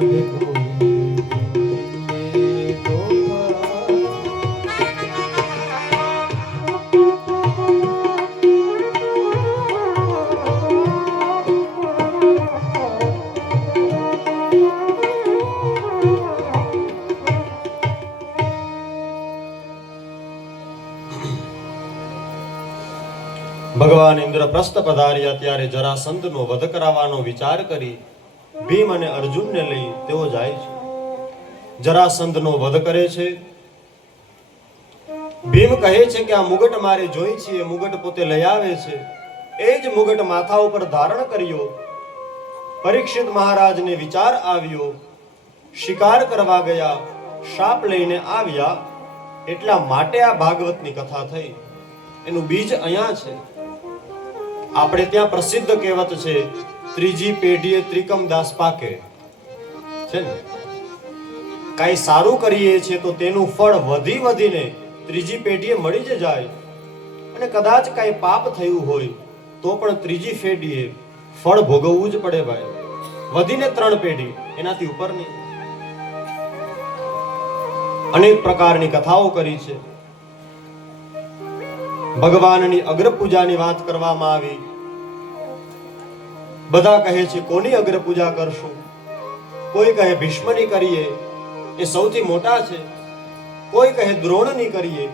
ભગવાન ઇન્દ્રપ્રસ્થ પધાર્યા ત્યારે જરાસંધનો વધ કરાવવાનો વિચાર કરી ભીમ અને અર્જુનને લઈ તેઓ જાય છે. જરાસંધનો વધ કરે છે. ભીમ કહે છે કે આ મુગટ મારે જોઈ છે. એ મુગટ પોતે લઈ આવે છે. એ જ મુગટ માથા ઉપર ધારણ કર્યો. પરીક્ષિત મહારાજને વિચાર આવ્યો, શિકાર કરવા ગયા, શાપ લઈને આવ્યા, એટલા માટે આ ભાગવતની કથા થઈ. એનું બીજ અહીંયા છે. આપણે ત્યાં પ્રસિદ્ધ કહેવત છે, ત્રીજી પેઢીએ ત્રિકમ દાસ પાકે છે ને. કાંઈ સારું કરીએ છીએ તો તેનું ફળ વધી વધીને ત્રીજી પેઢીએ મળી જ જાય. અને કદાચ કાંઈ પાપ થયું હોય તો પણ ત્રીજી પેઢીએ ફળ ભોગવવું જ પડે ભાઈ. વધીને 3 પેઢી, એનાથી ઉપર નહીં. અનેક પ્રકારની કથાઓ કરી છે. ભગવાનની અગ્ર પૂજાની વાત કરવામાં આવી. બધા કહે છે કોની અગ્ર પૂજા કરશું? કોઈ કહે ભીષ્મની કરીએ, એ સૌથી મોટા છે. કોઈ કહે દ્રોણની કરીએ.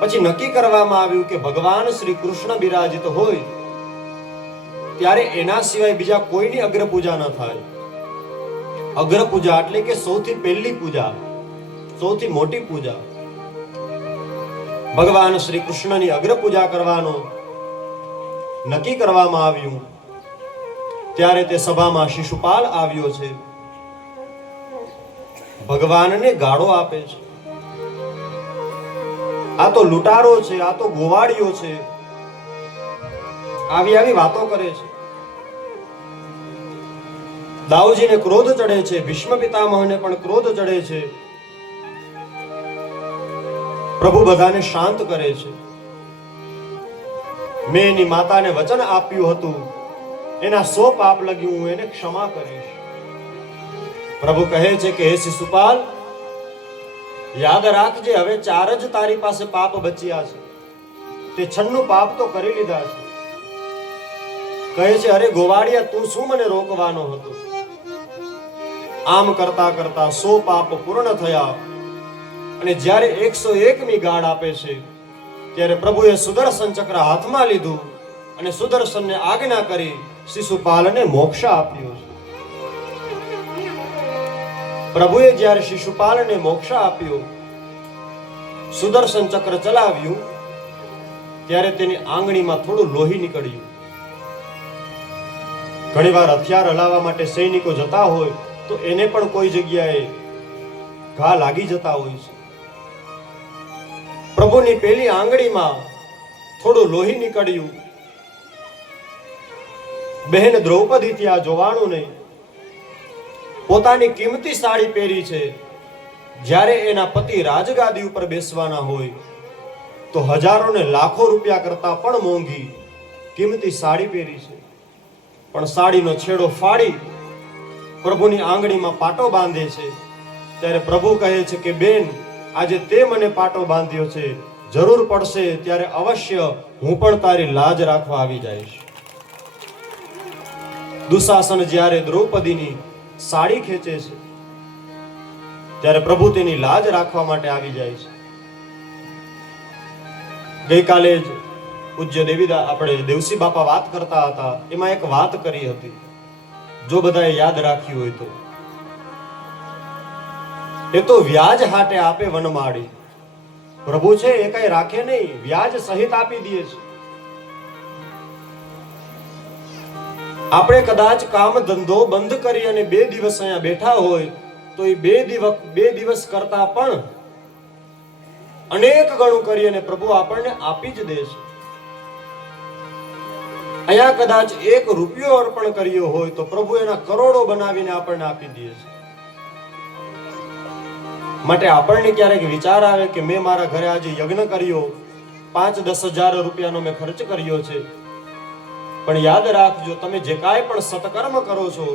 પછી નક્કી કરવામાં આવ્યું કે ભગવાન શ્રી કૃષ્ણ બિરાજિત હોય ત્યારે એના સિવાય બીજા કોઈની અગ્ર પૂજા ન થાય. અગ્ર પૂજા એટલે કે સૌથી પહેલી પૂજા, સૌથી મોટી પૂજા. ભગવાન શ્રી કૃષ્ણની અગ્ર પૂજા કરવાનો નક્કી કરવામાં આવ્યું. ત્યારે તે સભામાં શિશુપાલ આવ્યો છે. ભગવાનને ગાળો આપે છે. આ તો લૂંટારો છે, આ તો ગોવાળીઓ છે, આવી વાતો કરે છે. દાઉજીને ક્રોધ ચડે છે, ભીષ્મ પિતામહને પણ ક્રોધ ચડે છે. પ્રભુ બધાને શાંત કરે છે. મેં એની માતાને વચન આપ્યું હતું, એના 100 પાપ લગ્યું, હું એને ક્ષમા કરીશ. પ્રભુ કહે છે કે હે શિશુપાલ, યાદ રાખજે, હવે 4 જ તારી પાસે પાપ બચ્યા છે. તે 96 પાપ તો કરી લીધા છે. કહે છે અરે ગોવાળિયા, તું શું મને રોકવાનો હતો? આમ કરતા કરતા 100 પાપ પૂર્ણ થયા. અને જ્યારે 101મી ગાળ આપે છે ત્યારે પ્રભુએ સુદર્શન ચક્ર હાથમાં લીધું અને સુદર્શનને આજ્ઞા કરી શિશુપાલને મોક્ષ આપ્યો છે. પ્રભુએ જ્યારે શિશુપાલને મોક્ષ આપ્યો, સુદર્શન ચક્ર ચલાવ્યું, ત્યારે તેની આંગળીમાં થોડું લોહી નીકળ્યું. ઘણીવાર હથિયાર હલાવવા માટે સૈનિકો જતા હોય તો એને પણ કોઈ જગ્યાએ ઘા લાગી જતા હોય છે. પ્રભુની પેલી આંગળીમાં થોડું લોહી નીકળ્યું. બહેન દ્રૌપદી ત્યાં જોવાનું નહીં. પોતાની કિંમતી સાડી પહેરી છે. જ્યારે એના પતિ રાજગાદી ઉપર બેસવાના હોય તો હજારો ને લાખો રૂપિયા કરતા પણ મોંઘી કિંમતી સાડી પહેરી છે. પણ સાડીનો છેડો ફાડી પ્રભુની આંગળીમાં પાટો બાંધે છે. ત્યારે પ્રભુ કહે છે કે બેન, આજે તે મને પાટો બાંધ્યો છે, જરૂર પડશે ત્યારે અવશ્ય હું પણ તારી લાજ રાખવા આવી જઈશ. દુશાસન જ્યારે દ્રૌપદીની સાડી ખેંચે છે ત્યારે પ્રભુ તેની લાજ રાખવા માટે આવી જાય છે. ગઈકાલે જ પૂજ્ય આપણે દેવસી બાપા વાત કરતા હતા, એમાં એક વાત કરી હતી, જો બધાએ યાદ રાખ્યું હોય તો. એ તો વ્યાજ હાટે આપે વનમાળી. પ્રભુ છે એ કઈ રાખે નહીં, વ્યાજ સહિત આપી દે છે. આપણે કદાચ કામ ધંધો બંધ કરી અને 2 દિવસ અહીંયા બેઠા હોય તો એ 2 દિવસ કરતા પણ અનેક ગણું કરી અને પ્રભુ આપણને આપી જ દે છે. અહીંયા કદાચ 1 રૂપિયો અર્પણ કર્યો હોય તો પ્રભુ એના કરોડો બનાવીને આપણને આપી દે છે. માટે આપણને ક્યારેક વિચાર આવે કે મેં મારા ઘરે આજે યજ્ઞ કર્યો, 5-10 હજાર રૂપિયાનો મેં ખર્ચ કર્યો છે. પણ યાદ રાખજો, તમે જે કાંઈ પણ સત્કર્મ કરો છો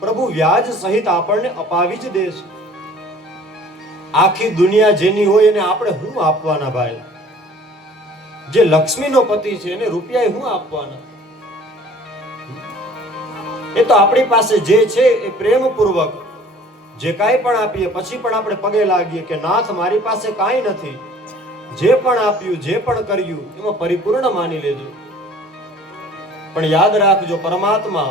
પ્રભુ વ્યાજ સહિત આપણને અપાવી જ દે છે. આખી દુનિયા જેની હોય એને આપણે શું આપવાના ભાઈ? જે લક્ષ્મીનો પતિ છે એને રૂપિયા શું આપવાના? એ તો આપણી પાસે જે છે એ પ્રેમપૂર્વક જે કાંઈ પણ આપીએ પછી પણ આપણે પગે લાગીએ કે નાથ મારી પાસે કાંઈ નથી, જે પણ આપ્યું જે પણ કર્યું એમાં પરિપૂર્ણ માની લેજો. પણ યાદ રાખજો, પરમાત્મા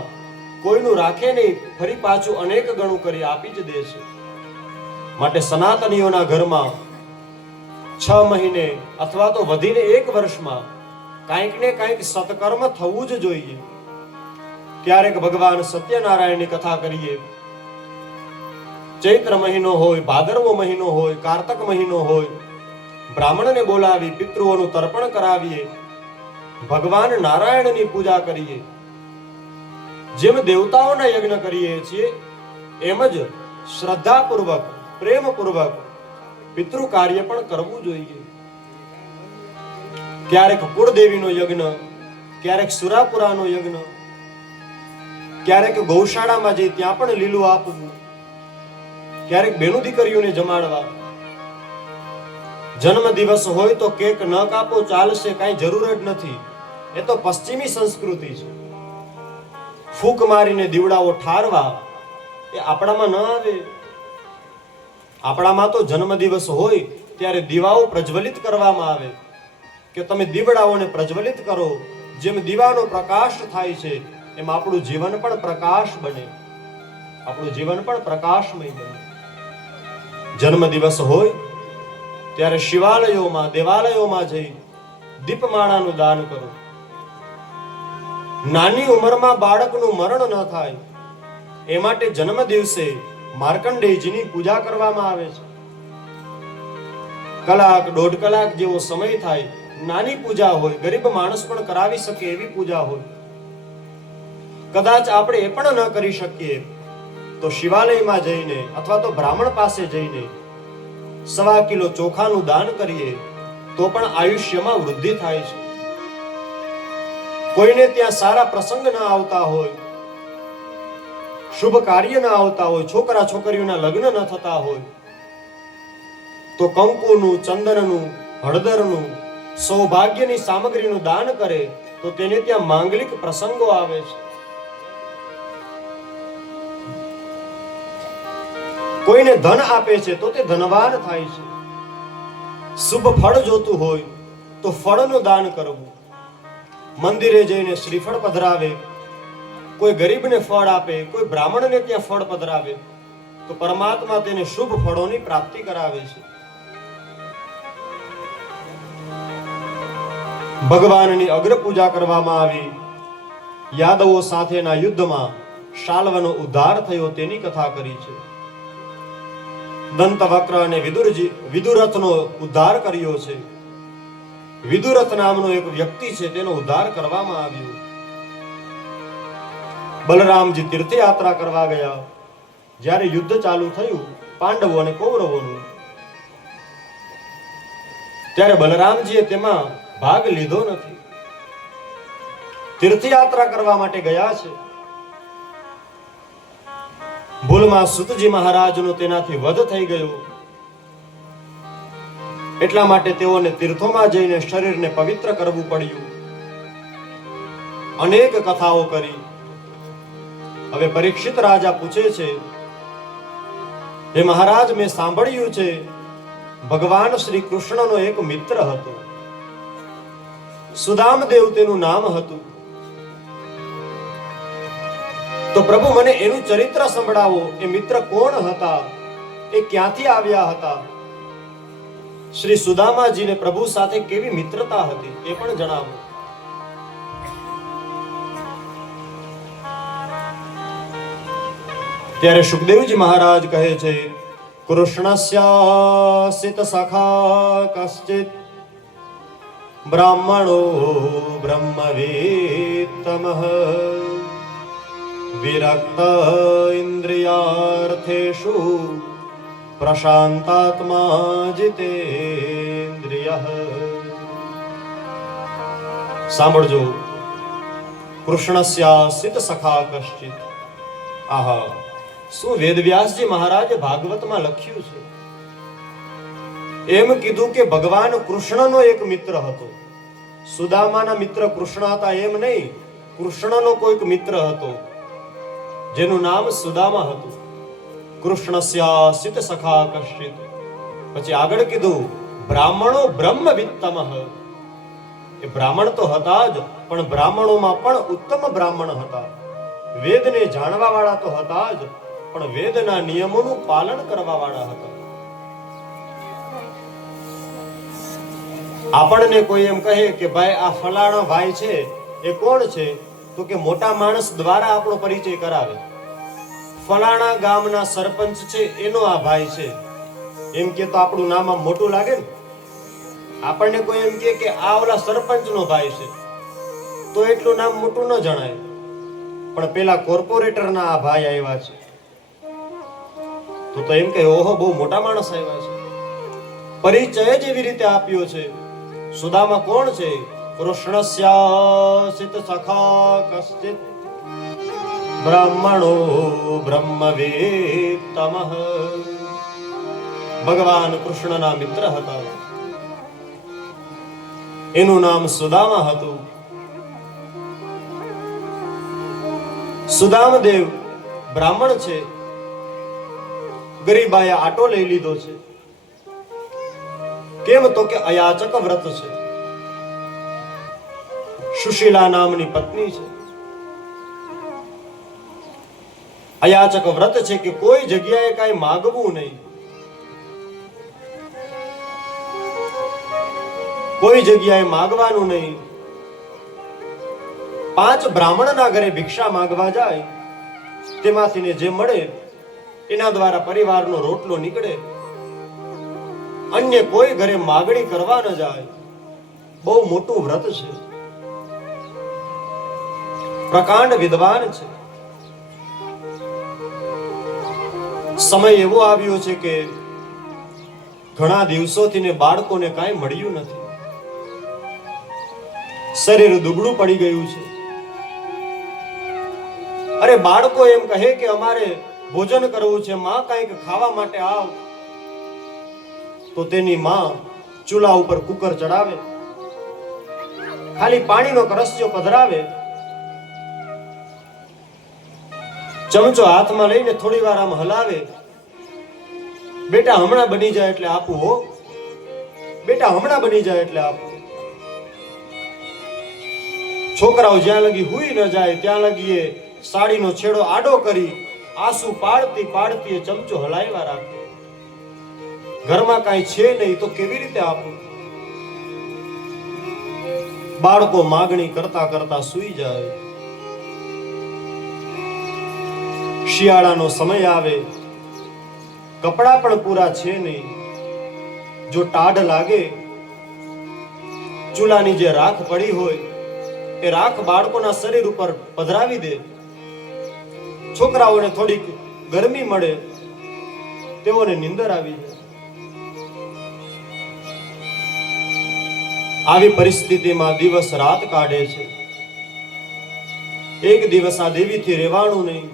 કોઈનું રાખે નહીં, ફરી પાછું અનેક ગણું કરી આપી જ દે છે. માટે સનાતનીઓના ઘરમાં 6 મહિને અથવા તો વધીને 1 વર્ષમાં કાંઈક ને કાંઈક સત્કર્મ થવું જ જોઈએ. ક્યારેક ભગવાન સત્યનારાયણની કથા કરીએ, ચૈત્ર મહિનો હોય, ભાદરવો મહિનો હોય, કારતક મહિનો હોય, બ્રાહ્મણને બોલાવી પિતૃઓનું તર્પણ કરાવીએ, ભગવાન નારાયણની પૂજા કરીએ. જેમ દેવતાઓના યજ્ઞ કરીએ છીએ એમ જ શ્રદ્ધાપૂર્વક પ્રેમપૂર્વક પિતૃ કાર્ય પણ કરવું જોઈએ. ક્યારેક કુળદેવીનો યજ્ઞ, ક્યારેક સુરાપુરાનો યજ્ઞ, ક્યારેક ગૌશાળામાં જઈ ત્યાં પણ લીલું આપવું, ક્યારેક બેનું દીકરીઓને જમાડવા. જન્મ દિવસ હોય તો કેક ન કાપો ચાલશે, કાંઈ જરૂર જ નથી. એ તો પશ્ચિમી સંસ્કૃતિ છે. ફૂંક મારીને દીવડાઓ ઠારવા એ આપણામાં ન આવે. આપણામાં તો જન્મ દિવસ હોય ત્યારે દીવાઓ પ્રજ્વલિત કરવામાં આવે કે તમે દીવડાઓને પ્રજ્વલિત કરો. જેમ દીવાનો પ્રકાશ થાય છે એમ આપણું જીવન પણ પ્રકાશ બને, આપણું જીવન પણ પ્રકાશમય બને. જન્મ દિવસ હોય ત્યારે શિવાલયોમાં દેવાલયોમાં જઈ દીપમાળાનું દાન કરો. નાની ઉંમરમાં બાળકનું મરણ ન થાય એ માટે જન્મ દિવસે માર્કંડેયજીની પૂજા કરવામાં આવે છે. 1-1.5 કલાક જેવો સમય થાય, નાની પૂજા હોય, ગરીબ માણસ પણ કરાવી શકે એવી પૂજા હોય. કદાચ આપણે એ પણ ન કરી શકીએ તો શિવાલયમાં જઈને અથવા તો બ્રાહ્મણ પાસે જઈને 1.25 કિલો ચોખાનું દાન કરીએ તો પણ આયુષ્યમાં વૃદ્ધિ થાય છે. કોઈને ત્યાં સારા પ્રસંગ ન આવતા હોય, શુભ કાર્ય ન આવતા હોય, છોકરા છોકરીઓના લગ્ન ન થતા હોય તો કંકુનું, ચંદનનું, હળદરનું, સૌભાગ્યની સામગ્રીનું દાન કરે તો તેને ત્યાં માંગલિક પ્રસંગો આવે છે. કોઈને ધન આપે છે તો તે ધનવાન થાય છે. શુભ ફળ જોતું હોય તો ફળનું દાન કરવું. મંદિરે જઈને શ્રીફળ પધરાવે, કોઈ ગરીબને ફળ આપે, કોઈ બ્રાહ્મણને ત્યાં ફળ પધરાવે તો પરમાત્મા તેને શુભ ફળોની પ્રાપ્તિ કરાવે છે. ભગવાનની અગ્ર પૂજા કરવામાં આવી. યાદવો સાથેના યુદ્ધમાં શાલ્વનો ઉદ્ધાર થયો તેની કથા કરી છે. દંતવક્ર અને વિદુરથનો ઉદ્ધાર કર્યો છે. વિદુરથ નામનો એક વ્યક્તિ છે તેનો ઉદ્ધાર કરવામાં આવ્યો. બલરામજી તીર્થયાત્રા કરવા ગયા. જ્યારે યુદ્ધ ચાલુ થયું પાંડવો અને કૌરવોનું, ત્યારે બલરામજીએ તેમાં ભાગ લીધો નથી. તીર્થયાત્રા કરવા માટે ગયા છે. ભૂલમાં સુતજી મહારાજનો તેનાથી વધ થઈ ગયો. એટલા માટે તેઓને તીર્થોમાં જઈને શરીરને પવિત્ર કરવું પડ્યું. અનેક કથાઓ કરી. હવે પરીક્ષિત રાજા પૂછે છે, હે મહારાજ, મેં સાંભળ્યું છે ભગવાન શ્રી કૃષ્ણનો એક મિત્ર હતો, સુદામદેવ તેનું નામ હતું. તો પ્રભુ મને એનું ચરિત્ર સંભળાવો. એ મિત્ર કોણ હતા? એ ક્યાંથી આવ્યા હતા? શ્રી સુદામાજીને પ્રભુ સાથે કેવી મિત્રતા હતી એ પણ જણાવો. ત્યારે સુખદેવજી મહારાજ કહે છે, કૃષ્ણસ્યાસિત સખા કશ્ચિત બ્રાહ્મણો બ્રહ્મવેત્તમઃ વિરક્ત ઇન્દ્રિયાર્થેષુ પ્રશાંતાત્મા જીતેન્દ્રિયઃ. સાંભળજો, કૃષ્ણસ્યાસિત સખા કશ્ચિત. આહા, શું વેદવ્યાસજી મહારાજે ભાગવતમાં લખ્યું છે? એમ કીધું કે ભગવાન કૃષ્ણનો એક મિત્ર હતો. સુદામાના મિત્ર કૃષ્ણ હતા એમ નહીં, કૃષ્ણનો કોઈક મિત્ર હતો જેનું નામ સુદામા હતું. કૃષ્ણસ્યાસિત સખા કશ્ચિત. પછી આગળ કીધું બ્રાહ્મણો બ્રહ્મવિત્તમઃ. એ બ્રાહ્મણ તો હતા જ, પણ બ્રાહ્મણોમાં પણ ઉત્તમ બ્રાહ્મણ હતા. વેદને જાણવા વાળા તો હતા જ, પણ વેદના નિયમોનું પાલન કરવા વાળા હતા. આપણને કોઈ એમ કહે કે ભાઈ આ ફલાણો ભાઈ છે, એ કોણ છે? તો કે મોટા માણસ દ્વારા આપણો પરિચય કરાવે. ફલાણા ગામના સરપંચ છે, એનો આ ભાઈ છે એમ કે તો આપણું નામ આમ મોટું લાગે ને. આપણને કોઈ એમ કે આ ઓલા સરપંચનો ભાઈ છે, તો એટલું નામ મોટું ન જણાય. પણ પેલા કોર્પોરેટરના આ ભાઈ આવ્યા છે તો એમ કે ઓહો બહુ મોટા માણસ આવ્યા છે. પરિચય જ એવી રીતે આપ્યો છે. સુદામા કોણ છે? કૃષ્ણસ્યાસિત સખા કશ્ચિત બ્રાહ્મણો બ્રહ્મવેત્તમઃ. ભગવાન કૃષ્ણના મિત્ર હતા, એનું નામ સુદામા હતું. સુદામદેવ બ્રાહ્મણ છે. ગરીબાએ આટો લઈ લીધો છે. કેમ? તો કે અયાચક વ્રત છે. સુશીલા નામની પત્ની છે. અયાચક વ્રત છે કે કોઈ જગ્યાએ કઈ માગવું નહીં, કોઈ જગ્યાએ માગવાનું નહીં. 5 બ્રાહ્મણના ઘરે ભિક્ષા માંગવા જાય, તેમાંથી જે મળે એના દ્વારા પરિવારનો રોટલો નીકળે. અન્ય કોઈ ઘરે માગણી કરવા ન જાય. બહુ મોટું વ્રત છે. પ્રકાંડ વિદ્વાન છે. સમય એવો આવ્યો છે કે ઘણા દિવસોથી ને બાળકોને કાંઈ મળ્યું નથી. શરીર દુબળું પડી ગયું છે. અરે બાળકો એમ કહે કે અમારે ભોજન કરવું છે, માં કંઈક ખાવા માટે આવ. તો તેની માં ચૂલા ઉપર કુકર ચડાવે, ખાલી પાણીનો કરસ્યો પધરાવે, ચમચો હાથમાં લઈને થોડી વાર આમ હલાવે. બેટા હમણાં બની જાય એટલે આપું હો, બેટા હમણાં બની જાય એટલે આપું. છોકરાઓ જ્યાં લગી હુઈ ન જાય ત્યાં લગી સાડીનો છેડો આડો કરી આંસુ પાડતી પાડતી એ ચમચો હલાવ્યા રાખે. ઘરમાં કાંઈ છે નહીં તો કેવી રીતે આપું? બાળકો માગણી કરતા કરતા સૂઈ જાય. શિયાળાનો સમય આવે, કપડા પણ પૂરા છે નહીં. જો ટાઢ લાગે, ચૂલાની જે રાખ પડી હોય એ રાખ બાળકોના શરીર ઉપર પધરાવી દે. છોકરાઓને થોડીક ગરમી મળે, તેઓને નીંદર આવી જાય. આવી પરિસ્થિતિમાં દિવસ રાત કાઢે છે. એક દિવસ આ દેવીથી રહેવાનું નહીં.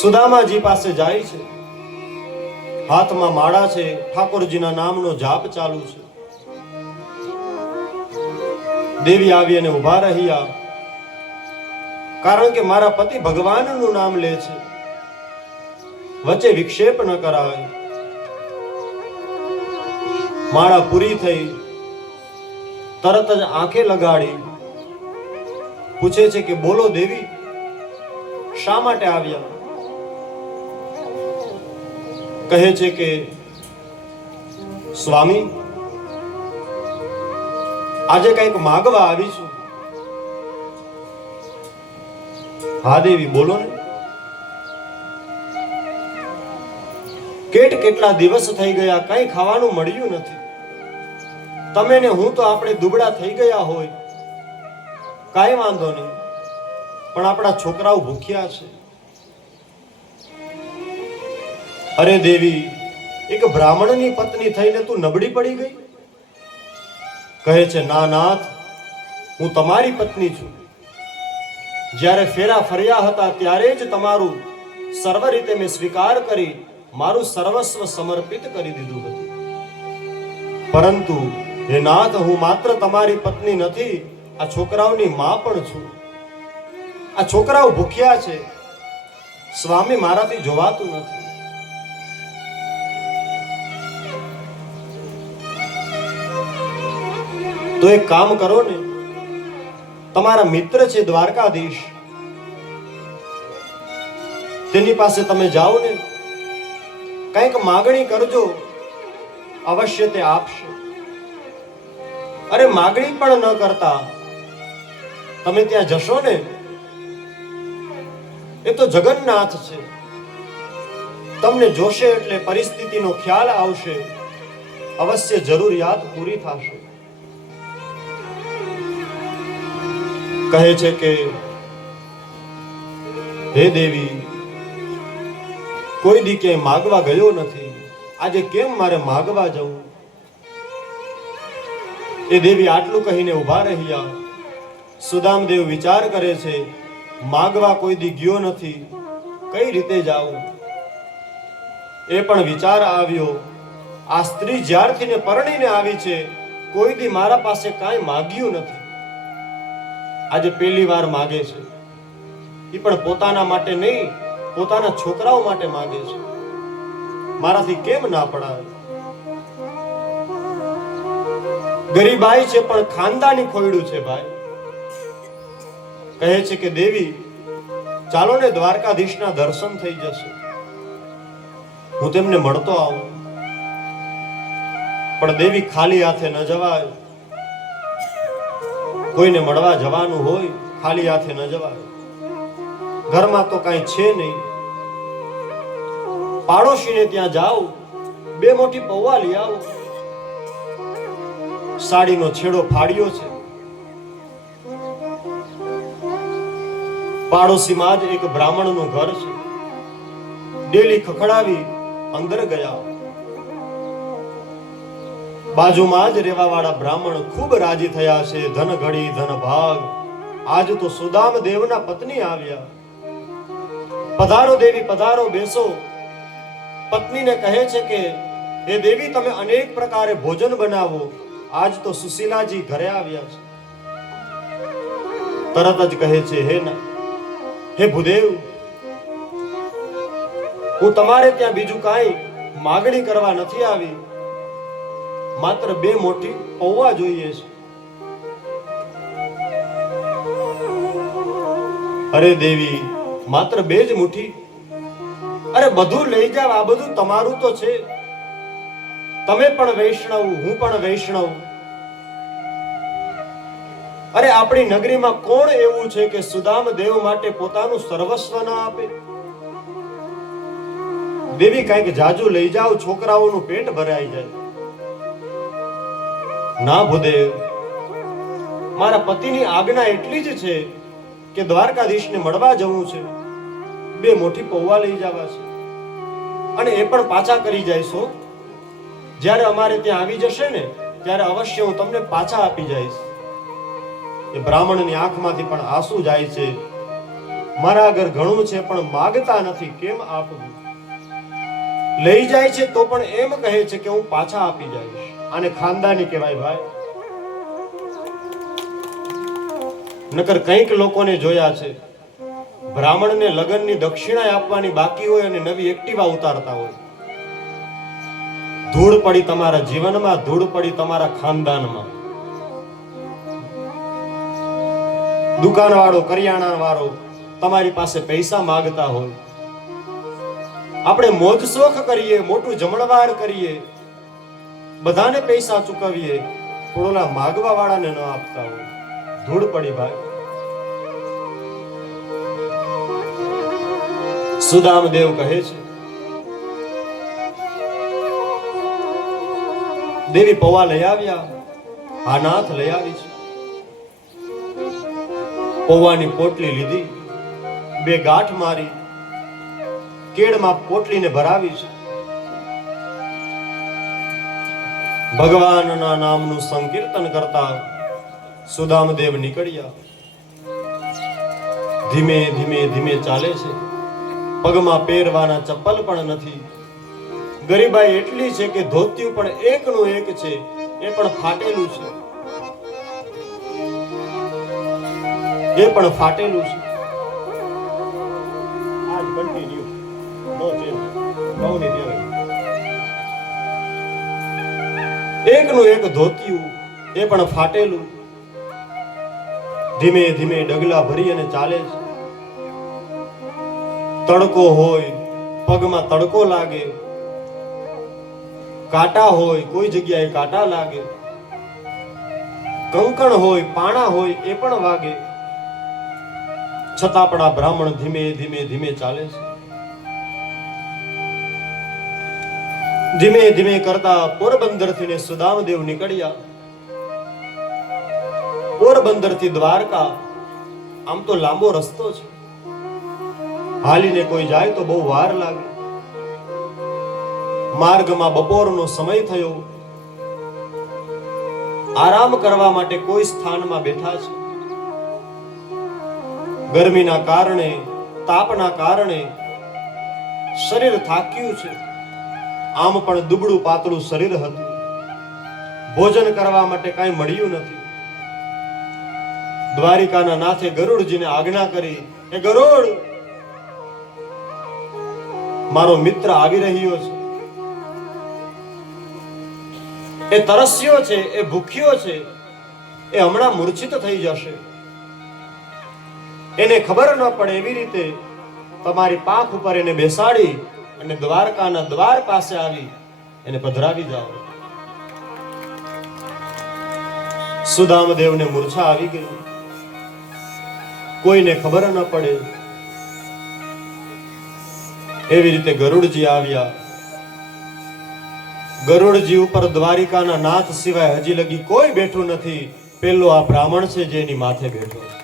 સુદામાજી પાસે જાય છે. હાથમાં માળા છે, ઠાકોરજીના નામનો જાપ ચાલુ છે. દેવી આવી અને ઉભા રહ્યા, કારણ કે મારા પતિ ભગવાનનું નામ લે છે, વચ્ચે વિક્ષેપ ન કરાય. માળા પૂરી થઈ, તરત જ આંખે લગાડી પૂછે છે કે બોલો દેવી, શા માટે આવ્યા? કહે છે કે સ્વામી, આજે કંઈક માગવા આવી છું. હા દેવી બોલો ને. કેટલા દિવસ થઈ ગયા, કંઈ ખાવાનું મળ્યું નથી. તમે ને હું તો આપણે દુબળા થઈ ગયા હોય, કાંઈ વાંધો નહીં, પણ આપણા છોકરાઓ ભૂખ્યા છે. અરે દેવી, એક બ્રાહ્મણની પત્ની થઈને તું નબળી પડી ગઈ? કહે છે ના નાથ, હું તમારી પત્ની છું. જ્યારે ફેરા ફર્યા હતા ત્યારે જ તમારું સર્વ રીતે મેં સ્વીકાર કરી મારું સર્વસ્વ સમર્પિત કરી દીધું હતું. પરંતુ હે નાથ, હું માત્ર તમારી પત્ની નથી, આ છોકરાઓની માં પણ છું. આ છોકરાઓ ભૂખ્યા છે, સ્વામી મારાથી જોવાતું નથી. તો એક કામ કરો ને, તમારા મિત્ર છે દ્વારકાધીશ, તેની પાસે તમે જાઓ ને, કંઈક માગણી કરજો, અવશ્ય તે આપશે. અરે માગણી પણ ન કરતા તમે ત્યાં જશો ને, એ તો જગન્નાથ છે, તમને જોશે એટલે પરિસ્થિતિનો ખ્યાલ આવશે, અવશ્ય જરૂરિયાત પૂરી થશે. કહે છે કે હે દેવી, કોઈ દી ક્યાંય માગવા ગયો નથી, આજે કેમ મારે માગવા જવું? એ દેવી આટલું કહીને ઊભા રહ્યા. સુદામદેવ વિચાર કરે છે, માગવા કોઈ દી ગયો નથી, કઈ રીતે જાઉં? એ પણ વિચાર આવ્યો, આ સ્ત્રી જ્યારથી ને પરણીને આવી છે, કોઈ દી મારા પાસે કાંઈ માગ્યું નથી. આજે પહેલી વાર માગે છે, એ પણ પોતાના માટે નહીં, પોતાના છોકરાઓ માટે માગે છે. મારાથી કેમ ના પડાય? ગરીબાઈ છે પણ ખાનદાની ખોયડું છે ભાઈ. કહે છે કે દેવી, ચાલો ને, દ્વારકાધીશના દર્શન થઈ જશે, હું તેમને મળતો આવું. પણ દેવી, ખાલી હાથે ન જવાય. કોઈને મળવા જવાનું હોય ખાલી હાથે ન જવાય. ઘરમાં તો કાંઈ છે નહીં. પાડોશીને ત્યાં જાઓ, બે મોટી પૌવા લઈ આવો. સાડીનો છેડો ફાડ્યો છે. પાડોશીમાં જ એક બ્રાહ્મણનું ઘર છે. ડેલી ખખડાવી અંદર ગયા. બાજુમાં જ રહેવાવાળા બ્રાહ્મણ ખૂબ રાજી થયા છે. ધન ઘડી ધન ભાગ, આજ તો સુદામદેવના પત્ની આવ્યા. પધારો દેવી, પધારો, બેસો. પત્નીને કહે છે કે હે દેવી, તમે અનેક પ્રકારે ભોજન બનાવો, આજ તો સુશીલાજી ઘરે આવ્યા છે. તરત જ કહે છે, હે ભૂદેવ, હું તમારે ત્યાં બીજું કાંઈ માગણી કરવા નથી આવી, માત્ર બે મોટી પૌવા જોઈએ છે. અરે દેવી, માત્ર બે જ મુઠ્ઠી? અરે બધું લઈ જાવ, આ બધું તમારું તો છે. તમે પણ વૈષ્ણવ, હું પણ વૈષ્ણવ. અરે આપણી નગરીમાં કોણ એવું છે કે સુદામદેવ માટે પોતાનું સર્વસ્વ ના આપે? દેવી, કંઈક જાજુ લઈ જાઓ, છોકરાઓનું પેટ ભરાઈ જાય. ના ભૂદેવ, મારા પતિની આજ્ઞા એટલી જ છે કે દ્વારકાધીશને મળવા જવું છે, બે મોટી પૌવા લઈ જવા છે, અને એ પણ પાછા કરી જઈશો. જ્યારે અમારે ત્યાં આવી જશે ને, ત્યારે અવશ્ય હું તમને પાછા આપી જઈશ. એ બ્રાહ્મણની આંખમાંથી પણ આંસુ જાય છે. મારા ઘર ઘણું છે પણ માગતા નથી, કેમ આપવું? લઈ જાય છે તો પણ એમ કહે છે કે હું પાછા આપી જઈશ. આને ખાનદાની કહેવાય ભાઈ. નકર કંઈક લોકોને જોયા છે, બ્રાહ્મણને લગ્નની દક્ષિણા આપવાની બાકી હોય અને નવી એક્ટિવા ઉતારતા હોય. ધૂળ પડી તમારા જીવનમાં, ધૂળ પડી તમારા ખાનદાનમાં. દુકાનવાળો, કરિયાણાવાળો તમારી પાસે પૈસા માંગતા હોય. આપણે મોજ શોખ કરીએ, મોટું જમણવાર કરીએ, બધાને પૈસા ચૂકવીએ, થોડોલા માગવા વાળાને ન આપતા હોય. ધૂળ પડી ભાઈ. સુદામદેવ કહે છે, દેવી પૌવા લઈ આવ્યા? હા નાથ, લઈ આવી છે. પૌવાની પોટલી લીધી, બે ગાંઠ મારી, કેળમાં પોટલીને ભરાવી છે. ભગવાનના નામનું સંકીર્તન કરતા સુદામદેવ નીકળ્યા. ધીમે ધીમે ધીમે ચાલે છે. પગમાં પહેરવાના ચપ્પલ પણ નથી. ગરીબાઈ એટલી છે કે ધોતિયું પણ એકનું એક છે, એ પણ ફાટેલું છે. એ પણ ફાટેલું છે. આજ કન્ટિન્યુ નો ચેન્જ બહુની દેવે. એકનું એક ધોતિયું, એ પણ ફાટેલું. ધીમે ધીમે ડગલા ભરી અને ચાલે છે. તડકો હોય, પગમાં તડકો લાગે, કાંટા હોય, કોઈ જગ્યાએ કાંટા લાગે, કંકણ હોય, પાણા હોય, એ પણ વાગે. છતાં પણ આ બ્રાહ્મણ ધીમે ધીમે ધીમે ચાલે છે. ધીમે ધીમે કરતા પોરબંદર થી સુદામદેવ નીકળ્યા. પોરબંદર થી દ્વારકા આમ તો લાંબો રસ્તો છે. હાલીને કોઈ જાય તો બહુ વાર લાગે. માર્ગમાં બપોરનો સમય થયો. આરામ કરવા માટે કોઈ સ્થાનમાં બેઠા છે. ગરમીના કારણે, તાપના કારણે શરીર થાક્યું છે. આમ પણ દુબળું પાતળું શરીર હતું. ભોજન કરવા માટે કાંઈ મળ્યું નથી. દ્વારિકાના નાથે ગરુડજીને આજ્ઞા કરી, એ ગરુડ, મારો મિત્ર આવી રહ્યો છે. એ તરસ્યો છે, એ ભૂખ્યો છે, એ હમણાં મૂર્છિત થઈ જશે. એને ખબર ન પડે એવી રીતે તમારી પાંખ ઉપર એને બેસાડી અને દ્વારકાના દ્વાર પાસે આવી એને પધરાવી જાઓ. સુદામદેવને મૂર્છા આવી ગઈ. કોઈને ખબર ન પડે એવી રીતે ગરુડજી આવ્યા. ગરુડજી ઉપર દ્વારિકાના નાથ સિવાય હજી લગી કોઈ બેઠું નથી. પેલો આ બ્રાહ્મણ છે જે એની માથે બેઠો છે.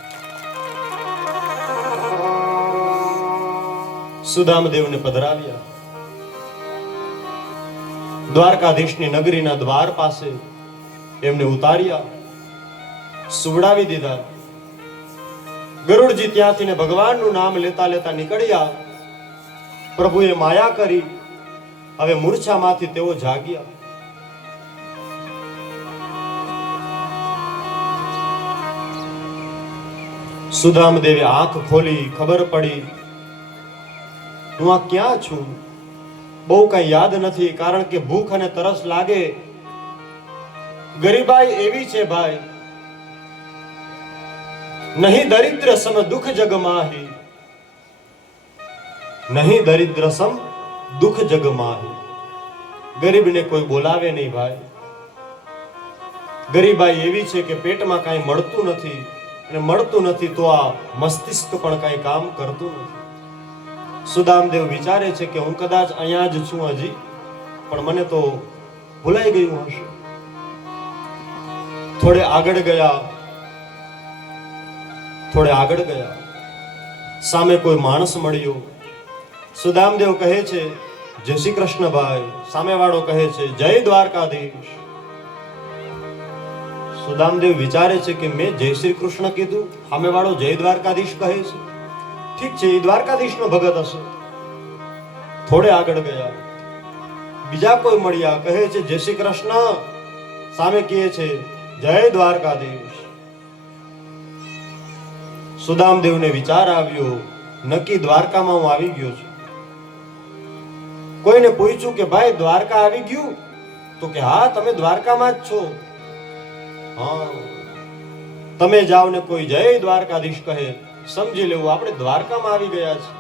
સુદામદેવને પધરાવ્યા. દ્વારકાધીશની નગરીના દ્વાર પાસે એમને ઉતાર્યા, સુવડાવી દીધા. ગરુડજી ત્યાંથી ને ભગવાનનું નામ લેતા લેતા નીકળ્યા. પ્રભુએ માયા કરી. હવે મૂર્છામાંથી તેઓ જાગ્યા. સુદામદેવે આંખ ખોલી. ખબર પડી, હું આ ક્યાં છું? બહુ કઈ યાદ નથી, કારણ કે ભૂખ અને તરસ લાગે. ગરીબાઈ એવી છે ભાઈ, નહીં દરિદ્ર સમ દુઃખ જગ માહી, નહીં દરિદ્ર સમ દુઃખ જગ માહી. ગરીબને કોઈ બોલાવે નહીં ભાઈ. ગરીબાઈ એવી છે કે પેટમાં કાંઈ મળતું નથી, અને મળતું નથી તો આ મસ્તિષ્ક પણ કાંઈ કામ કરતું નથી. સુદામદેવ વિચારે છે કે હું કદાચ અહીંયા જ છું હજી, પણ મને તો ભૂલાઈ ગયું હશે. થોડે આગળ ગયા. સામે કોઈ માણસ મળ્યો. સુદામદેવ કહે છે, જય શ્રી કૃષ્ણભાઈ. સામેવાળો કહે છે, જય દ્વારકાધીશ. સુદામદેવ વિચારે છે કે મેં જય શ્રી કૃષ્ણ કીધું, સામેવાળો જય દ્વારકાધીશ કહે છે. ઠીક છે, એ દ્વારકાધીશનો ભગત હશે. થોડે આગળ ગયા. બીજા કોઈ મળ્યા. કહે છે, જય શ્રી કૃષ્ણ. સામે કહે છે, જય દ્વારકાધીશ. સુદામદેવને વિચાર આવ્યો, નક્કી દ્વારકામાં હું આવી ગયો છું. કોઈને પૂછ્યું કે ભાઈ દ્વારકા આવી ગયું? તો કે હા, તમે દ્વારકામાં જ છો. હા, તમે જાઓ ને કોઈ જય દ્વારકાધીશ કહે, સમજી લેવું આપણે દ્વારકામાં આવી ગયા છે.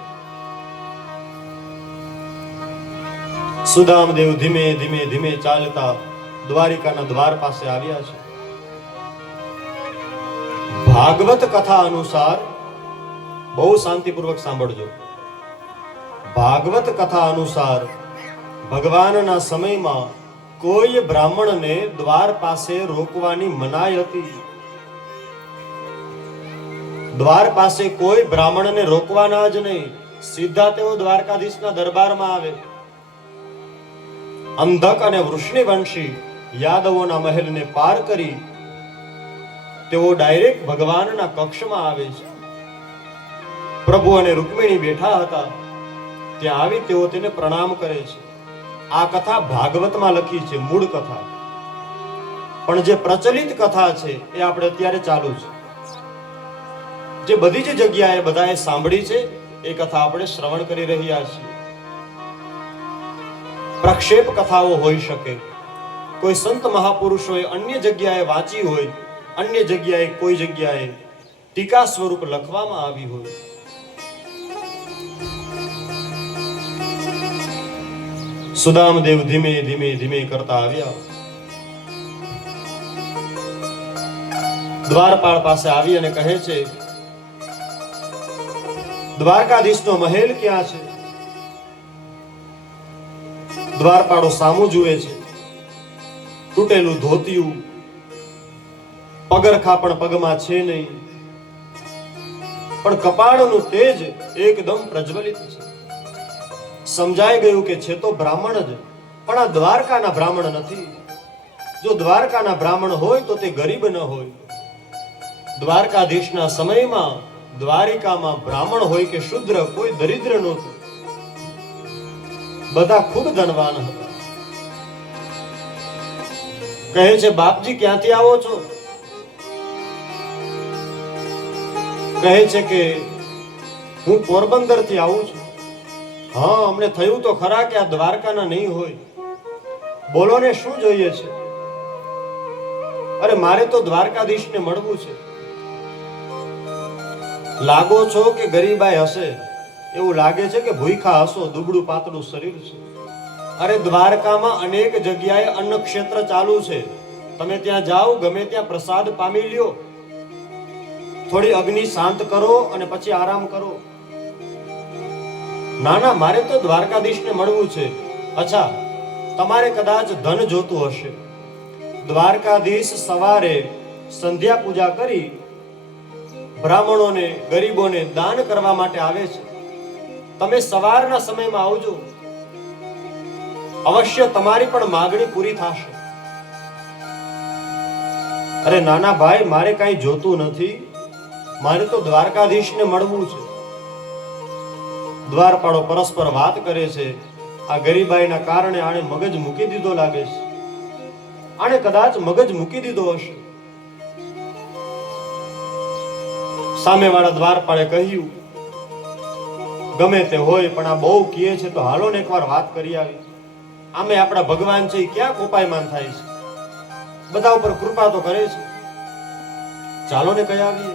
સુદામદેવ ધીમે ધીમે ધીમે ચાલતા દ્વારિકાના દ્વાર પાસે આવ્યા છે. ભાગવત કથા અનુસાર, બહુ શાંતિપૂર્વક સાંભળજો. ભાગવત કથા અનુસાર ભગવાનના સમયમાં કોઈ બ્રાહ્મણને દ્વાર પાસે રોકવાની મનાઈ હતી. દ્વાર પાસે કોઈ બ્રાહ્મણને રોકવાના જ નહીં. સીધા તેઓ દ્વારકાધીશના દરબારમાં આવે. અંધક અને વૃષ્ણિવંશી યાદવોના મહેલને પાર કરી તેઓ ડાયરેક્ટ ભગવાનના કક્ષમાં આવે છે. પ્રભુ અને રૂકમિણી બેઠા હતા, ત્યાં આવી તેઓ તેને પ્રણામ કરે છે. આ કથા ભાગવતમાં લખી છે, મૂળ કથા. પણ જે પ્રચલિત કથા છે એ આપણે અત્યારે ચાલુ છે. જે બધી જ જગ્યાએ બધાએ સાંભળી છે એ કથા આપણે શ્રવણ કરી રહ્યા છીએ. પ્રક્ષેપ કથાઓ હોઈ શકે, કોઈ સંત મહાપુરુષોએ અન્ય જગ્યાએ વાંચી હોય, અન્ય જગ્યાએ કોઈ જગ્યાએ ટીકા સ્વરૂપ લખવામાં આવી હોય. સુદામદેવ ધીમે ધીમે ધીમે કરતા આવ્યા. દ્વારપાળ પાસે આવી અને કહે છે, દ્વારકાધીશનો મહેલ ક્યાં છે? દ્વારપાળો સામું જુએ છે. તૂટેલું ધોતિયું, પગરખા પણ પગમાં છે નહીં, પણ કપાળનું તેજ એકદમ પ્રજ્વલિત છે. સમજાઈ ગયું કે છે તો બ્રાહ્મણ જ, પણ આ દ્વારકાના બ્રાહ્મણ નથી. જો દ્વારકાના બ્રાહ્મણ હોય તો તે ગરીબ ન હોય. દ્વારકાધીશના સમયમાં દ્વારિકામાં બ્રાહ્મણ હોય કે શુદ્ર, કોઈ દરિદ્ર નહોતું. બધા ખૂબ ધનવાન હતા. કહે છે, બાપજી ક્યાંથી આવો છો? કહે છે કે હું પોરબંદર થી આવું છું. હા, અમને થયું તો ખરા કે આ દ્વારકાના નહીં હોય. બોલો ને, શું જોઈએ છે? અરે મારે તો દ્વારકાધીશને મળવું છે. લાગો છો કે ગરીબાઈ હશે, એવું લાગે છે કે ભૂખા હશો, દુબળું પાતળું શરીર છે. અરે દ્વારકામાં અનેક જગ્યાએ અન્ન ક્ષેત્ર ચાલુ છે. તમે ત્યાં જાઓ, ગમે ત્યાં પ્રસાદ પામી લ્યો, થોડી અગ્નિ શાંત કરો અને પછી આરામ કરો. ના ના, મારે તો દ્વારકાધીશને મળવું છે. અચ્છા, તમારે કદાચ ધન જોતું હશે. દ્વારકાધીશ સવારે સંધ્યા પૂજા કરી બ્રાહ્મણોને, ગરીબોને દાન કરવા માટે આવે છે. તમે સવારના સમયમાં આવજો, અવશ્ય તમારી પણ માગણી પૂરી થશે. અરે નાના ભાઈ, મારે કાંઈ જોતું નથી, મારે તો દ્વારકાધીશને મળવું છે. દ્વારપાળો પરસ્પર વાત કરે છે. આ ગરીબાઈના કારણે આણે મગજ મૂકી દીધો લાગે છે. આણે કદાચ મગજ મૂકી દીધો હશે. સામેવાળા દ્વારપાળે કહ્યું, ગમે તે હોય, પણ આ બહુ કહે છે તો હાલો ને એકવાર વાત કરી આવી. આમે આપણા ભગવાન છે, ક્યાં કોપાયમાન થાય છે? બધા ઉપર કૃપા તો કરે છે. ચાલો ને કહી આવીએ.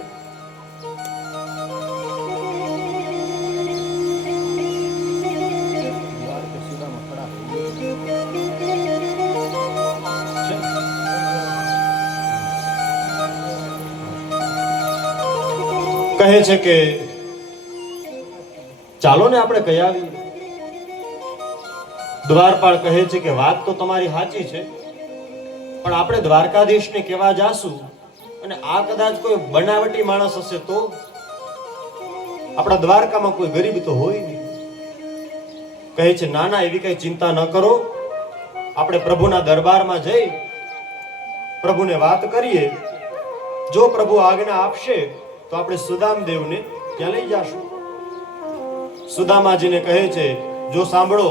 કહે છે કે ચાલો ને આપણે કહી આવીએ. દ્વારપાળ કહે છે કે વાત તો તમારી સાચી છે, પણ આપણે દ્વારકાધીશને કહેવા જાશું અને આ કદાચ કોઈ બનાવટી માણસ હશે તો? આપણા દ્વારકામાં કોઈ ગરીબ તો હોય નહીં. કહે છે, ના ના, એવી કઈ ચિંતા ન કરો. આપણે પ્રભુના દરબારમાં જઈ પ્રભુને વાત કરીએ. જો પ્રભુ આજ્ઞા આપશે તો આપણે સુદામદેવને ત્યાં લઈ જાશું. સુદામાજીને કહે છે, જો સાંભળો,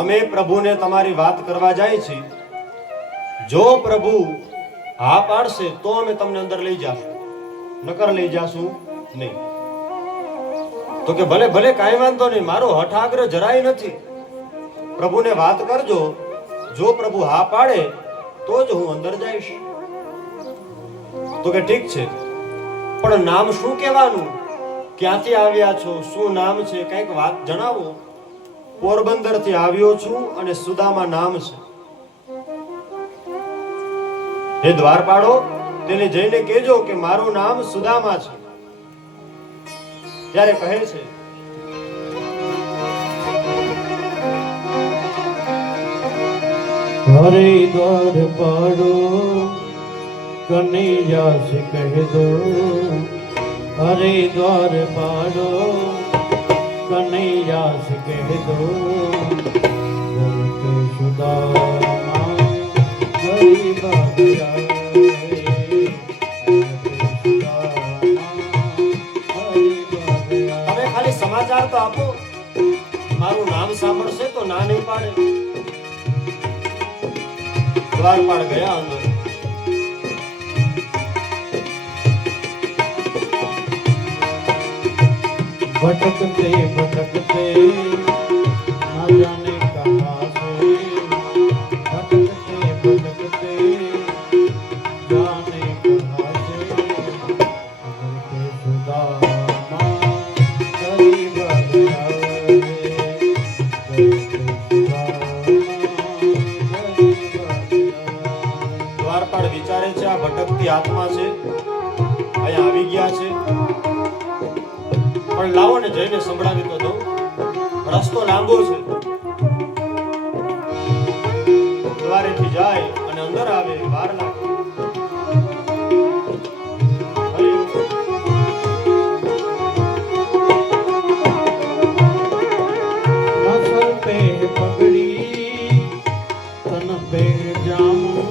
અમે પ્રભુને તમારી વાત કરવા જાય છીએ. જો પ્રભુ હા પાડશે તો અમે તમને અંદર લઈ જાશું, નકર લઈ જાશું નહીં. તો કે ભલે ભલે, કાંઈ વાંધો નહીં, મારો હઠાગ્રહ જરાય નથી. પ્રભુને વાત કરજો, જો પ્રભુ હા પાડે તો જ હું અંદર જઈશ. તો કે ઠીક છે, પણ નામ શું કહેવાનું? ક્યાંથી આવ્યા છો? શું નામ છે? કંઈક વાત જણાવો. પોરબંદર થી આવ્યો છું અને સુદામા નામ છે. હે દ્વારપાળો, તેને જઈને કહેજો કે મારું નામ સુદામા છે. ત્યારે કહે છે, હરે દ્વારપાળો કનૈયા से कह दो, हरे દ્વારપાળો કનૈયા से कह दो, करते सुदामा गरीब आए, करते सुदामा गरीब आए। સમાચાર તો આપો. મારું નામ સાંભળશે તો ના નહીં પાડે. દ્વારપાળ ગયા અંદર. भटकते भटकते न जाने कहाँ से, भटकते भटकते जाने कहाँ से, करके सुदामा गरीब गया रे, करके सुदामा गरीब गया। દ્વારપાળ વિચારે છે આ ભટકતી આત્મા છે, અહીંયા આવી ગયા છે, પણ લાવો ને જઈને સંભળાવી તો દઉં. રસ્તો લાંબો છે. દ્વારેથી જાય અને અંદર આવે, વાર લાગે. नसल पे पगड़ी तन पे जामू,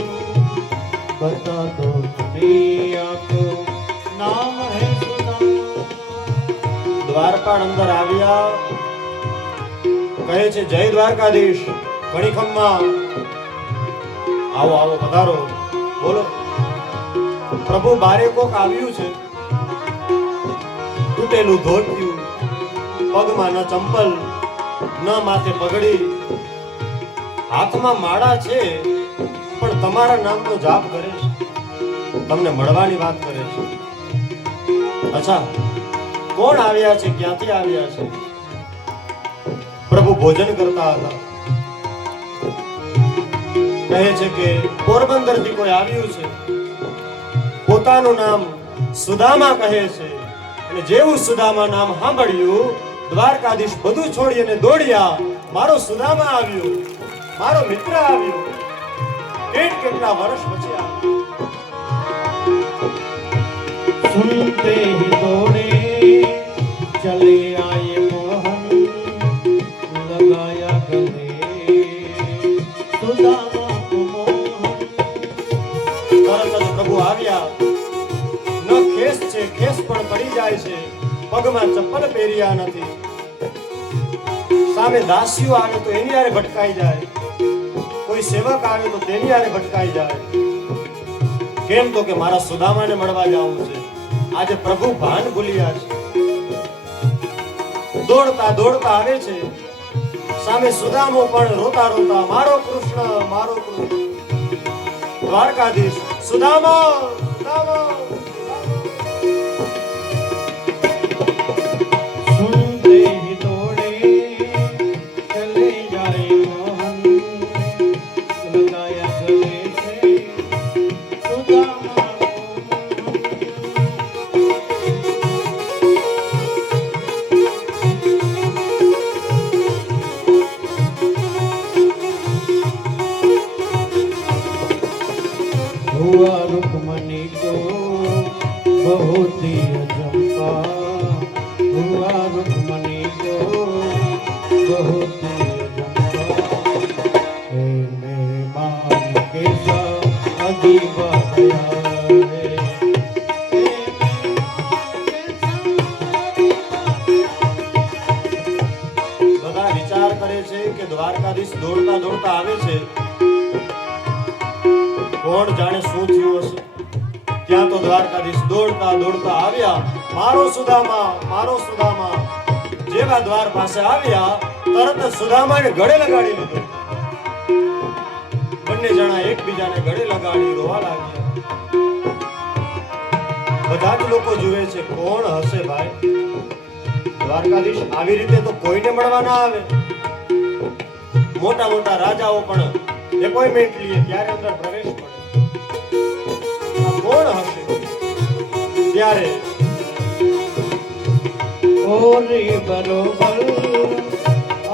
बता दो तुम्हें आपको नाम है सुदामा। દ્વારપાળ અંદર આવ્યા, કહે છે જય દ્વારકાધીશ. ઘણી ખમ્મા, આવો આવો પધારો. બોલો. પ્રભુ બારે કોક આવ્યું છે, તૂટેલું ધોતિયું, પગમાં ન ચંપલ, ન માથે પગડી, હાથમાં માળા છે, પણ તમારા નામનો જાપ કરે છે, તમને મળવાની વાત કરે છે. અચ્છા, કોણ આવ્યા છે, ક્યાંથી આવ્યા છે? પ્રભુ ભોજન કરતા હતા. કહે છે કે પોરબંદર થી કોઈ આવ્યું છે, પોતાનું નામ સુદામા કહે છે. અને જેવું સુદામા નામ સાંભળ્યું, દ્વારકાધીશ બધું છોડી અને દોડ્યા. મારો સુદામા આવ્યો, મારો મિત્ર આવ્યો. કેટલા વર્ષ પછી આવ્યો. सुनते ही दौड़े चले आए मोहन, लगाया गले सुदामा को मोहन। તરત જ પ્રભુ આવ્યા. ન ખેસ છે, ખેસ પણ પડી જાય છે, પગમાં ચપ્પલ પહેર્યા નથી. સામે દાસીઓ આવે તો એની હારે ભટકાઈ જાય, કોઈ સેવક આવે તો તેની હારે ભટકાઈ જાય. કેમ તો કે મારા સુદામાને મળવા જવું છે. આજે પ્રભુ ભાન ભૂલ્યા છે. દોડતા દોડતા આવે છે, સામે સુદામો પણ રોતા રોતા મારો કૃષ્ણ, મારો કૃષ્ણ. દ્વારકાધીશ સુદામા, સુદામા. सुनते ही दौड़े चले जाए मोहन, लगाया गले से सुदामा को मोहन। हुआ रुक्मणी को बहुत ही अचंभा, हुआ रुक्मणी को बहुत ही अचंभा। हे मेहमान के साथ अजीब गया रे, हे मेहमान के साथ બધા વિચાર કરે છે કે દ્વારકાધીશ દોડતા દોડતા આવે છે, કોણ જાણે શું થયું હશે. ત્યાં તો દ્વારકાધીશ દોડતા દોડતા આવ્યા. મારો સુદામા, મારો સુદામા. જેવા દ્વાર પાસે આવ્યા, તરત જ સુદામાને ગળે લગાડી લીધો. બંને જણા એકબીજાને ગળે લગાડી રોવા લાગ્યા. બધા જ લોકો જુએ છે કોણ હશે ભાઈ. દ્વારકાધીશ આવી રીતે તો કોઈને મળવા ના આવે. મોટા મોટા રાજાઓ પણ એપોઇન્ટમેન્ટ લે ત્યારે અંદર પ્રવેશ મળે. આ કોણ હશે? ત્યારે और बरोबर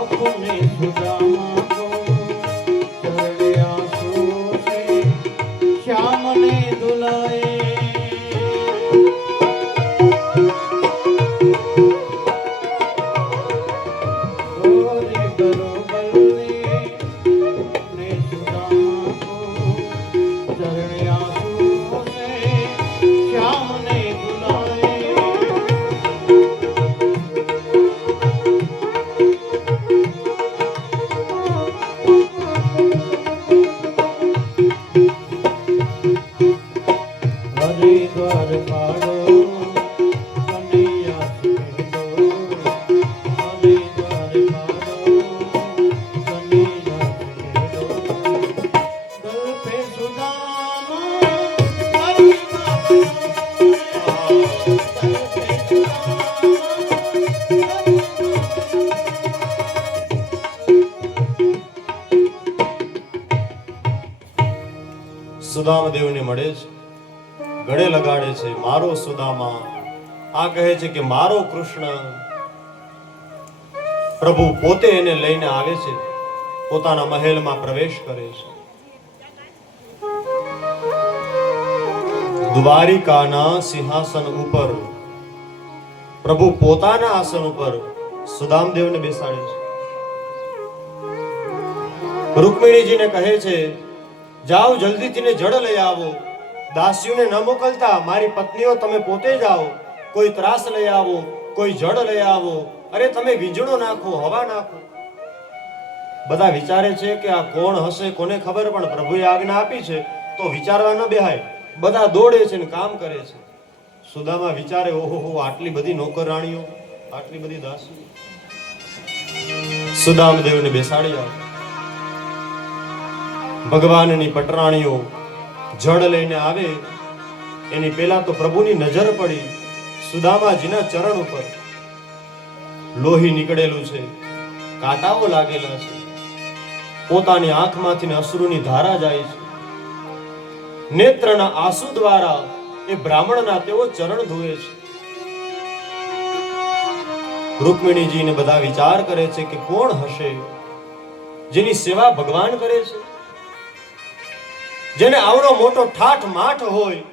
अपने सुदामा को चरण आंसू से श्याम ने दुलाए। और बरोबर ने अपने सुदामा को चरण आंसू से श्याम ने दुलाए। સુદામદેવને મળે છે, ગળે લગાડે છે, મારો સુદામા. આ કહે છે કે મારો કૃષ્ણ. પ્રભુ પોતે એને લઈને આવે છે, પોતાના મહેલમાં પ્રવેશ કરે છે. દ્વારિકાના સિંહાસન ઉપર પ્રભુ પોતાના આસન ઉપર સુદામદેવને બેસાડે છે. રૂકમિણીજીને કહે છે, જાઓ જલ્દીથી ને જળ લઈ આવો. દાસીઓને ન મોકલતા મારી પત્નીઓ તમે પોતે જાઓ. કોઈ ત્રાસ લઈ આવો, કોઈ જળ લઈ આવો. અરે તમે વીજળો નાખો, હવા નાખો. બધા વિચારે છે કે આ કોણ હશે, કોને ખબર, પણ પ્રભુએ આજ્ઞા આપી છે તો વિચારવા ન બેહાય. બધા દોડે છે ને કામ કરે છે. સુદામા વિચારે, ઓહો, આટલી બધી નોકરાણીઓ, આટલી બધી દાસીઓ. સુદામદેવને બેસાડી આવો. ભગવાનની પટરાણીઓ જળ લઈને આવે એની પહેલા તો પ્રભુની નજર પડી સુદામાજીના ચરણ ઉપર. લોહી નીકળેલું છે, કાંટાઓ લાગેલા છે, પોતાની આંખમાંથી અશ્રુની ધારા જાય છે. નેત્રના આંસુ દ્વારા એ બ્રાહ્મણના તેઓ ચરણ ધોવે છે. રૂકમિણીજીને બધા વિચાર કરે છે કે કોણ હશે જેની સેવા ભગવાન કરે છે, જેને આવડો મોટો ઠાઠ માઠ હોય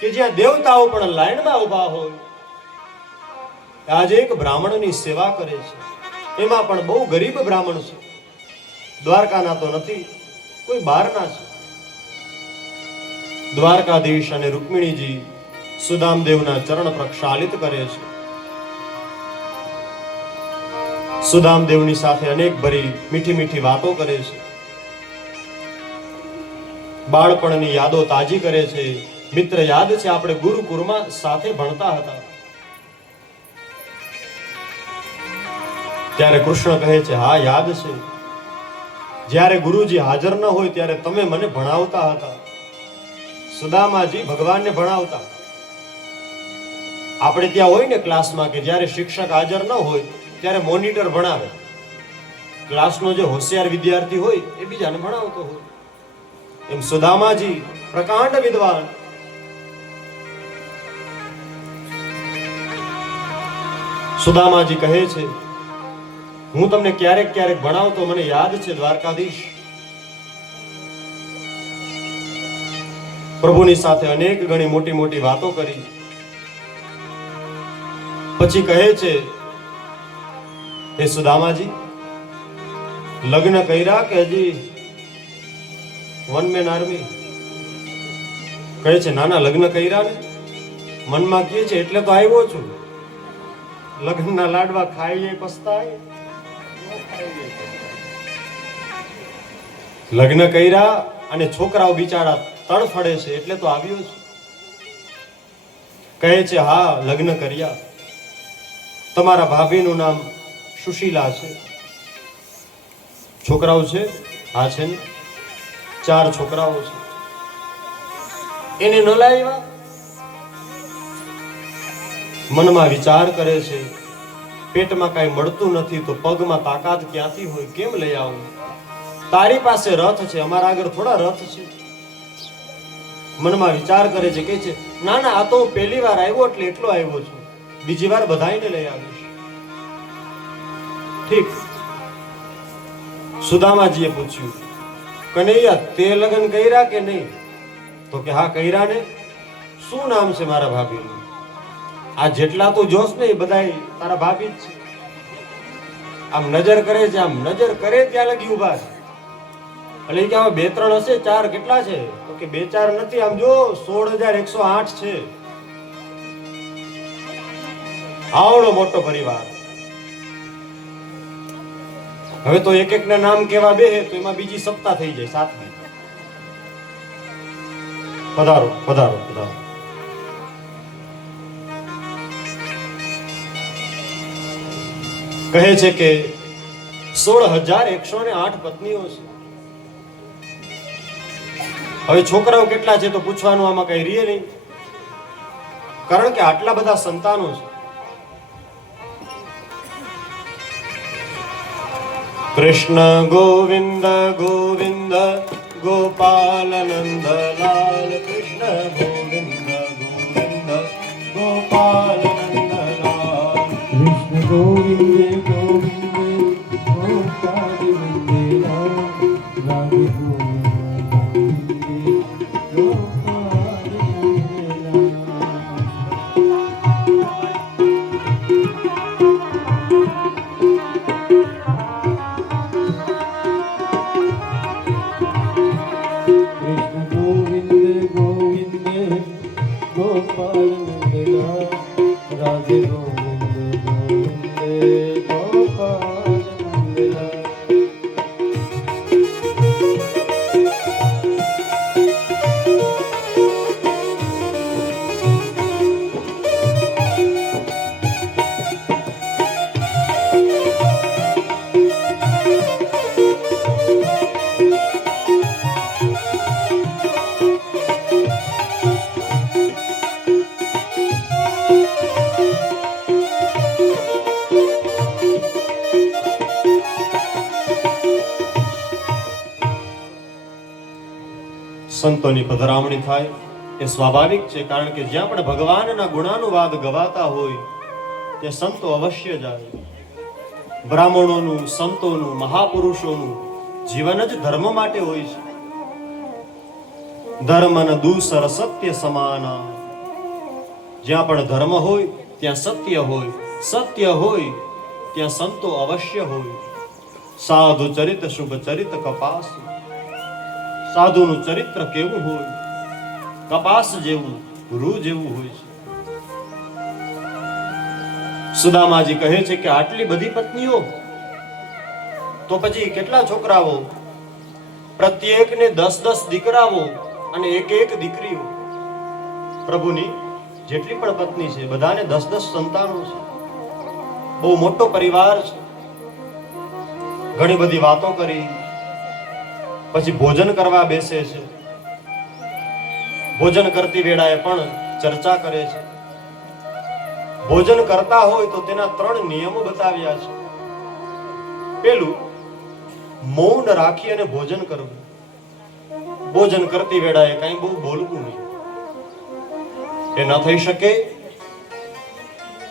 કે જ્યાં દેવતાઓ પણ લાઈનમાં ઊભા હોય. આજે એક બ્રાહ્મણની સેવા કરે છે, એમાં પણ બહુ ગરીબ બ્રાહ્મણ છે. દ્વારકાના તો નથી, કોઈ બહારના છે. દ્વારકાધીશ અને રૂકમિણીજી સુદામદેવના ચરણ પ્રક્ષાલિત કરે છે. સુદામદેવની સાથે અનેક ભરી મીઠી મીઠી વાતો કરે છે. બાળપણની યાદો તાજી કરે છે. મિત્ર યાદ છે, આપણે ગુરુકુળમાં સાથે ભણતા હતા. ત્યારે કૃષ્ણ કહે છે, હા યાદ છે, જ્યારે ગુરુજી હાજર ન હોય ત્યારે તમે મને ભણાવતા હતા. સુદામાજી ભગવાનને ભણાવતા. આપણે ત્યાં હોય ને ક્લાસમાં કે જ્યારે શિક્ષક હાજર ન હોય ત્યારે મોનિટર ભણાવે. ક્લાસનો જે હોશિયાર વિદ્યાર્થી હોય એ બીજાને ભણાવતો હોય. એમ સુદામાજી પ્રકાંડ વિદ્વાન. સુદામાજી કહે છે, હું તમને ક્યારેક ક્યારેક ભણાવતો, મને યાદ છે દ્વારકાધીશ. પ્રભુની સાથે અનેક ઘણી મોટી મોટી વાતો કરી. પછી કહે છે, હે સુદામાજી, લગ્ન કર્યા કે હજી વન મેન આર્મી? કહે છે, નાના લગ્ન કર્યા ને. મનમાં કહે છે, એટલે તો આવ્યો છું. લગ્નના લાડવા ખાઈએ પસ્તાય. લગ્ન કર્યા અને છોકરાઓ બિચારા તડફડે છે એટલે તો આવ્યો છું. કહે છે, હા લગ્ન કર્યા. તમારા ભાભીનું નામ સુશીલા છે. છોકરાઓ છે? હા છે ને, 4 છોકરાઓ છે. એને ન લાવ્યા? મનમાં વિચાર કરે છે, પેટમાં કાંઈ મળતું નથી તો પગમાં તાકાત ક્યાંથી હોય, કેમ લઈ આવું? તારી પાસે રથ છે, અમારા આગળ થોડા રથ છે. મનમાં વિચાર કરે છે, કે છે, ના ના, આ તો હું પહેલી વાર આવ્યો એટલે એટલો આવ્યો છું, બીજી વાર બધાઈને લઈ આવીશ. ઠીક. સુદામાજીએ પૂછ્યું, કનૈયા તે લગ્ન કર્યા કે નહીં? તો કે હા કર્યા ને. શું નામ છે મારા ભાભીનું? આ જેટલા તો જોશ ને એ બધા તારા ભાભી જ છે. આમ નજર કરે છે, આમ નજર કરે ત્યાં લગી ઉભા છે. એટલે કે આમાં 2-3 હશે, 4 કેટલા છે? તો કે 2-4 નથી, આમ જો 16,108 છે. આવડો મોટો પરિવાર. હવે તો એક એક ના નામ કેવા બે તો એમાં બીજી સપ્તાહ થઈ જાય, 7મી. પધારો પધારો પધારો. કહે છે કે 16,108 પત્નીઓ છે. હવે છોકરાઓ કેટલા છે તો પૂછવાનું આમાં કઈ રીએ નહીં, કારણ કે આટલા બધા સંતાનો છે. કૃષ્ણ ગોવિંદ ગોવિંદ ગોપાલ નંદલાલ કૃષ્ણ ગોવિંદ ગોવિંદ ગોપાલ નંદલાલ કૃષ્ણ ગોવિંદ ગોવિંદ ગોપાલ નંદલાલ રાધે ગોવિંદ ગોપાલ સંતોની પધરામણી થાય એ સ્વાભાવિક છે, કારણ કે જ્યાં પણ ભગવાનના ગુણાનુવાદ ગવાતા હોય તે સંતો અવશ્ય જાય. બ્રાહ્મણોનું, સંતોનું, મહાપુરુષોનું જીવન જ ધર્મ માટે હોય છે. ધર્મ ન દૂસર સત્ય સમાના. જ્યાં પણ ધર્મ હોય ત્યાં સત્ય હોય, સત્ય હોય ત્યાં સંતો અવશ્ય હોય. સાધુ ચરિત શુભ ચરિત કપાસ. સાધુનું ચરિત્ર કેવું હોય? કપાસ જેવું, રૂ જેવું હોય છે. સુદામાજી કહે છે કે આટલી બધી પત્નીઓ, તો પછી કેટલા છોકરાઓ? પ્રત્યેકને 10-10 દીકરાઓ અને એક દીકરીઓ. પ્રભુની જેટલી પણ પત્ની છે બધાને 10-10 સંતાનો છે. બહુ મોટો પરિવાર છે. ઘણી બધી વાતો કરી, પછી ભોજન કરવા બેસે છે. ભોજન કરતી વેળાએ પણ ચર્ચા કરે છે. ભોજન કરતા હોય તો તેના 3 નિયમો બતાવ્યા છે. પેલું, મૌન રાખી અને ભોજન કરવું. ભોજન કરતી વેળાએ કઈ બહુ બોલવું નહીં. એ ન થઈ શકે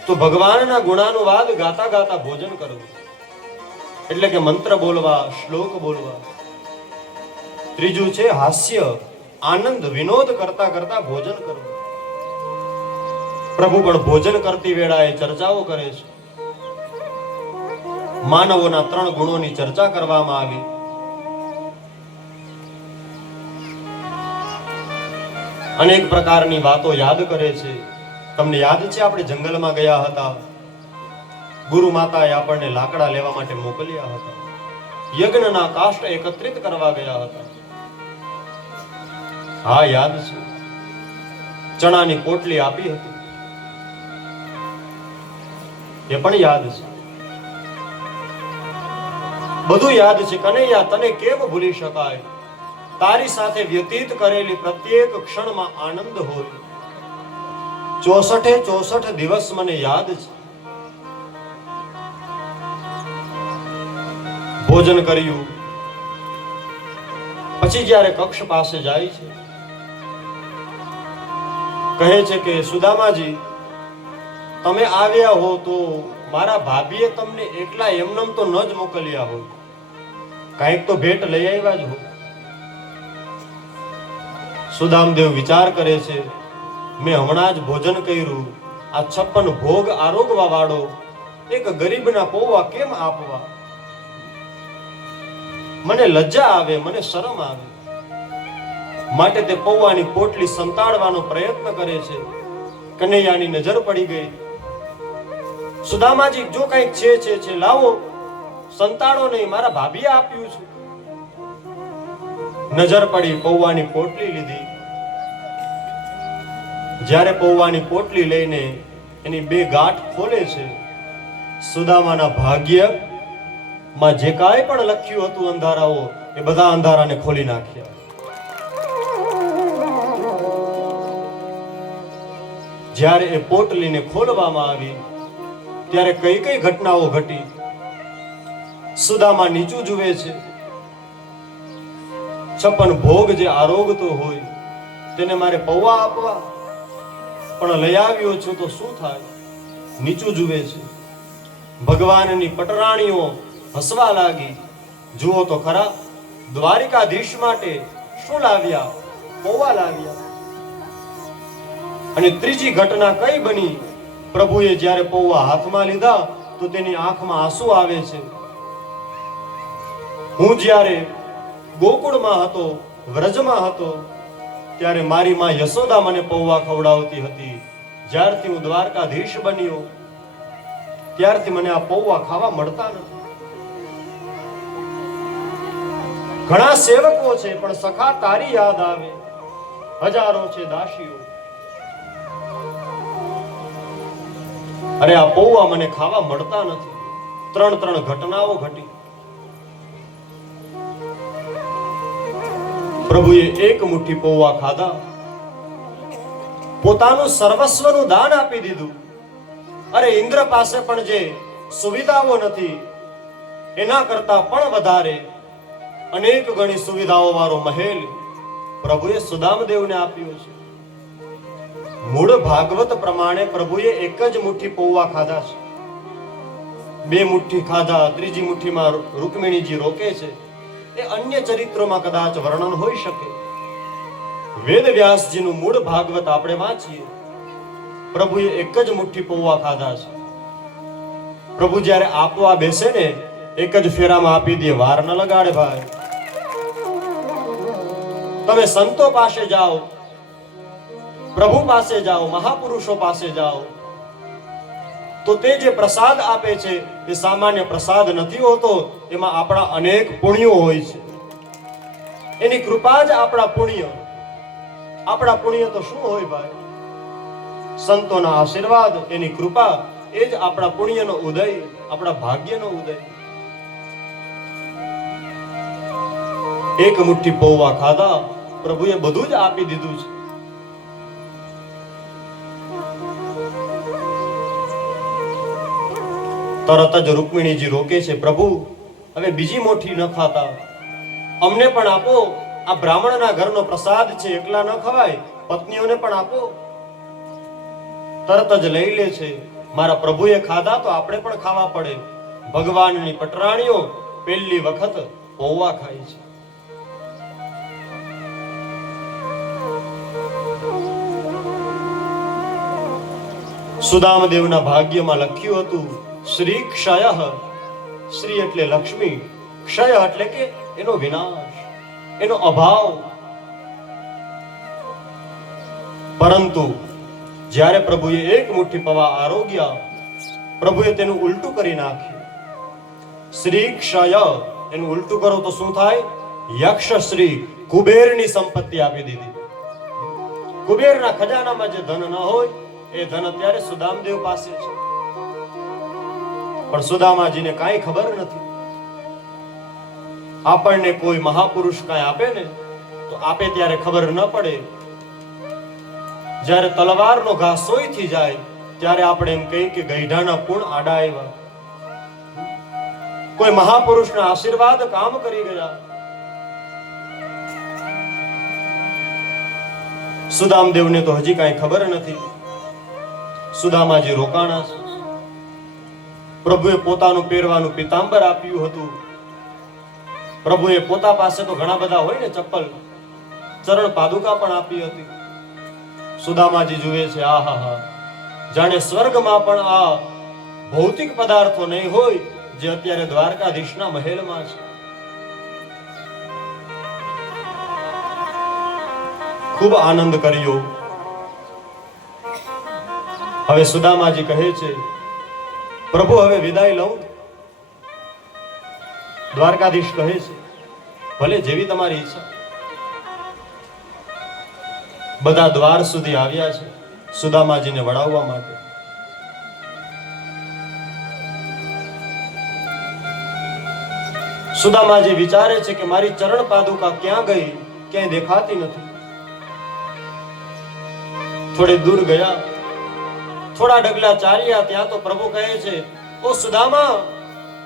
તો ભગવાનના ગુણાનુવાદ ગાતા ગાતા ભોજન કરવું, એટલે કે મંત્ર બોલવા, શ્લોક બોલવા. ત્રીજું છે હાસ્ય, આનંદ, વિનોદ કરતા કરતા ભોજન કરવું. પ્રભુ પણ ભોજન કરતી વેળાએ ચર્ચાઓ કરે છે. માનવોના 3 ગુણોની ચર્ચા કરવામાં આવી. અનેક પ્રકારની વાતો યાદ કરે છે. તમને યાદ છે આપણે જંગલમાં ગયા હતા, ગુરુ માતાએ આપણને લાકડા લેવા માટે મોકલ્યા હતા. યજ્ઞના કાષ્ટ એકત્રિત કરવા ગયા હતા. હા, યાદ છે. ચણાની પોટલી આપી હતી, એ પણ યાદ છે. બધું યાદ છે. કનૈયા, તને કેમ ભૂલી શકાય? તારી સાથે વ્યતીત કરેલી પ્રત્યેક ક્ષણમાં આનંદ હોય. 64 દિવસ મને યાદ છે. ભોજન કર્યું પછી જ્યારે કક્ષ પાસે જાય છે, કહે છે કે સુદામાજી, તમે આવ્યા હો તો મારા ભાભીએ તમને એકલા એમનેમ તો ન જ મોકલ્યા હોય, કાંઈક તો ભેટ લઈ આવ્યા જ હો. સુદામદેવ વિચાર કરે છે, મેં હમણાં જ ભોજન કર્યું, આ 56 ભોગ આરોગવા વાળો એક ગરીબના પૌવા કેમ આપવા? મને લજ્જા આવે, મને શરમ આવે. માટે તે પૌવાની પોટલી સંતાડવાનો પ્રયત્ન કરે છે. કનૈયાની નજર પડી ગઈ. સુદામાજી, જો કંઈક છે લાવો, સંતાડો નહીં, મારા ભાભીએ આપ્યું છે. નજર પડી, પૌવાની પોટલી લીધી. જ્યારે પૌવાની પોટલી લઈને એની 2 ગાંઠ ખોલે છે, સુદામાના ભાગ્ય માં જે કાંઈ પણ લખ્યું હતું અંધારાઓ, એ બધા અંધારાને ખોલી નાખ્યા. જ્યારે એ પોટલીને ખોલવામાં આવી ત્યારે કઈ કઈ ઘટનાઓ ઘટી. સુદામા નીચું જુએ છે. 56 ભોગ જે આરોગતો હોય તેને મારે પૌવા આપવા, પણ લઈ આવ્યો છું તો શું થાય? નીચું જુએ છે. ભગવાનની પટરાણીઓ હસવા લાગી. જુઓ તો ખરા, દ્વારિકાધીશ માટે શું લાવ્યા? પૌવા લાવ્યા. અને ત્રીજી ઘટના કઈ બની? પ્રભુએ જ્યારે પૌવા હાથમાં લીધા તો તેની આંખમાં આંસુ આવે છે. હું જ્યારે ગોકુળમાં હતો, વ્રજમાં હતો, ત્યારે મારી માં યશોદા મને પૌવા ખવડાવતી હતી. જ્યારથી હું દ્વારકાધીશ બન્યો ત્યારથી મને આ પૌવા ખાવા મળતા નથી. ઘણા સેવકો છે પણ સખા તારી યાદ આવે. હજારો છે દાસીઓ, અરે આ પૌવા મને ખાવા મળતા નથી. 3 ઘટનાઓ ઘટી. પ્રભુએ એક મુઠ્ઠી પૌવા ખાધા, પોતાનું સર્વસ્વનું દાન આપી દીધું. અરે ઇન્દ્ર પાસે પણ જે સુવિધાઓ નથી એના કરતા પણ વધારે અનેક ગણી સુવિધાઓ વાળો મહેલ પ્રભુએ સુદામદેવને આપ્યો છે. મૂળ ભાગવત પ્રમાણે પ્રભુએ એક જ મુઠ્ઠી પૌવા ખાધા છે. 2 મુઠ્ઠી ખાધા, ત્રીજી મુઠ્ઠીમાં રૂકમિણીજી રોકે છે. એ અન્ય ચરિત્રોમાં કદાચ વર્ણન હોઈ શકે. વેદવ્યાસજીનું મૂળ ભાગવત આપણે વાંચીએ, પ્રભુએ એક જ મુઠ્ઠી પૌવા ખાધા છે. પ્રભુ જ્યારે આપવા બેસે ને એક જ ફેરામાં આપી દે, વાર ન લગાડે ભાઈ. તમે સંતો પાસે જાઓ, પ્રભુ પાસે જાઓ, મહાપુરુષો પાસે જાઓ, તો તે જે પ્રસાદ આપે છે એ સામાન્ય પ્રસાદ નથી હોતો. એમાં આપણા અનેક પુણ્યો હોય છે. એની કૃપા જ આપણા પુણ્ય. આપણા પુણ્ય તો શું હોય ભાઈ? સંતોના આશીર્વાદ, એની કૃપા, એ જ આપણા પુણ્યનો ઉદય, આપણા ભાગ્યનો ઉદય. એક મુઠ્ઠી પૌવા ખાધા, પ્રભુએ બધું જ આપી દીધું છે. તરત જ રૂકમિણીજી રોકે છે, પ્રભુ હવે બીજી મોઠી ન ખાતા, અમને પણ આપો. આ બ્રાહ્મણના ઘરનો પ્રસાદ છે, એકલા ન ખવાય, પત્નીઓને પણ આપો. તરત જ લઈ લે છે. મારા પ્રભુએ ખાધા તો આપણે પણ ખાવા પડે. ભગવાનની પટરાણીઓ પહેલી વખત પૌવા ખાય છે. સુદામદેવના ભાગ્યમાં લખ્યું હતું શ્રી ક્ષય. શ્રી એટલે લક્ષ્મી, ક્ષય એટલે કે એનો વિનાશ, એનો અભાવ. પરંતુ જ્યારે પ્રભુએ એક મુઠ્ઠી પૌવા આરોગ્યા, પ્રભુએ તેનું ઉલટું કરી નાખ્યું. શ્રી ક્ષય એનું ઉલટું કરો તો શું થાય? યક્ષ શ્રી, કુબેરની સંપત્તિ આપી દીધી. કુબેરના ખજાનામાં જે ધન ન હોય એ ધન અત્યારે સુદામદેવ પાસે છે. પણ સુદામાજીને કાંઈ ખબર નથી. આપણને કોઈ મહાપુરુષ કાંઈ આપે ને તો આપે ત્યારે ખબર ન પડે. જ્યારે તલવારનો ઘા સોયથી જાય ત્યારે આપણે એમ કહીએ કે ગઈઢાના પૂણ આડા આવ્યા. કોઈ મહાપુરુષના આશીર્વાદ કામ કરી ગયા. સુદામદેવને તો હજી કાંઈ ખબર નથી. સુદામાજી રોકાણા છે. પ્રભુએ પોતાનું પહેરવાનું પીતાંબર આપ્યું હતું. પ્રભુએ પોતા પાસે તો ઘણા બધા હોય ને ચપ્પલ, ચરણ પાદુકા પણ આપી હતી. સુદામાજી જુએ છે, આહા, જાણે સ્વર્ગમાં પણ આ ભૌતિક પદાર્થો નહીં હોય જે અત્યારે દ્વારકાધીશના મહેલમાં છે. ખૂબ આનંદ કર્યો. હવે સુદામાજી કહે છે, પ્રભુ હવે વિદાય લઉં? દ્વારકાધીશ કહે છે, ભલે જેવી તમારી ઈચ્છા. બધા દ્વાર સુધી આવ્યા છે સુદામાજીને વડાવવા માટે. સુદામાજી વિચારે છે કે મારી ચરણ પાદુકા ક્યાં ગઈ? ક્યાંય દેખાતી નથી. થોડે દૂર ગયા, થોડા ડગલા ચાલ્યા, ત્યાં તો પ્રભુ કહે છે, ઓ સુદામા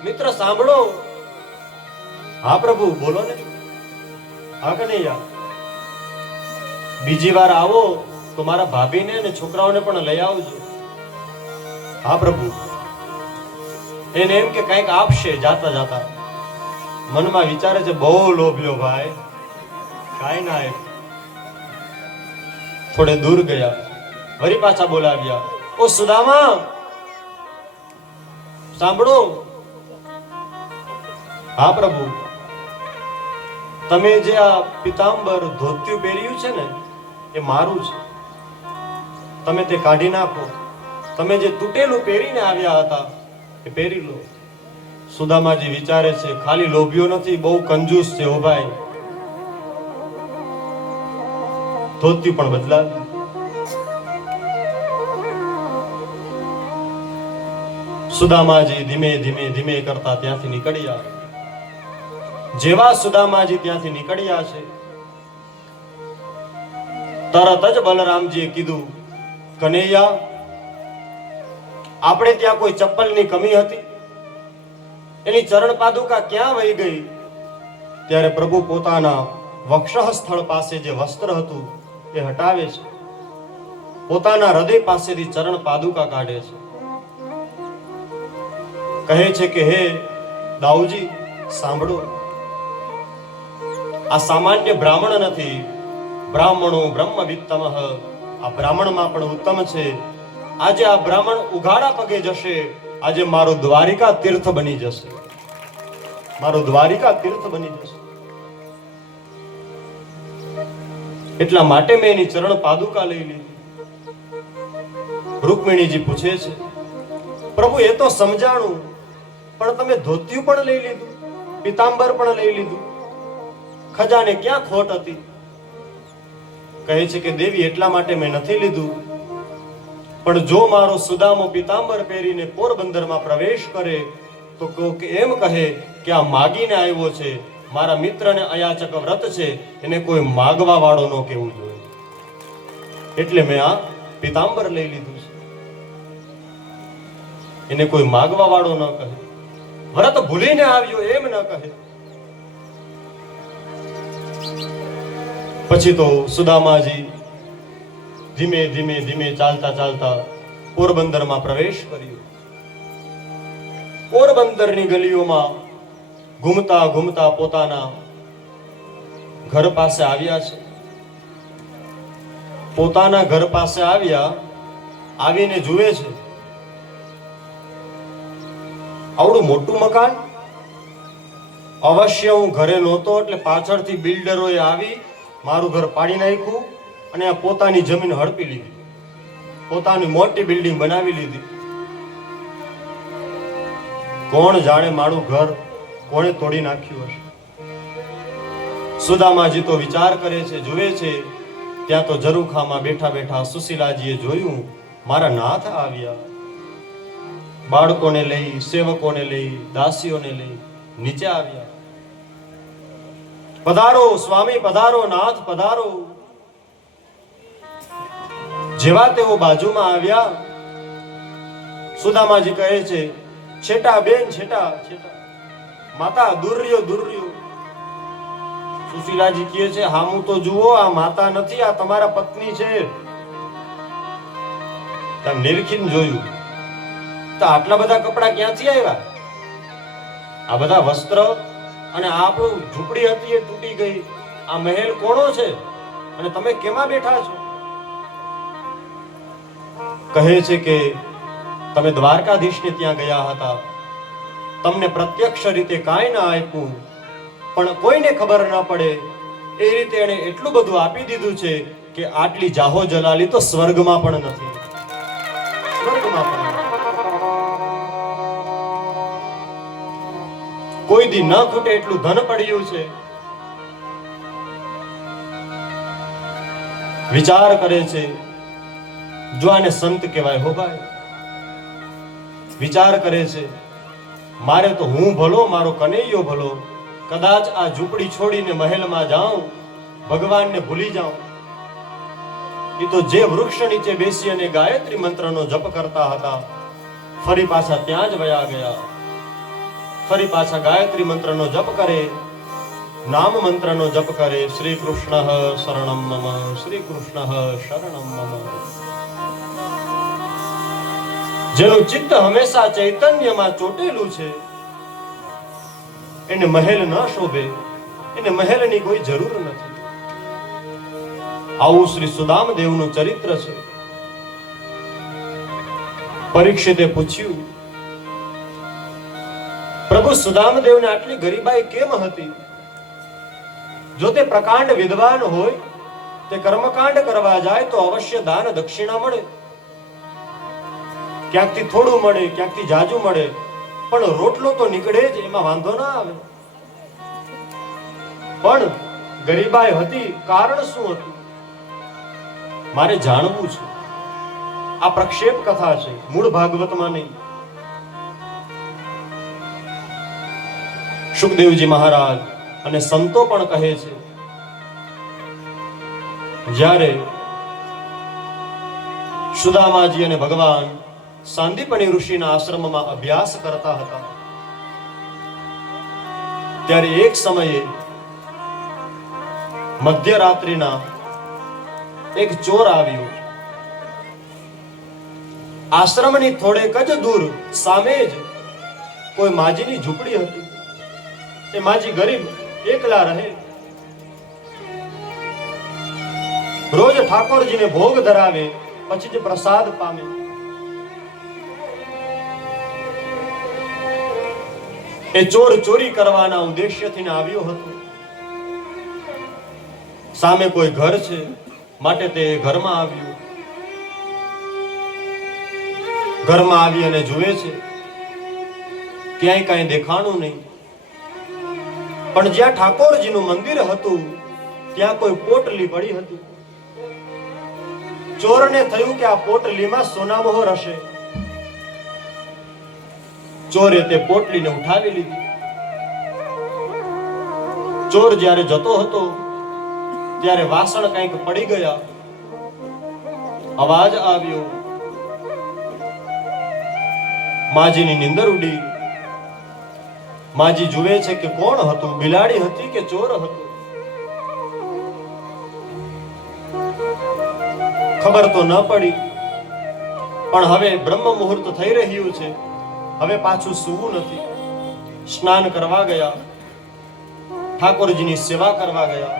મિત્ર સાંભળો. હા પ્રભુ બોલો ને. હા કે નહીં યાર? બીજી વાર આવો તો મારા ભાભીને અને છોકરાઓને પણ લઈ આવજો. હા પ્રભુ. એને એમ કે કંઈક આપશે જાતા જાતા. મનમાં વિચારે છે બહુ લોભ્યો ભાઈ, કાંઈ ના આપ્યું. થોડે દૂર ગયા, વળી પાછા બોલાવ્યા, ઓ સુદામા સાંભળો. હા પ્રભુ. તમે જે આ પિતાંબર ધોતિયું પહેર્યું છે ને એ મારું છે, તમે તે કાઢી નાખો. તમે જે તૂટેલું પહેરીને આવ્યા હતા એ પહેરી લો. સુદામાજી વિચારે છે ખાલી લોભ્યો નથી, બહુ કંજૂસ છે ઓ ભાઈ. ધોતિયું પણ બદલાવ્યું. સુદામાજી ધીમે ધીમે ધીમે કરતા ત્યાંથી નીકળ્યા. જેવા સુદામાજી ત્યાંથી નીકળ્યા છે, તરત જ બલરામજીએ કીધું, કનૈયા, આપણે ત્યાં કોઈ ચપ્પલની કમી હતી? એની ચરણ પાદુકા ક્યાં વહી ગઈ? ત્યારે પ્રભુ પોતાના વક્ષઃ સ્થળ પાસે જે વસ્ત્ર હતું એ હટાવે છે, પોતાના હૃદય પાસેથી ચરણ પાદુકા કાઢે છે. કહે છે કે હે દાઉજી સાંભળો, આ સામાન્ય બ્રાહ્મણ નથી, બ્રાહ્મણો બ્રહ્મવિત્તમ. આ બ્રાહ્મણમાં પણ ઉત્તમ છે. આજે આ બ્રાહ્મણ ઉઘાડા પગે જશે, આજે મારું દ્વારિકા તીર્થ બની જશે, મારું દ્વારિકા તીર્થ બની જશે. એટલા માટે મેં એની ચરણ પાદુકા લઈ લીધી. રૂકમિણીજી પૂછે છે, પ્રભુ એ તો સમજાણું, પણ તમે ધોતિયું પણ લઈ લીધું, પિતાંબર પણ લઈ લીધું, ખજાને ક્યાં ખોટ હતી? કહે છે કે દેવી એટલા માટે મેં નથી લીધું, પણ જો મારો સુદામો પિતાંબર પહેરીને પોરબંદરમાં પ્રવેશ કરે તો કોક એમ કહે કે આ માગીને આવ્યો છે, મારા મિત્રને અયાચક વ્રત છે, એને કોઈ માગવા વાળો ન કહેવું જોઈએ. એટલે મેં આ પિતાંબર લઈ લીધું છે. એને કોઈ માગવા વાળો ન કહે, વ્રત ભૂલીને આવ્યો એમ ન કહે. પછી તો સુદામાજી ધીમે ધીમે ધીમે ચાલતા ચાલતા પોરબંદરમાં પ્રવેશ કર્યો. પોરબંદરની ગલીઓમાં ઘૂમતા ઘૂમતા પોતાના ઘર પાસે આવ્યા છે. પોતાના ઘર પાસે આવ્યા, આવીને જુએ છે આવડું મોટું મકાન. અવશ્ય હું ઘરે નહોતો એટલે પાછળથી બિલ્ડરોએ આવી મારું ઘર પાડી નાખ્યું અને આ પોતાની જમીન હડપી લીધી, પોતાની મોટી બિલ્ડિંગ બનાવી લીધી. કોણ જાણે મારું ઘર કોણે તોડી નાખ્યું હશે. સુદામાજી તો વિચાર કરે છે, જુએ છે, ત્યાં તો ઝરૂખામાં બેઠા બેઠા સુશીલાજીએ જોયું મારા નાથ આવ્યા. બાળકોને લઈ, સેવકોને લઈ, દાસીઓને લઈ નીચે આવ્યા. પધારો સ્વામી, પધારો નાથ, પધારો. જેવા તેઓ બાજુમાં આવ્યા, સુદામાજી કહે છે, છેટા બેન, છેટા છેટા. માતા દૂર રહ્યો, દૂર રહ્યો. સુશીલાજી કહે છે, હામું તો જુઓ, આ માતા નથી, આ તમારા પત્ની છે. તમે નિરખીને જોયું તો આટલા બધા કપડા ક્યાંથી આવ્યા? આ બધા વસ્ત્ર અને આ આપણું ઝૂંપડી હતી એ તૂટી ગઈ. આ મહેલ કોનો છે અને તમે કેમાં બેઠા છો? કહે છે કે તમે દ્વારકાધીશને ત્યાં ગયા હતા, તમને પ્રત્યક્ષ રીતે કાંઈ ના આપ્યું, પણ કોઈને ખબર ના પડે એ રીતે એને એટલું બધું આપી દીધું છે કે આટલી જાહો જલાલી તો સ્વર્ગમાં પણ નથી, સ્વર્ગમાં પણ નથી. કોઈ દી ન ખૂટે એટલું ધન પડ્યું છે. વિચાર કરે છે, જો આને સંત કહેવાય હો ભાઈ. વિચાર કરે છે, મારે તો હું ભલો, મારો કનૈયો ભલો, કદાચ આ ઝૂંપડી છોડીને મહેલમાં જાઉં, ભગવાનને ભૂલી જાઉં. એ તો જે વૃક્ષ નીચે બેસી અને ગાયત્રી મંત્રનો જપ કરતા હતા, ફરી પાછા ત્યાં જ વયા ગયા. ફરી પાછા ગાયત્રી મંત્રનો જપ કરે નામ મંત્રનો જપ કરે, શ્રી કૃષ્ણ શરણમ મમ, શ્રી કૃષ્ણ શરણમ મમ. જેનું ચિત્ત હંમેશા ચૈતન્યમાં ચોટેલું છે એને મહેલ ન શોભે, એને મહેલની કોઈ જરૂર નથી. આવું શ્રી સુદામદેવનું ચરિત્ર છે. પરીક્ષિતે પૂછ્યું, પ્રભુ સુદામદેવને આટલી ગરીબાઈ કેમ હતી? જો તે પ્રકાંડ વિદ્વાન હોય, તે કર્મકાંડ કરવા જાય તો અવશ્ય દાન દક્ષિણા મળે. ક્યાંકથી થોડું મળે, ક્યાંકથી જાજુ મળે, પણ રોટલો તો નીકળે જ, એમાં વાંધો ના આવે. પણ ગરીબાઈ હતી, કારણ શું હતું? મારે જાણવું છે. આ પ્રક્ષેપ કથા છે, મૂળ ભાગવતમાં નહીં. સુખદેવજી મહારાજ અને સંતો પણ કહે છે, જ્યારે સુદામાજી અને ભગવાન સાંદીપની ઋષિના આશ્રમમાં અભ્યાસ કરતા હતા, ત્યારે એક સમયે મધ્યરાત્રિના એક ચોર આવ્યો. આશ્રમની થોડેક જ દૂર સામે જ કોઈ માજીની ઝૂંપડી હતી. એ માજી ગરીબ એકલા રહે. રોજ ઠાકોરજીને ભોગ ધરાવે, પછી જ પ્રસાદ પામે. એ ચોર ચોરી કરવાના ઉદ્દેશ્યથી આવ્યો હતો. સામે કોઈ ઘર છે માટે તે ઘરમાં આવ્યું. ઘરમાં આવી અને જુએ છે, ક્યાંય કાંઈ દેખાણું નહીં. પણ જ્યાં ઠાકોરજીનું મંદિર હતું ત્યાં કોઈ પોટલી પડી હતી. ચોરને થયું કે આ પોટલીમાં સોનામોહર હશે. ચોરે તે પોટલીને ઉઠાવી લીધી. ચોર જ્યારે જતો હતો ત્યારે વાસણ કંઈક પડી ગયા. અવાજ આવ્યો. માજીની નીંદર ઉડી. માજી જુએ છે કે કોણ હતું, બિલાડી હતી કે ચોર હતું? ખબર તો ન પડી. પણ હવે બ્રહ્મ મુહૂર્ત થઈ રહ્યું છે, હવે પાછું સૂવું નથી. સ્નાન કરવા ગયા, ઠાકોરજીની સેવા કરવા ગયા.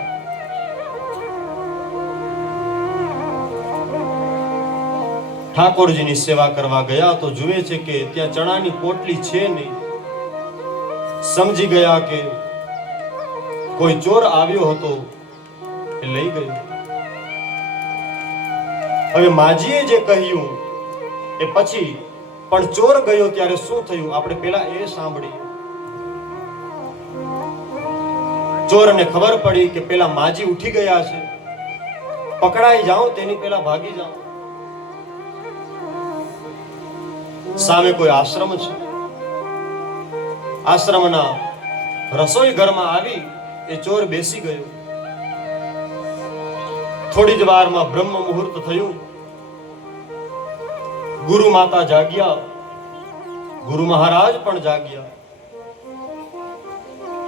ઠાકોરજીની સેવા કરવા ગયા તો જુએ છે કે ત્યાં ચણાની પોટલી છે નહીં. સમજી ગયા કે કોઈ ચોર આવ્યો હતો, એ લઈ ગયો. હવે માજીએ જે કહ્યું એ પછી, પણ ચોર ગયો ત્યારે શું થયું આપણે પેલા એ સાંભળીએ. ચોરને ખબર પડી કે પેલા માજી ઉઠી ગયા છે, પકડાઈ જાઉં તેની પેલા ભાગી જાઉં. સામે કોઈ આશ્રમ છે. આશ્રમના રસોઈ ઘરમાં આવી એ ચોર બેસી ગયો. થોડી જ વારમાં બ્રહ્મ મુહૂર્ત થયું. ગુરુ માતા જાગ્યા, ગુરુ મહારાજ પણ જાગ્યા.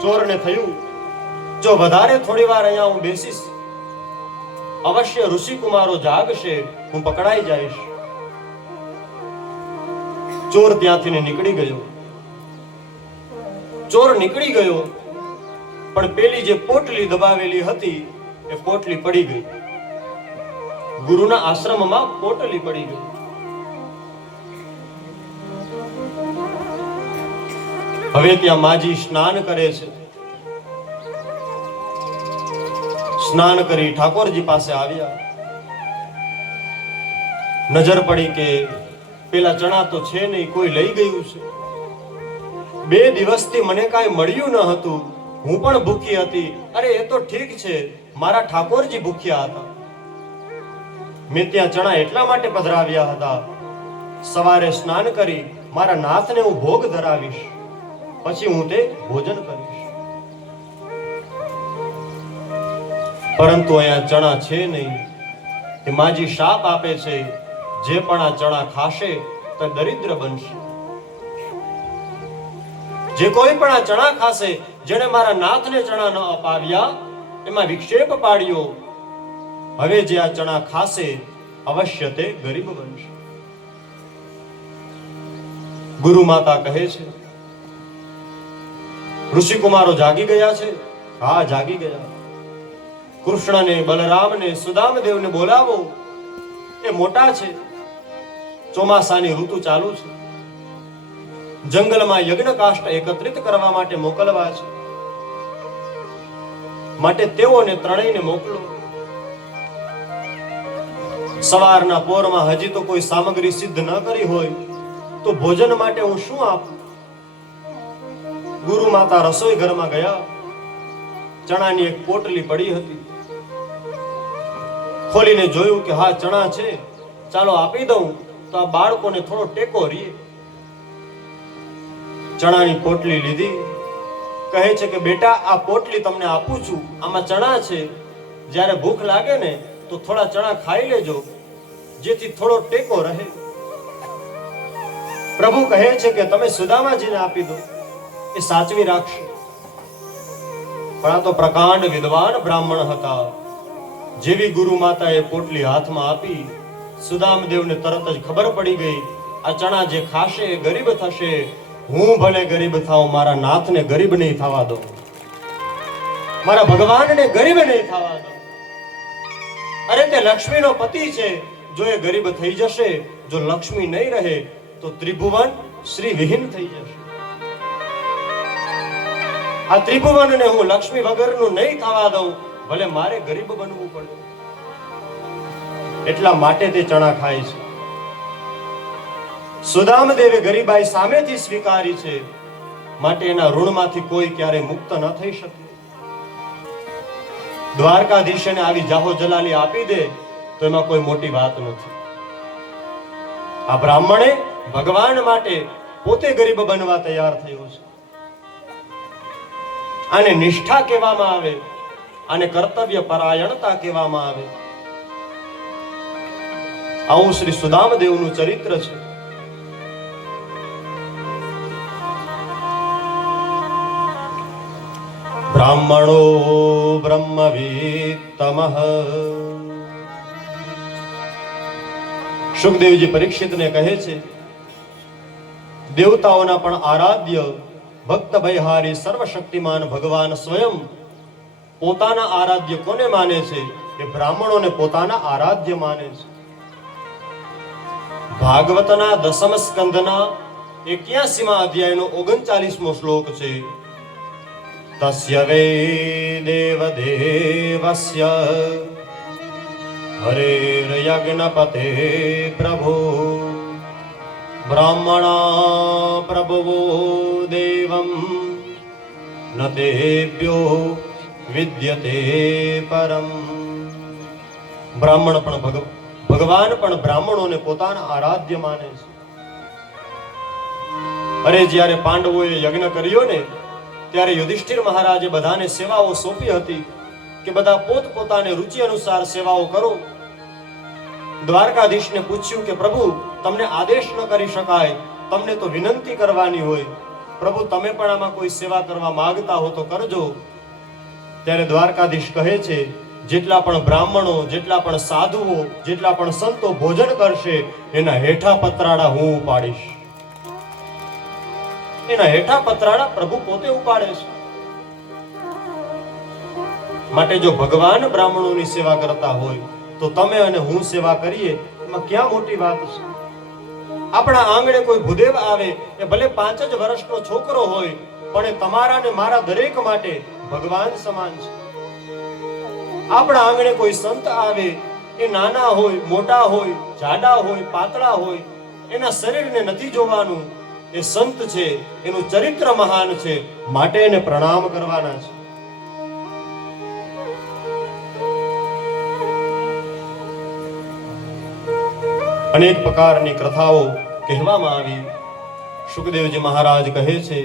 ચોરને થયું, જો વધારે થોડી વાર અહીંયા હું બેસીશ, અવશ્ય ઋષિ કુમારો જાગશે, હું પકડાઈ જઈશ. ચોર ત્યાંથી નીકળી ગયો. ચોર નીકળી ગયો, પણ પેલી જે પોટલી દબાવેલી હતી એ પોટલી પડી ગઈ. ગુરુના આશ્રમમાં પોટલી પડી ગઈ. હવે ત્યાં માજી સ્નાન કરે છે. સ્નાન કરી ઠાકોરજી પાસે આવ્યા. નજર પડી કે પેલા ચણા તો છે નહીં, કોઈ લઈ ગયું છે. 2 દિવસથી મને કાંઈ મળ્યું ન હતું, હું પણ ભૂખી હતી. અરે એ તો ઠીક છે, મારા ઠાકોરજી ભૂખ્યા હતા. મેં ત્યાં ચણા એટલા માટે પધરાવ્યા હતા, સવારે સ્નાન કરી મારા નાથને હું ભોગ ધરાવીશ, પછી હું તે ભોજન કરીશ. પરંતુ અહીંયા ચણા છે નહીં. એ માજી શાપ આપે છે, જે પણ આ ચણા ખાશે તો દરિદ્ર બનશે. જે કોઈ પણ આ ચણા ખાશે, જેણે મારા નાથને ચણા ન અપાવ્યા એમાં વિક્ષેપ પાડ્યો. હવે જે આ ચણા ખાશે અવશ્ય તે ગરીબ બનશે. ગુરુ માતા કહે છે, ઋષિકુમારો જાગી ગયા છે? હા, જાગી ગયા. કૃષ્ણને, બલરામને, સુદામદેવને બોલાવો. એ મોટા છે, ચોમાસાની ઋતુ ચાલુ છે, જંગલમાં યજ્ઞ કાષ્ઠ એકત્રિત કરવા માટે મોકલવા છે, માટે તેઓને ત્રણેયને મોકલો. સવારના પોરમાં હજી તો કોઈ સામગ્રી સિદ્ધ ન કરી હોય તો ભોજન માટે હું શું આપું? ગુરુ માતા રસોઈ ઘરમાં ગયા. ચણાની એક પોટલી પડી હતી. ખોલીને જોયું કે હા, ચણા છે, ચાલો આપી દઉં તો આ બાળકોને થોડો ટેકો રીએ. ચણાની પોટલી લીધી. કહે છે કે બેટા, આ પોટલી તમને આપું છું, આમાં ચણા છે, જ્યારે ભૂખ લાગે ને તો થોડા ચણા ખાઈ લેજો, જેથી થોડો ટેકો રહે. પ્રભુ કહે છે કે તમે સુદામાજીને આપી દો, એ સાચવી રાખશે. પણ આ તો પ્રકાંડ વિદ્વાન બ્રાહ્મણ હતા. જેવી ગુરુ માતાએ પોટલી હાથમાં આપી, સુદામદેવને તરત જ ખબર પડી ગઈ, આ ચણા જે ખાશે એ ગરીબ થશે. હું ભલે ગરીબ થાઉં, મારા નાથને ગરીબ નહીં થવા દો, મારા ભગવાનને ગરીબ નહીં થવા દો. અરે તે લક્ષ્મીનો પતિ છે, જો એ ગરીબ થઈ જશે, જો લક્ષ્મી નહીં રહે તો ત્રિભુવન શ્રી વિહીન થઈ જશે. આ ત્રિભુવનને હું લક્ષ્મી વગરનું નહીં થવા દઉં, ભલે મારે ગરીબ બનવું પડે. એટલા માટે તે ચણા ખાય છે. સુદામદેવે ગરીબાઈ સામેથી સ્વીકારી છે, માટે એના ઋણમાંથી કોઈ ક્યારે મુક્ત ન થઈ શકે. દ્વારકાધીશને આવી જાહો જલાલી આપી દે તો એમાં કોઈ મોટી વાત નથી. આ બ્રાહ્મણે ભગવાન માટે પોતે ગરીબ બનવા તૈયાર થયો છે. આને નિષ્ઠા કહેવામાં આવે, આને કર્તવ્ય પરાયણતા કહેવામાં આવે. આવું શ્રી સુદામદેવનું ચરિત્ર છે. બ્રાહ્મણો બ્રહ્મવિત્તમઃ. સુખદેવજી પરીક્ષિતને કહે છે, દેવતાઓના પણ આરાધ્ય ભક્ત ભયહારી સર્વશક્તિમાન ભગવાન સ્વયં પોતાના આરાધ્ય કોને માને છે? એ બ્રાહ્મણોને પોતાના આરાધ્ય માને છે. ભાગવતના 10મ સ્કંદના 81મા અધ્યાયનો 39મો શ્લોક છે. તસ્ય વે દેવ દેવસ્ય હરેર યજ્ઞપતે પ્રભુ બ્રાહ્મણા પ્રભવો દેવમ ન તેભ્યો વિદ્યતે પરમ. બ્રાહ્મણ પણ ભગવાન પણ બ્રાહ્મણોને પોતાના આરાધ્ય માને છે. અરે જ્યારે પાંડવોએ યજ્ઞ કર્યો ને ત્યારે યુધિષ્ઠિર મહારાજે બધાને સેવાઓ સોંપી હતી કે બધા પોતપોતાને રુચિ અનુસાર સેવાઓ કરો. દ્વારકાધીશને પૂછ્યું કે પ્રભુ, તમને આદેશ ન કરી શકાય, તમને તો વિનંતી કરવાની હોય, પ્રભુ તમે પણ આમાં કોઈ સેવા કરવા માંગતા હો તો કરજો. ત્યારે દ્વારકાધીશ કહે છે, જેટલા પણ બ્રાહ્મણો, જેટલા પણ સાધુઓ, જેટલા પણ સંતો ભોજન કરશે એના હેઠા પતરાડા હું ઉપાડીશ. એના હેઠા પતરાડા પ્રભુ પોતે ઉપાડે છે. માટે જો ભગવાન બ્રાહ્મણોની સેવા કરતા હોય તો તમે અને હું સેવા કરીએ એમાં ક્યાં મોટી વાત છે? આપણા આંગણે કોઈ ભૂદેવ આવે, એ ભલે 5 જ વર્ષનો છોકરો હોય, પણ એ તમારા ને મારા દરેક માટે ભગવાન સમાન છે. આપણા આંગણે કોઈ સંત આવે, એ નાના હોય, મોટા હોય, જાડા હોય, પાતળા હોય, એના શરીરને નથી જોવાનું. એ સંત છે, એનું ચરિત્ર મહાન છે, માટે એને પ્રણામ કરવાના છે. અનેક પ્રકારની કથાઓ કહેવામાં આવી. સુખદેવજી મહારાજ કહે છે,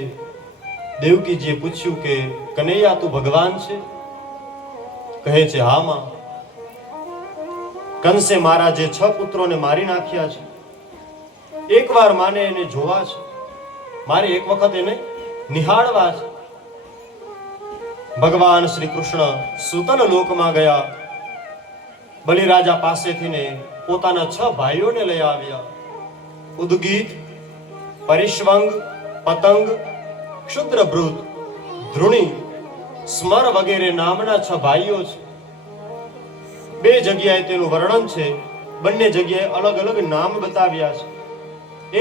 દેવકીજીએ પૂછ્યું કે કનૈયા તું ભગવાન છે? કહે છે, હા માં. કંસે મારા જે 6 પુત્રોને મારી નાખ્યા છે, એકવાર માને એને જોવા છે, મારે એક વખત એને નિહાળવા છે. ભગવાન શ્રી કૃષ્ણ સુતલ લોકમાં ગયા. બલિરાજા પાસેથી ને પોતાના 6 ભાઈઓને લઈ આવ્યા. ઉદગીત, પરિશ્વંગ, પતંગ, ક્ષુદ્રભૃત, ધ્રુણી, સ્મર વગેરે નામના 6 ભાઈઓ છે. 2 જગ્યાએ તેનું વર્ણન છે, બંને જગ્યાએ અલગ અલગ નામ બતાવ્યા છે.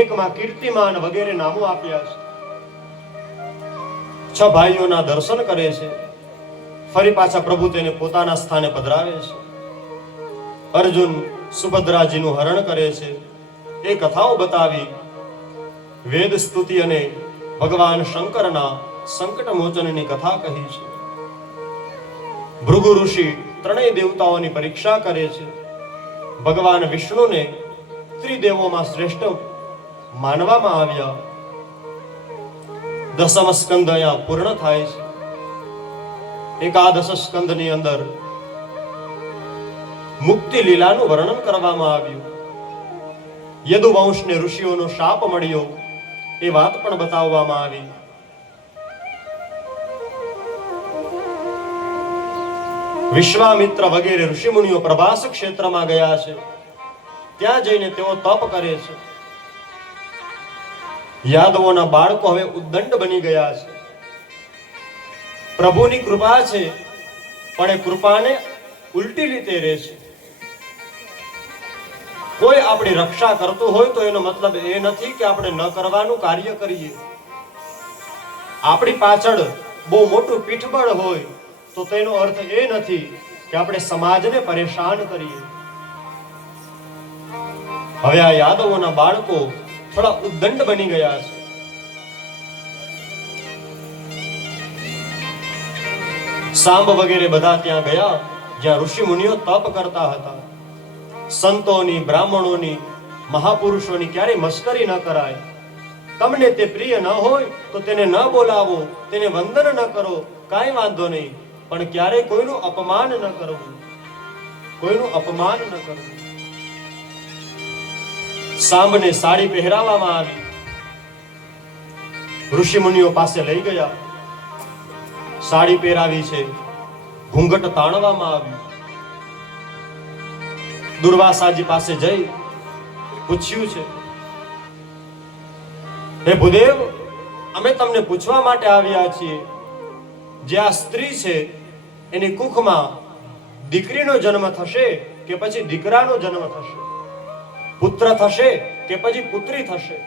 એકમાં કીર્તિમાન વગેરે નામો આપ્યા છે. 6 ભાઈઓના દર્શન કરે છે. ફરી પાછા પ્રભુ તેને પોતાના સ્થાને પધરાવે છે. અર્જુન સુભદ્રાજીનું હરણ કરે છે. એ કથાઓ બતાવી વેદ સ્તુતિ અને ભગવાન શંકરના સંકટ મોચનની કથા કહી છે. ભૃગુ ઋષિ ત્રણેય દેવતાઓની પરીક્ષા કરે છે. ભગવાન વિષ્ણુને ત્રિદેવોમાં શ્રેષ્ઠ માનવામાં આવ્યા. 10મ સ્કંદ અહીંયા પૂર્ણ થાય છે. 11 સ્કંદની અંદર મુક્તિ લીલાનું વર્ણન કરવામાં આવ્યું. યદુવંશને ઋષિઓનો શાપ મળ્યો એ વાત પણ બતાવવામાં આવી. વિશ્વામિત્ર વગેરે ઋષિમુનિઓ પ્રભાસ ક્ષેત્રમાં ગયા છે. ત્યાં જઈને તેઓ તપ કરે છે. યાદવોના બાળકો હવે ઉદ્દંડ બની ગયા છે. પ્રભુની કૃપા છે, પણ એ કૃપાને ઉલટી રીતે રહે છે. કોઈ આપણી રક્ષા કરતું હોય તો એનો મતલબ એ નથી કે આપણે ન કરવાનું કાર્ય કરીએ. આપણી પાછળ બહુ મોટું પીઠબળ હોય તો તેનો અર્થ એ નથી કે આપણે સમાજને પરેશાન કરીએ. હવે આ યાદવોના બાળકો થોડા ઉદ્દંડ બની ગયા છે. સાંબ વગેરે બધા ત્યાં ગયા જ્યાં ઋષિ મુનિઓ તપ કરતા હતા. સંતોની, બ્રાહ્મણોની, મહાપુરુષોની ક્યારે મસ્કરી ન કરાય. તમને તે પ્રિય ન હોય તો તેને ન બોલાવો, તેને વંદન ન કરો, કાંઈ વાંધો નહીં, પણ ક્યારેય કોઈનું અપમાન ન કરવું, કોઈનું અપમાન ન કરવું. સાંબને સાડી પહેરાવવામાં આવી. ઋષિ મુનિઓ પાસે લઈ ગયા. સાડી પહેરાવી છે, ઘૂંઘટ તાણવામાં આવ્યું. દુર્વાસાજી પાસે જઈ પૂછ્યું છે, હે ભૂદેવ, અમે તમને પૂછવા માટે આવ્યા છીએ, જે આ સ્ત્રી છે એની કુખમાં દીકરીનો જન્મ થશે કે પછી દીકરાનો જન્મ થશે, પુત્ર થશે કે પછી પુત્રી થશે?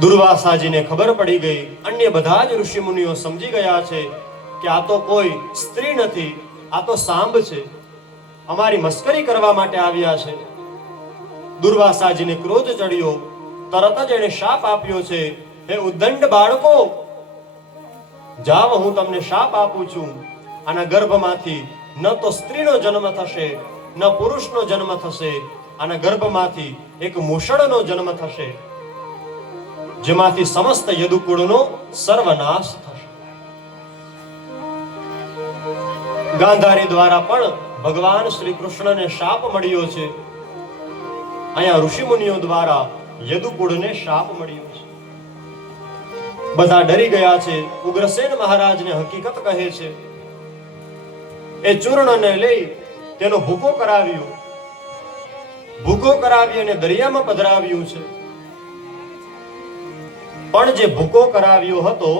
દુર્વાસાજીને ખબર પડી ગઈ. અન્ય બધા જ ઋષિ મુનિઓ સમજી ગયા છે કે આ તો કોઈ સ્ત્રી નથી, આ તો સાંબ છે, અમારી મસ્કરી કરવા માટે આવ્યા છે. દુર્વાસાજીને ક્રોધ ચડ્યો. તરત જ એને શાપ આપ્યો છે, હે ઉદ્દંડ બાળકો, જાવ, હું તમને શાપ આપું છું. આના ગર્ભમાંથી ન તો સ્ત્રીનો જન્મ થશે, ન પુરુષનો જન્મ થશે. આના ગર્ભમાંથી એક મૂષણનો જન્મ થશે, જેમાંથી સમસ્ત યદુકુળનો સર્વનાશ થશે. ગાંધારી દ્વારા પણ ભગવાન શ્રી કૃષ્ણને શાપ મળ્યો છે. અહીંયા ઋષિ મુનિઓ દ્વારા યદુકુળને શાપ મળ્યો છે. બધા ડરી ગયા છે. ઉગ્રસેન મહારાજને હકીકત કહે છે. એ ચૂર્ણને લઈ તેનો ભૂકો કરાવ્યો. ભૂકો કરાવી અને દરિયામાં પધરાવ્યું છે. પણ જે ભૂકો કરાવ્યો હતો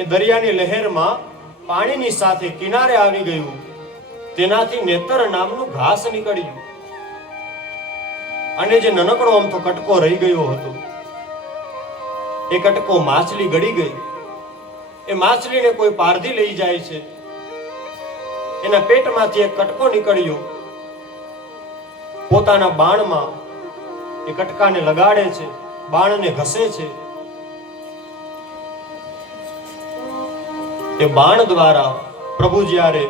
એ દરિયાની લહેરમાં પાણીની સાથે કિનારે આવી ગયું. તેનાથી નેતર નામનું ઘાસ નીકળ્યું અને જે નનકડો અમથો કટકો રહી ગયો હતો એ કટકો માછલી ગળી ગઈ. એ માછલીને કોઈ પારધી લઈ જાય છે. એના પેટમાંથી એક કટકો નીકળ્યો. પોતાના બાણમાં એ કટકાને લગાડે છે, બાણને ઘસે છે. એ બાણ દ્વારા પ્રભુ જ્યારે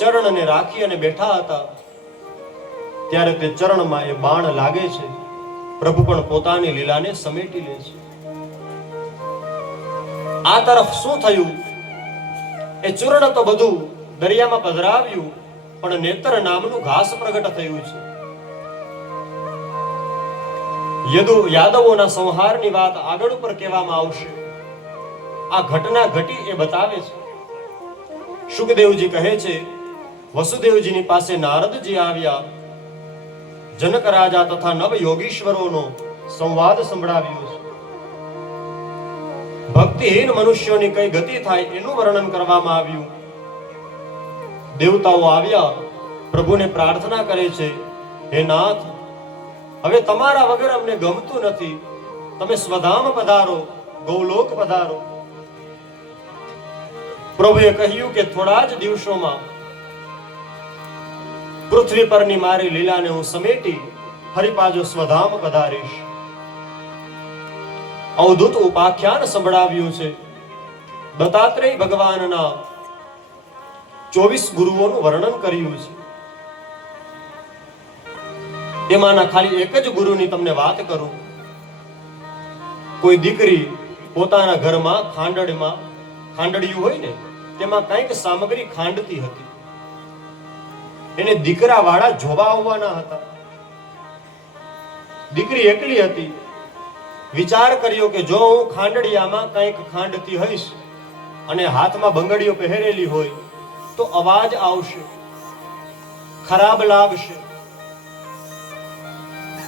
ચરણને રાખી અને બેઠા હતા ત્યારે તે ચરણમાં એ બાણ લાગે છે. પ્રભુ પણ પોતાની લીલાને સમેટી લે છે. આ તરફ શું થયું? એ ચૂર્ણ તો બધું દરિયામાં પધરાવ્યું, પણ નેત્ર નામનું ઘાસ પ્રગટ થયું છે. યાદવોના સંહારની વાત આગળ ઉપર કહેવામાં આવશે. આ ઘટના ઘટી એ બતાવે છે. શુકદેવજી કહે છે, વસુદેવજીની પાસે નારદજી આવ્યા, જનક રાજા તથા નવ યોગીશ્વરોનો સંવાદ સંભળાવ્યો છે. ભક્તિહીન મનુષ્યોની કઈ ગતિ થાય એનું વર્ણન કરવામાં આવ્યું. દેવતાઓ આવ્યા, પ્રભુને પ્રાર્થના કરે છે, હે નાથ, હવે તમારા વગર અમને ગમતું નથી, તમે સ્વધામ પધારો, ગૌલોક પધારો. પ્રભુએ કહ્યું કે થોડા જ દિવસોમાં પૃથ્વી પરની મારી લીલાને હું સમેટી ફરી પાછો સ્વધામ પધારીશ. અવધૂત ઉપાખ્યાન સંભળાવ્યું છે. દત્તાત્રેય ભગવાનના 24 ગુરુઓનું વર્ણન કર્યું છે. એમાંના ખાલી એક જ ગુરુની તમને વાત કરું. કોઈ દીકરી પોતાના ઘરમાં ખાંડડિયું હોય ને, તેમાં કંઈક સામગ્રી ખાંડતી હતી. એને દીકરા વાળા જોવા આવવાના હતા. દીકરી એકલી હતી. વિચાર કર્યો કે જો હું ખાંડડિયામાં કંઈક ખાંડતી હઈશ અને હાથમાં બંગડીઓ પહેરેલી હોય તો અવાજ આવશે, ખરાબ લાગશે.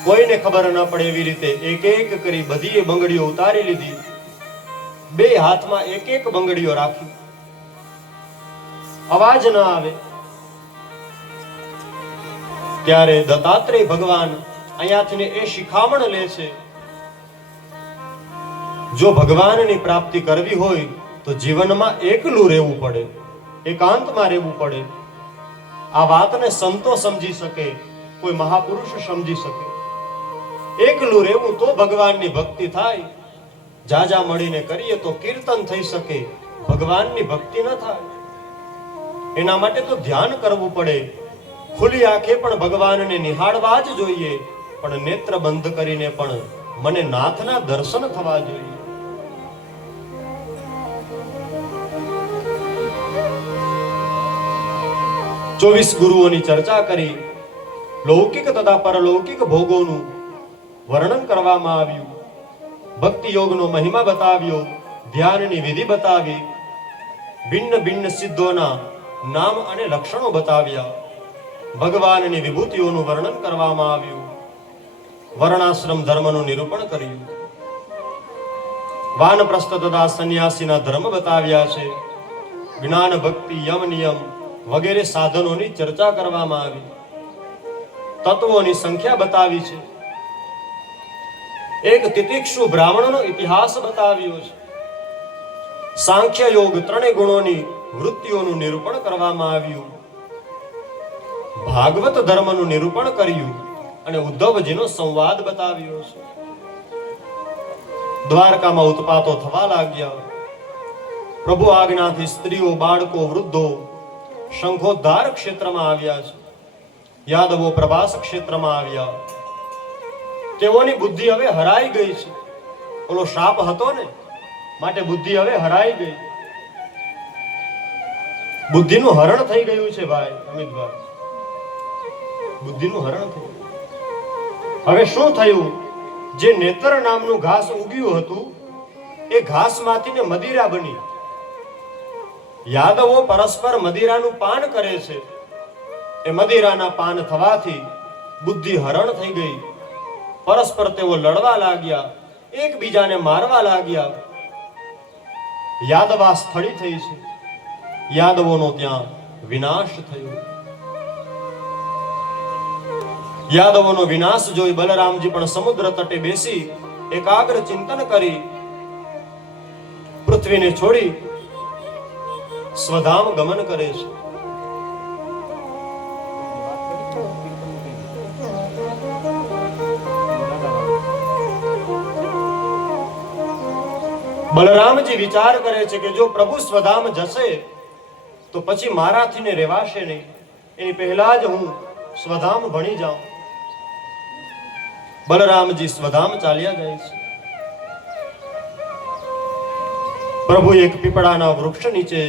કોઈને ખબર ન પડે એવી રીતે એક એક કરી બધી બંગડીઓ ઉતારી લીધી. બે હાથમાં એક એક બંગડીઓ રાખી, અવાજ ન આવે. ત્યારે દત્તાત્રેય ભગવાન અહીંયાથી એ શિખામણ લે છે, જો ભગવાનની પ્રાપ્તિ કરવી હોય તો જીવનમાં એકલું રહેવું પડે, એકાંતમાં રહેવું પડે. આ વાતને સંતો સમજી શકે, કોઈ મહાપુરુષ સમજી શકે. એકલું રહેવું તો ભગવાનની ભક્તિ થાય. જાજા મળીને કરીએ તો કીર્તન થઈ શકે, ભગવાનની ભક્તિ ન થાય. એના માટે તો ધ્યાન કરવું પડે. ખુલ્લી આંખે પણ ભગવાનને નિહાળવા જ જોઈએ, પણ નેત્ર બંધ કરીને પણ મને નાથના દર્શન થવા જોઈએ. ચોવીસ ગુરુઓની ચર્ચા કરી. લૌકિક તથા પરલૌકિક ભોગોનું વર્ણન કરવામાં આવ્યું. ભક્તિ યોગનો મહિમા બતાવ્યો, ધ્યાનની વિધિ બતાવી, ભિન્ન ભિન્ન સિદ્ધોના નામ અને લક્ષણો બતાવ્યા. ભગવાનની વિભૂતિઓનું વર્ણન કરવામાં આવ્યું. વર્ણાશ્રમ ધર્મનું નિરૂપણ કર્યું. વાનપ્રસ્થ તથા સંન્યાસીના ધર્મ બતાવ્યા છે. જ્ઞાન, ભક્તિ, યમ, નિયમ વગેરે સાધનોની ચર્ચા કરવામાં આવી. તત્વોની સંખ્યા બતાવી છે. એક તિતિક્ષુ બ્રાહ્મણનો ઇતિહાસ બતાવ્યો છે. સાંખ્ય યોગ ત્રણેય ગુણોની વૃત્તિઓનું નિરૂપણ કરવામાં આવ્યું. ભાગવત ધર્મનું નિરૂપણ કર્યું અને ઉદ્ધવજીનો સંવાદ બતાવ્યો છે. દ્વારકામાં ઉત્પાતો થવા લાગ્યા. પ્રભુ આજ્ઞાથી સ્ત્રીઓ, બાળકો, વૃદ્ધો શંખોદ્ધાર ક્ષેત્રમાં આવ્યા છે. યાદવો પ્રભાસ ક્ષેત્રમાં આવ્યા. તેઓની બુદ્ધિ હવે હરાઈ ગઈ છે. ઓલો શાપ હતો ને, માટે બુદ્ધિ હવે હરાઈ ગઈ. બુદ્ધિનું હરણ થઈ ગયું છે ભાઈ અમિતભાઈ, બુદ્ધિનું હરણ થયું. હવે શું થયું? જે નેત્ર નામનું ઘાસ ઉગ્યું હતું એ ઘાસમાંથી મદિરા બની. યાદવો પરસ્પર મદિરાનું પાન કરે છે. એ મદિરાના પાન થવાથી બુદ્ધિ હરણ થઈ ગઈ. પરસ્પર તેઓ લડવા લાગ્યા, એકબીજાને મારવા લાગ્યા. યાદવા સ્થળી થઈ છે. યાદવોનો ત્યાં વિનાશ થયો. યાદવોનો વિનાશ જોઈ બલરામજી પણ સમુદ્ર તટે બેસી એકાગ્ર ચિંતન કરી પૃથ્વીને છોડી સ્વધામ ગમન કરે છે. બલરામજી વિચાર કરે છે કે જો પ્રભુ સ્વધામ જશે તો પછી મારાથી ને રેવાશે નહીં. એની પહેલા જ હું સ્વધામ ભણી જાઉં. બલરામજી સ્વધામ ચાલ્યા જાય છે. પ્રભુ એક પીપળાના વૃક્ષ નીચે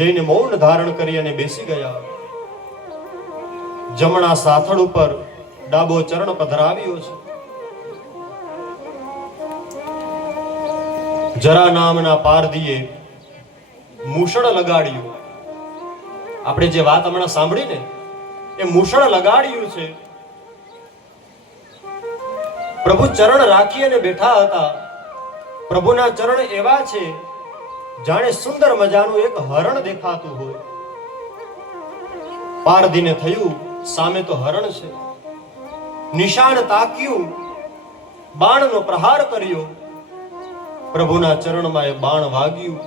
જઈને મૌન ધારણ કરી અને બેસી ગયા. જમણા સાથળ ઉપર ડાબો ચરણ પધરાવ્યો છે. જરા નામના પારધીએ મૂષણ લગાડ્યું. આપણે જે વાત હમણાં સાંભળી ને એ મૂષણ લગાડ્યું છે. પ્રભુ ચરણ રાખી અને બેઠા હતા. પ્રભુના ચરણ એવા છે જાણે સુંદર મજાનું એક હરણ દેખાતું હોય. પારધીને થયું સામે તો હરણ છે. નિશાન તાક્યું, બાણનો પ્રહાર કર્યો. પ્રભુના ચરણમાં એ બાણ વાગ્યું.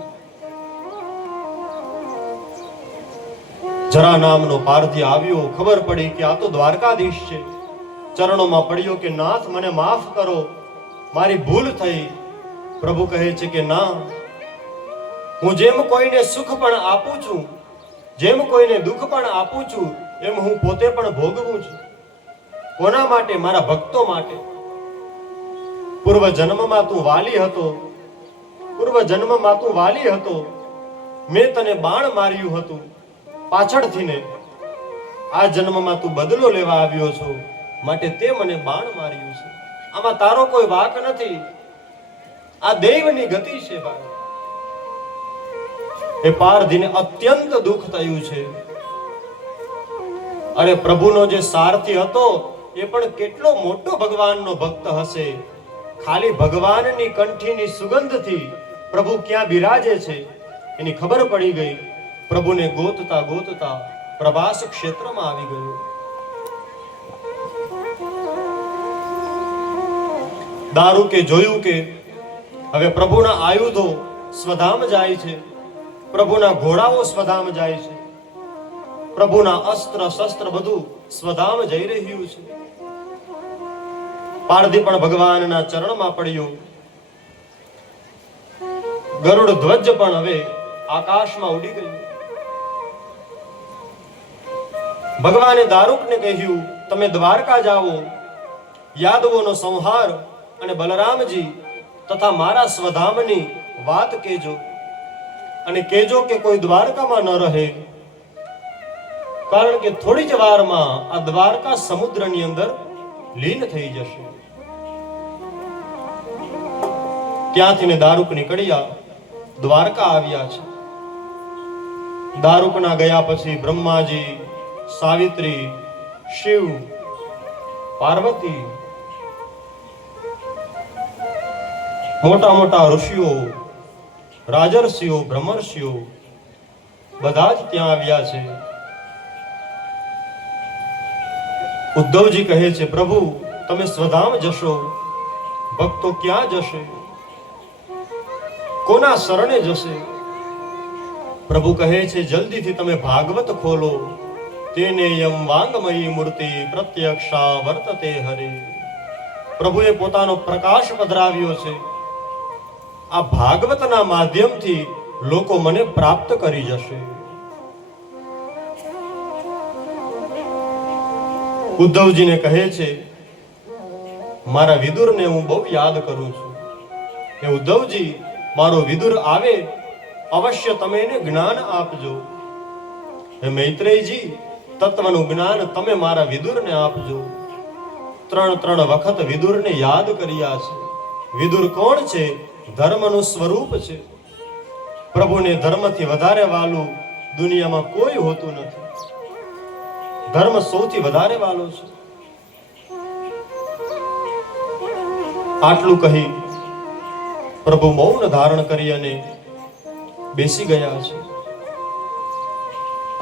જરા નામનો પારધી આવ્યો. ખબર પડી કે આ તો દ્વારકાધીશ છે. ચરણોમાં પડ્યો કે નાથ મને માફ કરો, મારી ભૂલ થઈ. પ્રભુ કહે છે કે ના, હું જેમ કોઈને સુખ પણ આપું છું, જેમ કોઈને દુઃખ પણ આપું છું, એમ હું પોતે પણ ભોગવું છું. કોના માટે? મારા ભક્તો માટે. પૂર્વ જન્મમાં તું વાલી હતો, પૂર્વ જન્મમાં તું વાલી હતો. મેં તને બાણ માર્યું હતું પાછળથી ને. આ જન્મમાં તું બદલો લેવા આવ્યો છો, માટે તે મને બાણ માર્યું છે. આમાં તારો કોઈ વાંક નથી. આ દૈવની ગતિ છે ભાઈ. એ પારધીને અત્યંત દુઃખ થયું છે. અરે પ્રભુનો જે સારથી હતો એ પણ કેટલો મોટો ભગવાનનો ભક્ત હશે. ખાલી ભગવાનની કંઠીની સુગંધથી પ્રભુ ક્યાં બિરાજે છે એની ખબર પડી ગઈ. પ્રભુને ગોતતા ગોતતા પ્રભાસ ક્ષેત્રમાં આવી ગયો. દારૂ કે જોયું કે હવે પ્રભુના આયુધો સ્વધામ જાય છે, પ્રભુના ઘોડાઓ સ્વધામ જાય છે, પ્રભુના અસ્ત્ર શસ્ત્ર બધું સ્વધામ જઈ રહ્યું છે. પારધી પણ ભગવાનના ચરણમાં પડ્યો. ગરુડ ધ્વજ પણ હવે આકાશમાં ઉડી ગયું. ભગવાને દારૂકને કહ્યું, તમે દ્વારકા જાઓ, યાદવોનો સંહાર અને બલરામજી તથા મારા સ્વધામની વાત કહેજો. અને કહેજો કે કોઈ દ્વારકામાં ન રહે, કારણ કે થોડી જ વારમાં આ દ્વારકા સમુદ્રની અંદર લીન થઈ જશે. ત્યાંથી ને દારૂક નીકળ્યા, દ્વારકા આવ્યા છે. દારૂકના ગયા પછી બ્રહ્માજી, સાવિત્રી, શિવ, પાર્વતી, મોટા મોટા ઋષિઓ, રાજર્ષિઓ, બ્રહ્મર્ષિઓ બધા જ ત્યાં આવ્યા છે. ઉદ્ધવજી કહે છે, પ્રભુ તમે સ્વધામ જશો, ભક્તો ક્યાં જશે? કોના શરણે જશે? પ્રભુ કહે છે, જલ્દીથી તમે ભાગવત ખોલો. તેને યમ વાંગમયી મૂર્તિ પ્રત્યક્ષા વર્તતે હરે. પ્રભુએ પોતાનો પ્રકાશ પધરાવ્યો છે. આ ભાગવતના માધ્યમથી લોકો મને પ્રાપ્ત કરી જશે. ઉદ્ધવજીને કહે છે, મારા વિદુરને હું બહુ યાદ કરું છું. કે ઉદ્ધવજી, મારો વિદુર આવે, અવશ્ય તમે એને જ્ઞાન આપજો. હે મૈત્રેયજી, તત્વનું જ્ઞાન તમે મારા વિદુરને આપજો. 3 વખત વિદુરને યાદ કર્યા છે. વિદુર કોણ છે? ધર્મનું સ્વરૂપ છે. પ્રભુને ધર્મથી વધારે વાલું દુનિયામાં કોઈ હોતું નથી. ધર્મ સૌથી વધારે વાલો છે. આટલું કહી પ્રભુ મૌન ધારણ કરી અને બેસી ગયા છે.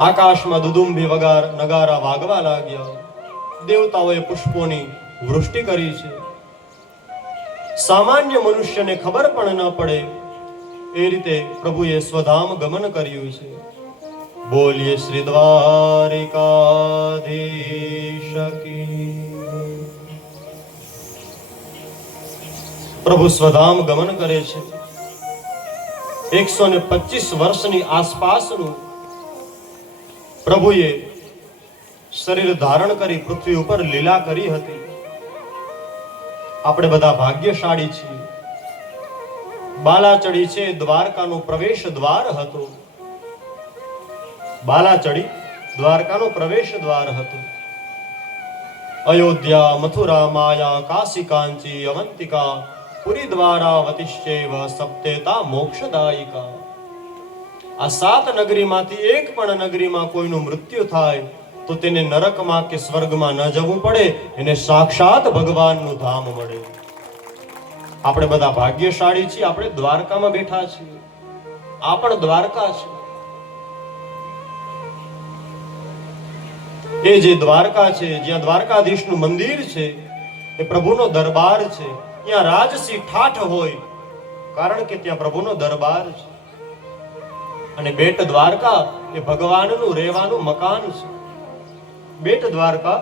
આકાશમાં દુદુંભી વગાર નગારા વાગવા લાગ્યા. દેવતાઓએ પુષ્પોની વૃષ્ટિ કરી છે. સામાન્ય મનુષ્યને ખબર પણ ન પડે એ રીતે પ્રભુએ સ્વધામ ગમન કર્યું છે. બોલીએ શ્રી દ્વારિકાધીશ કી. પ્રભુ સ્વધામ ગમન કરે છે. 125 વર્ષની આસપાસનું પ્રભુએ શરીર ધારણ કરી પૃથ્વી ઉપર લીલા કરી હતી. આપણે બધા ભાગ્યશાળી છીએ. બાલાચડી છે દ્વારકાનો પ્રવેશ દ્વાર હતો. બાલાચડી દ્વારકાનો પ્રવેશ દ્વાર હતો. અયોધ્યા, મથુરા, માયા, કાશી, કાંચી, અવંતિકા પુરી દ્વારા વતિશ્ચૈવ સપ્તેતા મોક્ષદાયિકા. આ 7 નગરીમાંથી એક પણ નગરીમાં કોઈનું મૃત્યુ થાય તો તેને નરકમાં કે સ્વર્ગમાં ન જવું પડે, એને સાક્ષાત ભગવાનનું ધામ મળે. આપણે બધા ભાગ્યશાળી છીએ, આપણે દ્વારકામાં બેઠા છીએ. આ પણ દ્વારકા છે. એ જે દ્વારકા છે, જ્યાં દ્વારકાધીશનું મંદિર છે, એ પ્રભુનો દરબાર છે. ત્યાં રાજસી ઠાઠ હોય કારણ કે ત્યાં પ્રભુનો દરબાર છે. અને બેટ દ્વારકા એ ભગવાનનું રહેવાનું મકાન છે. બેટ દ્વારકા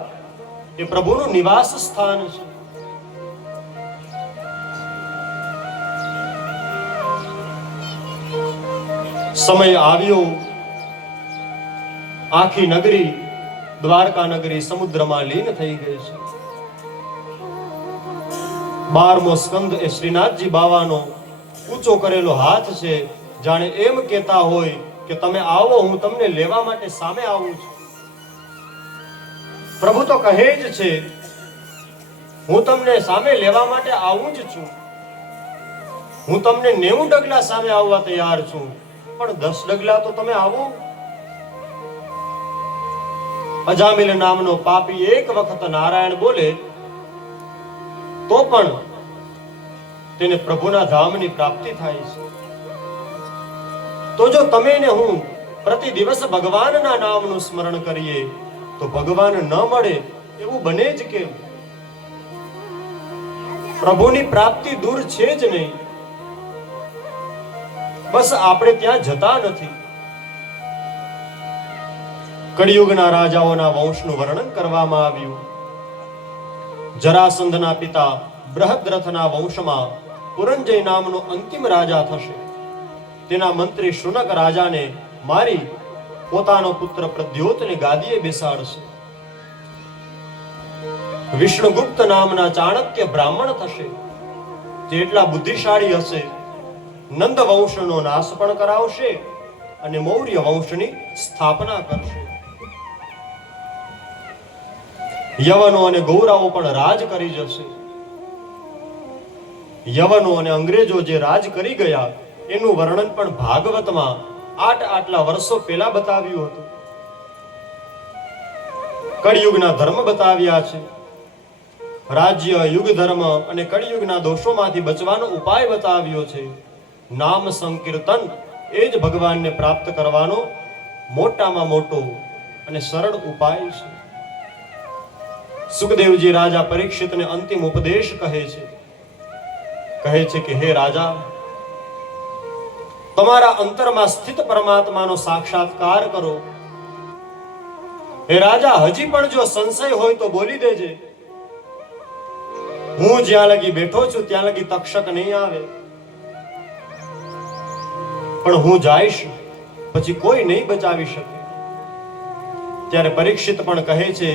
એ પ્રભુનું નિવાસ સ્થાન છે. સમય આવ્યો, આખી નગરી દ્વારકા નગરી સમુદ્રમાં લીન થઈ ગઈ છે. 12મો સ્કંદ એ શ્રીનાથજી બાવાનો ઊંચો કરેલો હાથ છે, જાણે એમ કહેતા હોય કે તમે આવો, હું તમને લેવા માટે સામે આવું છું. પ્રભુ તો કહે જ છે, હું તમને સામે લેવા માટે આવું જ છું. હું તમને 90 ડગલા સામે આવવા તૈયાર છું, પણ 10 ડગલા તો તમે આવો. અજામિલ નામનો પાપી એક વખત નારાયણ બોલે તો પણ તેને પ્રભુના ધામની પ્રાપ્તિ થાય છે. તો જો તમે ને હું પ્રતિ દિવસ ભગવાનના નામનું સ્મરણ કરીએ તો ભગવાન ન મળે એવું બને જ કેમ? પ્રભુની પ્રાપ્તિ દૂર છે જ નહીં, બસ આપણે ત્યાં જતા નથી. કળિયુગના રાજાઓના વંશનું વર્ણન કરવામાં આવ્યું. જરાસંધના પિતા બૃહદ્રથના વંશમાં પુરંજય નામનો અંતિમ રાજા થશે. તેના મંત્રી શુનક રાજાને મારી પોતાનો પુત્ર પ્રદ્યોતને ગાદીએ બેસાડશે. વિષ્ણુગુપ્ત નામના ચાણક્ય બ્રાહ્મણ થશે. જે એટલા બુદ્ધિશાળી હશે, નંદ વંશનો નાશ પણ કરાવશે અને મૌર્ય વંશની સ્થાપના કરશે. યવનો અને ગૌરાઓ પણ રાજ કરી જશે. યવનો અને અંગ્રેજો જે રાજ કરી ગયા એનું વર્ણન પણ ભાગવતમાં આટલા વર્ષો પહેલા બતાવ્યું હતું. કળિયુગના ધર્મ બતાવ્યા છે. રાજ્ય, યુગ ધર્મ અને કળિયુગના દોષોમાંથી બચવાનો ઉપાય બતાવ્યો છે. નામ સંકીર્તન એ જ ભગવાનને પ્રાપ્ત કરવાનો મોટામાં મોટો અને સરળ ઉપાય છે. સુખદેવજી રાજા પરીક્ષિતને અંતિમ ઉપદેશ કહે છે કે હે રાજા, તમારા અંતરમાં સ્થિત પરમાત્માનો સાક્ષાત્કાર કરો. હે રાજા, હજી પણ જો સંશય હોય તો બોલી દેજે. હું જ્યાં લગી બેઠો છું ત્યાં લગી તક્ષક નહીં આવે, પણ હું જઈશ પછી કોઈ નહીં બચાવી શકે. ત્યારે પરીક્ષિત પણ કહે છે,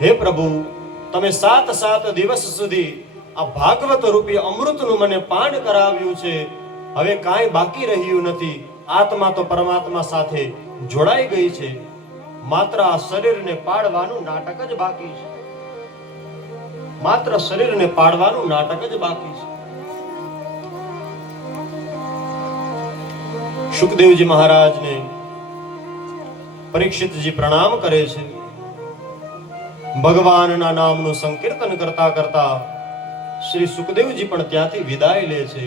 હે પ્રભુ, તમે 7 દિવસ સુધી આ ભાગવત રૂપી અમૃતનું મને પાન કરાવ્યું છે. હવે કાંઈ બાકી રહ્યું નથી. આત્મા તો પરમાત્મા સાથે જોડાઈ ગઈ છે. માત્ર આ શરીરને પાડવાનું નાટક જ બાકી છે. માત્ર શરીરને પાડવાનું નાટક જ બાકી છે. સુખદેવજી મહારાજને પરીક્ષિતજી પ્રણામ કરે છે. ભગવાનના નામનું સંકીર્તન કરતા કરતા શ્રી સુખદેવજી પણ ત્યાંથી વિદાય લે છે.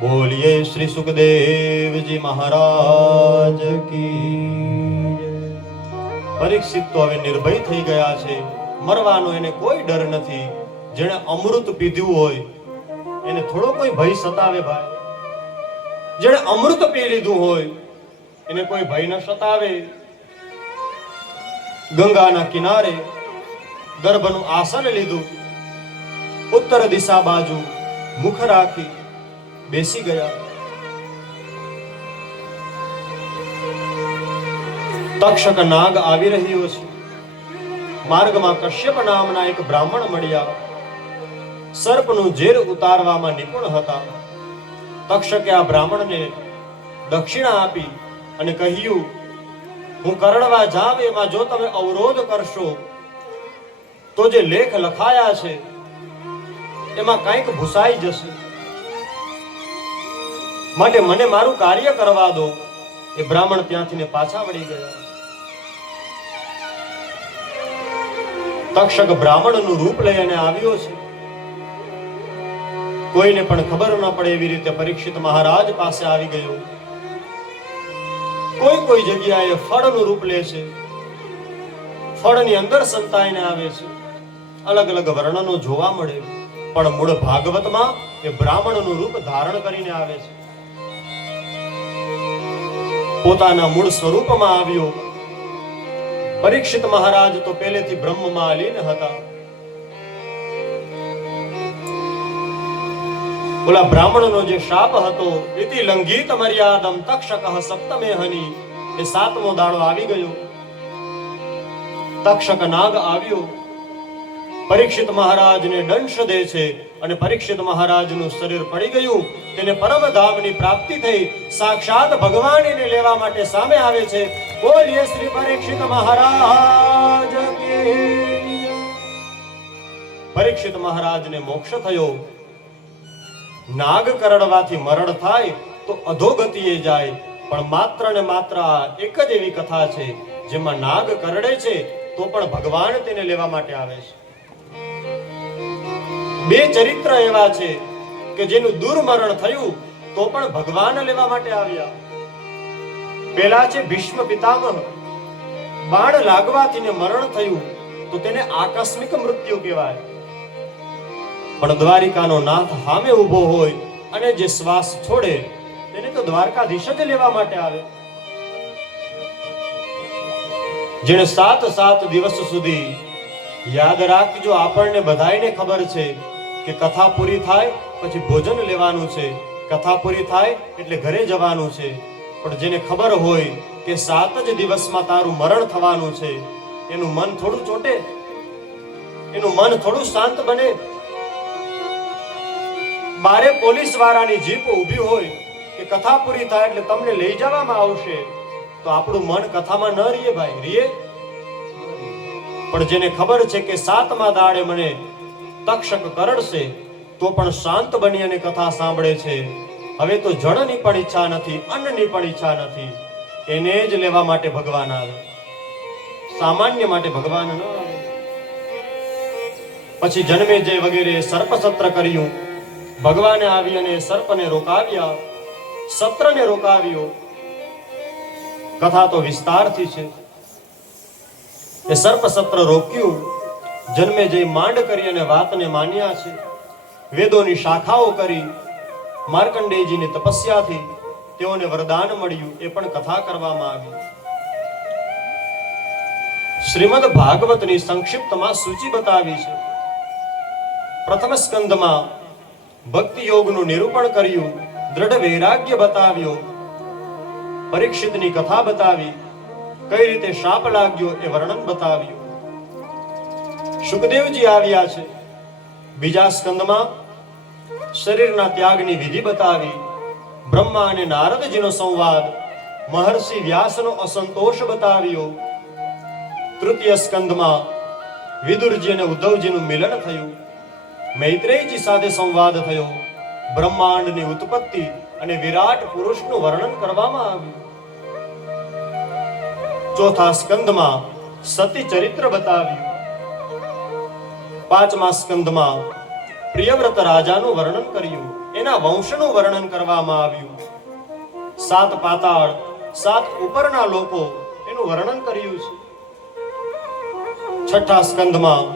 બોલીએ શ્રી સુખદેવજી મહારાજ કી. પરીક્ષિત તો હવે નિર્ભય થઈ ગયા છે. મરવાનો એને કોઈ ડર નથી. જેણે અમૃત પીધું હોય એને થોડો કોઈ ભય સતાવે ભાઈ. જેણે અમૃત પી લીધું હોય એને કોઈ ભય ન સતાવે. ગંગાના કિનારે ગર્ભનું આસન લીધું, ઉત્તર દિશા બાજુ મુખ રાખી બેસી ગયા. તક્ષક નાગ આવી રહ્યો છે. માર્ગમાં કશ્યપ નામના એક બ્રાહ્મણ મળ્યા. સર્પનું ઝેર ઉતારવામાં નિપુણ હતા. તક્ષકે આ બ્રાહ્મણને દક્ષિણા આપી અને કહ્યું, હું કરડવા જાવ એમાં જો તમે અવરોધ કરશો તો જે લેખ લખાયા છે એમાં કંઈક ભૂસાઈ જશે. માટે મને મારું કાર્ય કરવા દો. એ બ્રાહ્મણ ત્યાંથી પાછા વળી ગયા. તક્ષક બ્રાહ્મણનું રૂપ લઈને આવ્યો છે. કોઈને પણ ખબર ન પડે એવી રીતે પરીક્ષિત મહારાજ પાસે આવી ગયો. કોઈ જગ્યાએ ફળનું રૂપ લે છે, ફળની અંદર સંતાઈને આવે છે. અલગ અલગ વર્ણનો જોવા મળે, પણ મૂળ ભાગવતમાં એ બ્રાહ્મણનું રૂપ ધારણ કરીને આવે છે. પોતાના મૂળ સ્વરૂપમાં આવ્યો. પરીક્ષિત મહારાજ તો પહેલેથી બ્રહ્મમાં લીન હતા. ઓલા બ્રાહ્મણનો જે શાપ હતો, ઇતિ લંઘિત મર્યાદમ તક્ષકઃ સપ્તમે હનિ, એ 7મો દાડો આવી ગયો. તક્ષક નાગ આવ્યો, પરીક્ષિત મહારાજને દંશ દે છે અને પરીક્ષિત મહારાજનું શરીર પડી ગયું. તેને પરમધામની પ્રાપ્તિ થઈ. સાક્ષાત ભગવાન એને લેવા માટે સામે આવે છે. બોલીએ શ્રી પરીક્ષિત મહારાજ કી. પરીક્ષિત મહારાજને મોક્ષ થયો. નાગ કરડવાથી મરણ થાય તો અધોગતિએ જાય, પણ માત્ર ને માત્ર એક જ એવી કથા છે જેમાં નાગ કરડે છે તો પણ ભગવાન તેને લેવા માટે આવે છે. 2 ચરિત્ર એવા છે કે જેનું દુર્મરણ થયું તો પણ ભગવાન લેવા માટે આવ્યા. પહેલા છે ભીષ્મ પિતામહ. બાણ લાગવાથી ને મરણ થયું તો તેને આકસ્મિક મૃત્યુ કહેવાય. પણ દ્વારિકાનો નાથ સામે ઊભો હોય અને જે શ્વાસ છોડે તેને તો દ્વારકાધીશ જ લેવા માટે આવે. જેને 7 દિવસ સુધી, યાદ રાખજો, આપણને બધાયને ખબર છે કે કથા પૂરી થાય પછી ભોજન લેવાનું છે, કથા પૂરી થાય એટલે ઘરે જવાનું છે. પણ જેને ખબર હોય કે 7 જ દિવસમાં તારું મરણ થવાનું છે, એનું મન થોડું ચોટે, એનું મન થોડું શાંત બને. બારે પોલીસ વાળાની જીપ ઊભી હોય કે કથા પૂરી થાય એટલે તમને લઈ જવામાં આવશે, તો આપણું મન કથામાં ન રહીએ ભાઈ, રહીએ. પણ જેને ખબર છે કે 7મા દાડે મને તક્ષક કરડશે તો પણ શાંત બની અને કથા સાંભળે છે. હવે તો જળની પણ ઈચ્છા નથી, અન્નની પણ ઈચ્છા નથી, એને જ લેવા માટે ભગવાન આવે. સામાન્ય માટે ભગવાન ન આવે. પછી જન્મેજય વગેરે સર્પ સત્ર કર્યું. ભગવાને આવી અને સર્પને રોકાવ્યા, સત્રને રોકાવ્યો. કથા તો વિસ્તારથી છે. એ સર્પ સત્ર રોક્યું. જન્મેજય માંડ કરી અને વાતને માન્યા છે. વેદોની શાખાઓ કરી. માર્કંડેયજીની તપસ્યાથી તેઓને વરદાન મળ્યું, એ પણ કથા કરવામાં આવી. શ્રીમદ ભાગવતની સંક્ષિપ્તમાં સૂચિ બતાવી છે. પ્રથમ સ્કંદમાં ભક્તિ યોગનું નિરૂપણ કર્યું, દ્રઢ વૈરાગ્ય બતાવ્યો, પરીક્ષિતની કથા બતાવી, કઈ રીતે શાપ લાગ્યો એ વર્ણન બતાવ્યું. શુકદેવજી આવ્યા છે. બીજા સ્કંદમાં શરીરના ત્યાગની વિધિ બતાવી, બ્રહ્મા અને નારદજીનો સંવાદ, મહર્ષિ વ્યાસનો અસંતોષ બતાવ્યો. તૃતીય સ્કંદમાં વિદુરજી અને ઉદ્ધવજીનું મિલન થયું. મૈત્રેયજી સાથે સંવાદ થયો. બ્રહ્માંડની ઉત્પત્તિ અને વિરાટ પુરુષનું વર્ણન કરવામાં આવ્યું. ચોથા સ્કંદમાં સતી ચરિત્ર બતાવ્યું. પાંચમા સ્કંદમાં પ્રિયવ્રત રાજાનું વર્ણન કર્યું, એના વંશનું વર્ણન કરવામાં આવ્યું. 7 પાતાળ, 7 ઉપરના લોકો, એનું વર્ણન કર્યું છે. છઠ્ઠા સ્કંદમાં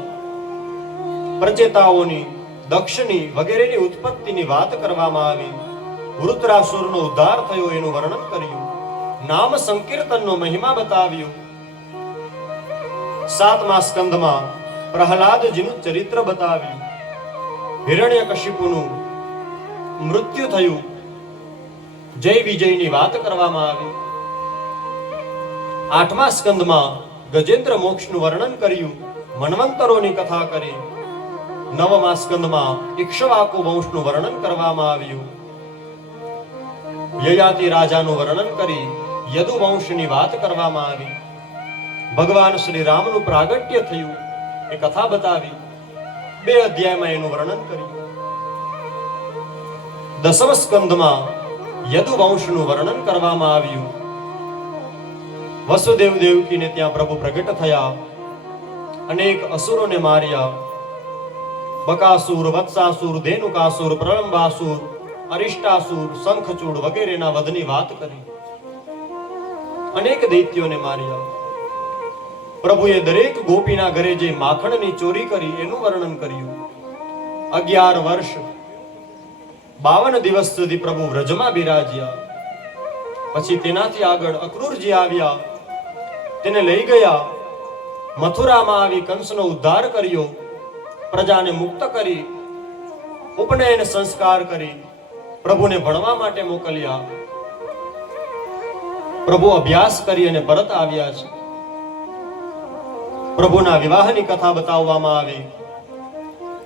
પ્રચેતાઓની, દક્ષની વગેરેની ઉત્પત્તિની વાત કરવામાં આવી. વૃત્રાસુરનો ઉદ્ધાર થયો એનું વર્ણન કર્યું. નામ સંકીર્તનનો મહિમા બતાવ્યો. 7મા સ્કંદમાં પ્રહલાદજીનું ચરિત્ર બતાવ્યું. હિરણ્યકશિપુનું મૃત્યુ થયું, જય વિજયની વાત કરવામાં આવી. 8મા સ્કંદમાં ગજેન્દ્ર મોક્ષનું વર્ણન કર્યું, મન્વંતરોની કથા કરી. 9મા સ્કંદમાં ઇક્ષ્વાકુ વંશનું વર્ણન કરવામાં આવ્યું. યયાતિ રાજાનું વર્ણન કરી યદુ વંશની વાત કરવામાં આવી. ભગવાન શ્રી રામનું પ્રાગટ્ય થયું, એ કથા બતાવી. 2 અધ્યાયમાં એનું વર્ણન કર્યું. 10મ સ્કંદમાં યદુવંશનું વર્ણન કરવામાં આવ્યું. વસુદેવ દેવકીને ત્યાં પ્રભુ પ્રગટ થયા, અનેક અસુરોને માર્યા. બકાસુર, વત્સાસુર, ધેનુકાસુર, પ્રલંબાસુર, અરિષ્ટાસુર, શંખચૂડ વગેરેના વધની વાત કરી. અનેક દૈત્યોને માર્યા. પ્રભુએ દરેક ગોપીના ઘરે જે માખણની ચોરી કરી એનું વર્ણન કર્યું. 11 વર્ષ 52 દિવસ સુધી પ્રભુ વ્રજમાં બિરાજ્યા. પછી તેનાથી આગળ અક્રૂરજી આવ્યા, તેને લઈ ગયા. મથુરામાં આવી કંસનો ઉદ્ધાર કર્યો, પ્રજાને મુક્ત કરી, ઉપનયન સંસ્કાર કરી, પ્રભુને ભણવા માટે મોકલ્યા. પ્રભુ અભ્યાસ કરી અને પરત આવ્યા છે. પ્રભુના વિવાહની કથા બતાવવામાં આવી.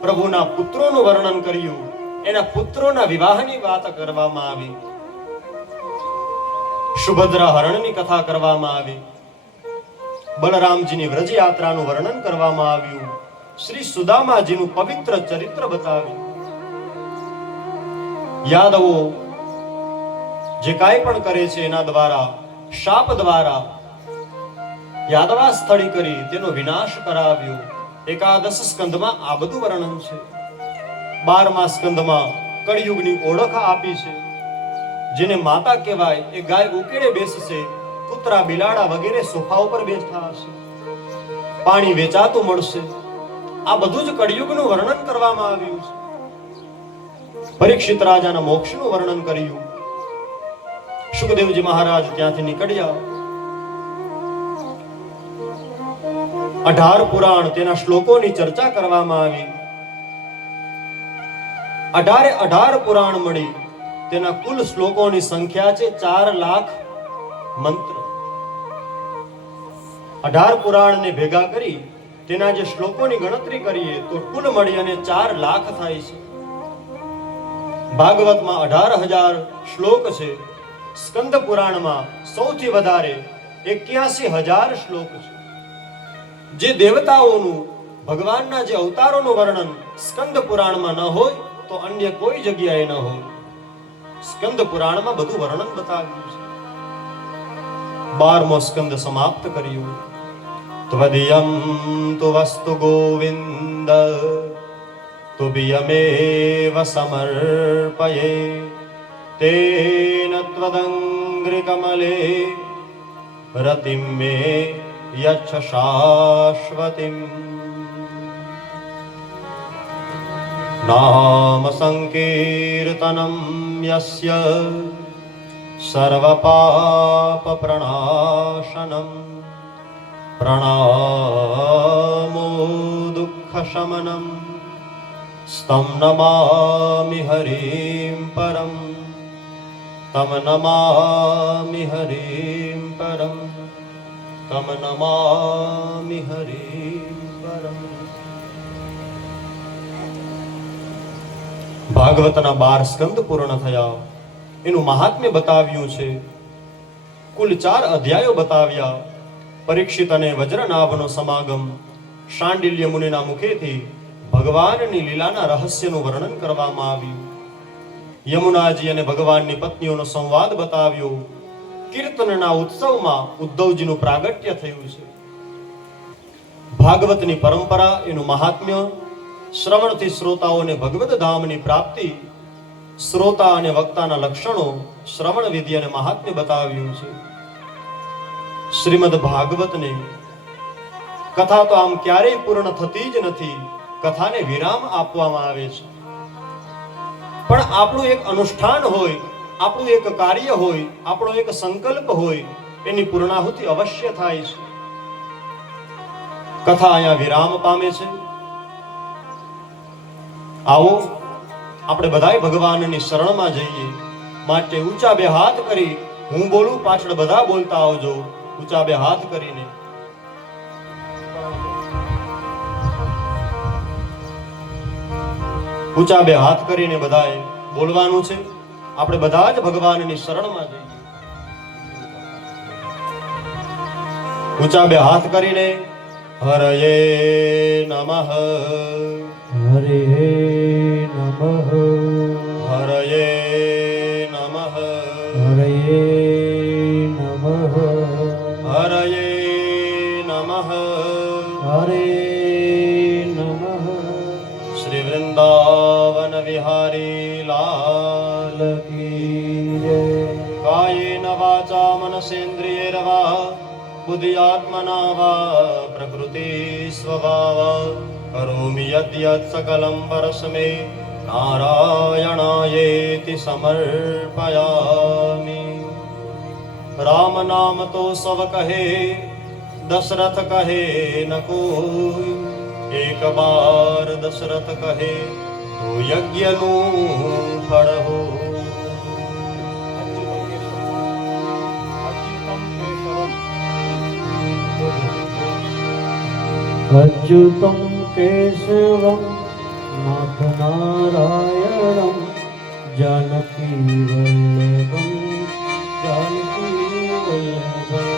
પ્રભુના પુત્રોનું વર્ણન કર્યું, એના પુત્રોના વિવાહની વાત કરવામાં આવી. સુભદ્રા હરણની કથા કરવામાં આવી. બલરામજીની વ્રજ યાત્રાનું વર્ણન કરવામાં આવ્યું. શ્રી સુદામાજીનું પવિત્ર ચરિત્ર બતાવ્યું. યાદવો જે કાંઈ પણ કરે છે એના દ્વારા, શાપ દ્વારા યાદવા સ્થળી કરી તેનો વિનાશ કરાવ્યો. 11 સ્કંદમાં આ બધું વર્ણન છે. 12મા સ્કંદમાં કળિયુગની ઓળખ આપી છે. જેને માતા કહેવાય એ ગાય ઉકેડે બેસશે, કૂતરા બિલાડા વગેરે સોફા ઉપર બેઠા હશે, પાણી વેચાતું મળશે. આ બધું જ કળિયુગનું વર્ણન કરવામાં આવ્યું છે. પરીક્ષિત રાજાના મોક્ષનું વર્ણન કર્યું. સુખદેવજી મહારાજ ત્યાંથી નીકળ્યા. 18 પુરાણ તેના શ્લોકોની ચર્ચા કરવામાં આવી. 18 પુરાણ મળી તેના કુલ શ્લોકોની સંખ્યા છે 4 લાખ મંત્ર. 18 પુરાણને ભેગા કરી તેના જે શ્લોકોની ગણતરી કરીએ તો કુલ મળી અને 4 લાખ થાય છે. ભાગવતમાં 18,000 શ્લોક છે. સ્કંદ પુરાણમાં સૌથી વધારે 81,000 શ્લોક છે. જે દેવતાઓનું, ભગવાનના જે અવતારોનું વર્ણન સ્કંદ પુરાણમાં ન હોય તો અન્ય કોઈ જગ્યાએ ન હોય. સ્કંદ પુરાણમાં બધું વર્ણન બતાવ્યું છે. 12મો સ્કંદ સમાપ્ત કર્યું. ત્વદિયમ તુ વસ્તુ ગોવિંદ તુભિયમેવ સમર્પયે તેન ત્વદંઘ્રિ કમલે રતિમ મે યચ્છ શાશ્વતીમ. નામ સંકીર્તનમ યસ્ય સર્વ પાપ પ્રણાશનમ પ્રણામો દુઃખ શમનમ સ્તમ નમામિ હરિમ પરમ તમ નમામિ હરિમ પરમ તમ નમામિ હરિમ પરમ. ભાગવતના 12 સ્કંદ પૂર્ણ થયા. એનું મહાત્મ્ય બતાવ્યું છે. કુલ 4 અધ્યાયો બતાવ્યા. પરીક્ષિત અને વજ્રનાભનો સમાગમ, શાંડિલ્ય મુનિના મુખેથી ભગવાનની લીલાના રહસ્યનું વર્ણન કરવામાં આવ્યું. યમુનાજી અને ભગવાનની પત્નીઓનો સંવાદ બતાવ્યો. કીર્તનના ઉત્સવમાં ઉદ્ધવજીનું પ્રાગટ્ય થયું છે. ભાગવતની પરંપરા, એનું મહાત્મ્ય, શ્રવણથી શ્રોતાઓને ભગવદ ધામની પ્રાપ્તિ, શ્રોતા અને વક્તાના લક્ષણો, શ્રવણ વિધિ અને મહાત્મ્ય બતાવ્યું છે. શ્રીમદ ભાગવતને કથા તો આમ ક્યારેય પૂર્ણ થતી જ નથી. કથાને વિરામ આપવામાં આવે છે. પણ આપણું એક અનુષ્ઠાન હોય, આપણું એક કાર્ય હોય, આપણો એક સંકલ્પ હોય, એની પૂર્ણાહુતિ અવશ્ય થાય છે. કથા અહીંયા વિરામ પામે છે. આવો આપણે બધાય ભગવાનની શરણમાં જઈએ. માટે ઊંચા 2 હાથ કરી, હું બોલું પાછળ બધા બોલતા આવજો. ઊંચા 2 હાથ કરીને ઊંચા 2 હાથ કરીને બધાએ બોલવાનું છે. આપણે બધા જ ભગવાનની શરણમાં જઈએ. ઊંચા 2 હાથ કરીને હરયે નમઃ, હરે નમઃ, હરયે નમઃ, હરયે નમઃ હરયે નમઃ. હરે નમઃ. શ્રી વૃંદાવન વિહારી લાલ કી જય. કાયેન વાચા મનસેન્દ્રિયૈર્વા બુદ્ધ્યાત્મના વા પ્રકૃતિ સ્વભાવ કરોમિ યદ્યત સકલં પરસ્મૈ નારાયણાયેતિ સમર્પયામિ. રામ નામ તો સવ કહે, દશરથ કહે ન કોઈ. એક બાર દશરથ કહે તો યજ્ઞનું ફળ હો. અચ્યુતં કેશવં નાથ નારાયણં જાનકી વલ્લભં જાનકી વલ્લભં.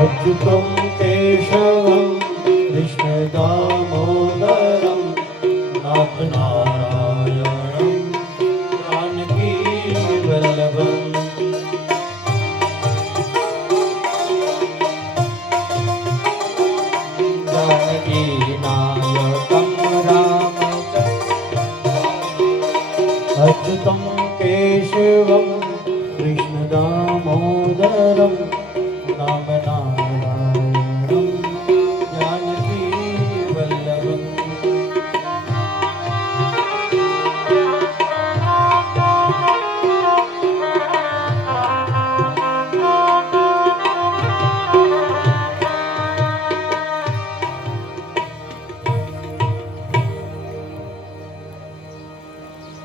अच्युतं केशवं कृष्ण दामोदरं नाथ नारायणं जानकी वल्लभं. जानकी नायकं अच्युतं केशवं कृष्ण दामोदरं नाम नारायणं जानकी वल्लभं.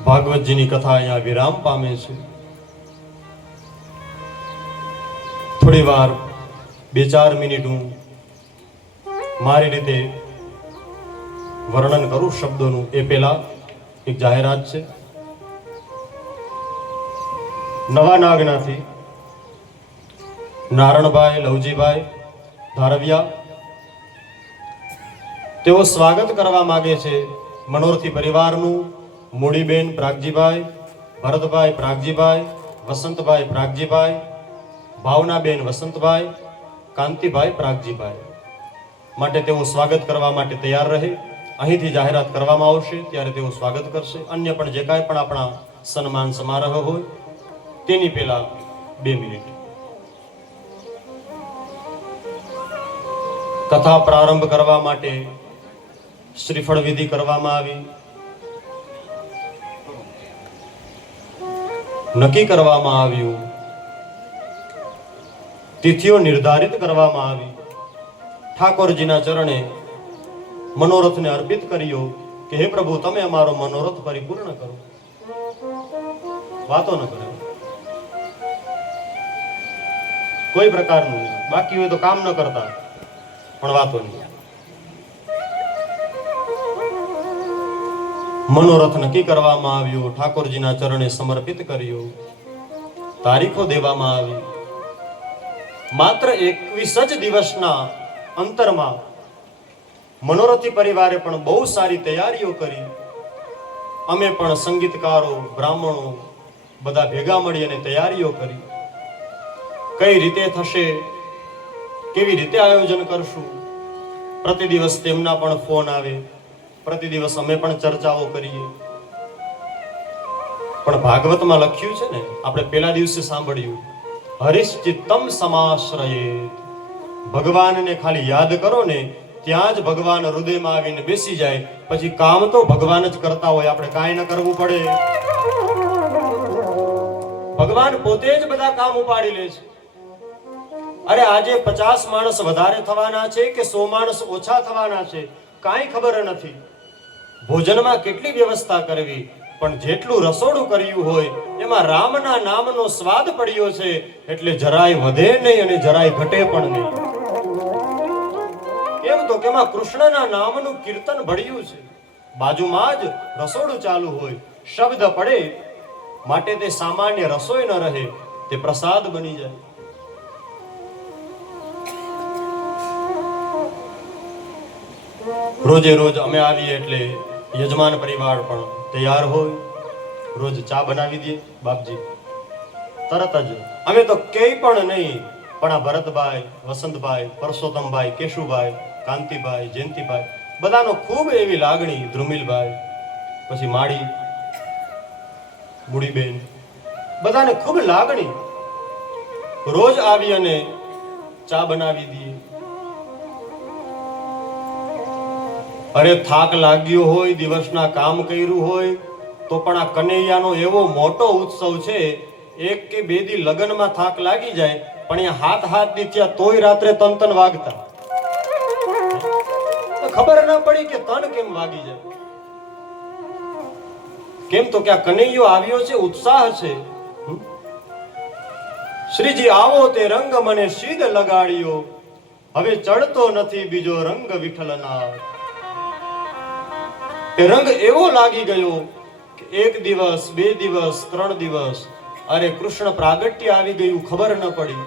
ભાગવતજીની કથા અહીંયા વિરામ પામે છે. થોડી વાર 2-4 મિનિટ હું મારી રીતે વર્ણન કરું શબ્દોનું. એ પહેલા એક જાહેરાત છે. નવા નાગનાથી નારણભાઈ લવજીભાઈ ધારવિયા તેઓ સ્વાગત કરવા માંગે છે મનોરથી પરિવારનું. મૂડીબેન પ્રાગજીભાઈ, ભરતભાઈ પ્રાગજીભાઈ, વસંતભાઈ પ્રાગજીભાઈ, ભાવનાબેન વસંતભાઈ, કાંતિભાઈ પ્રાગજીભાઈ માટે તેઓ સ્વાગત કરવા માટે તૈયાર રહે. અહીંથી જાહેરાત કરવામાં આવશે ત્યારે તેઓ સ્વાગત કરશે. અન્ય પણ જે કાંઈ પણ આપણા સન્માન સમારોહ હોય તેની પહેલા 2 મિનિટ કથા પ્રારંભ કરવા માટે શ્રીફળ વિધિ કરવામાં આવી. નક્કી કરવામાં આવ્યું, તિથિઓ નિર્ધારિત કરવામાં આવી. ઠાકોરજીના ચરણે મનોરથને અર્પિત કર્યો કે હે પ્રભુ તમે અમારો મનોરથ પરિપૂર્ણ કરો. વાતો ન કરે, કોઈ પ્રકારનું નહીં. બાકી હોય તો કામ ન કરતા, પણ વાતો નહીં. મનોરથ નક્કી કરવામાં આવ્યો, ઠાકોરજીના ચરણે સમર્પિત કર્યો, તારીખો દેવામાં આવી. માત્ર 21 જ દિવસના અંતરમાં મનોરથી પરિવારે પણ બહુ સારી તૈયારીઓ કરી. અમે પણ સંગીતકારો, બ્રાહ્મણો બધા ભેગા મળી અને તૈયારીઓ કરી. કઈ રીતે થશે, કેવી રીતે આયોજન કરશું, પ્રતિ દિવસ તેમના પણ ફોન આવે, પ્રતિ દિવસ અમે પણ ચર્ચાઓ કરીએ. પણ ભાગવતમાં લખ્યું છે ને, આપણે પહેલા દિવસે સાંભળ્યું, હરિશ્ચિત્તમ સમાશ્રયેત. ભગવાનને ખાલી યાદ કરો ને ત્યાં જ ભગવાન હૃદયમાં આવીને બેસી જાય. પછી કામ તો ભગવાન જ કરતા હોય, આપણે કાંઈ ન કરવું પડે. ભગવાન પોતે જ બધા કામ ઉપાડી લે છે. અરે આજે 50 માણસ વધારે થવાના છે કે 100 માણસ ઓછા થવાના છે કાંઈ ખબર નથી. ભોજનમાં કેટલી વ્યવસ્થા કરવી, પણ જેટલું રસોડું કર્યું હોય એમાં રામના નામનો સ્વાદ પડ્યો છે એટલે જરાય વધે નહીં અને જરાય ઘટે પણ નહીં. કેમ તો કે એમાં કૃષ્ણના નામનું કીર્તન ભળ્યું છે. બાજુમાં જ રસોડું ચાલુ હોય, શબ્દ પડે માટે તે સામાન્ય રસોઈ ન રહે, તે પ્રસાદ બની જાય. રોજે રોજ અમે આવીએ એટલે યજમાન પરિવાર પણ તૈયાર હોય, રોજ ચા બનાવી દે બાપજી તરત જ. અમે તો કંઈ પણ નહીં, પણ આ ભરતભાઈ, વસંતભાઈ, પરસોત્તમભાઈ, કેશુભાઈ, કાંતિભાઈ, જયંતિભાઈ બધાનો ખૂબ એવી લાગણી, ધ્રુમિલભાઈ, પછી માળી, બુડીબેન, બધાને ખૂબ લાગણી. રોજ આવી અને ચા બનાવી દઈએ. અરે થાક લાગ્યો હોય, દિવસના કામ કર્યું હોય તો પણ આ કનૈયાનો એવો મોટો ઉત્સવ છે. એક કે બે દી લગ્નમાં થાક લાગી જાય, પણ અહીંયા હાથ દી થયા તોય રાત્રે તન વાગતા. ખબર ના પડી કે તન કેમ વાગી જાય. કેમ તો કે આ કનૈયો આવ્યો છે, ઉત્સાહ છે. શ્રીજી આવો તે રંગ મને સીધ લગાડ્યો, હવે ચડતો નથી બીજો રંગ વિઠ્ઠલના. એ રંગ એવો લાગી ગયો કે એક દિવસ, બે દિવસ, 3 દિવસ, અરે કૃષ્ણ પ્રાગટ્ય આવી ગયું, ખબર ન પડી.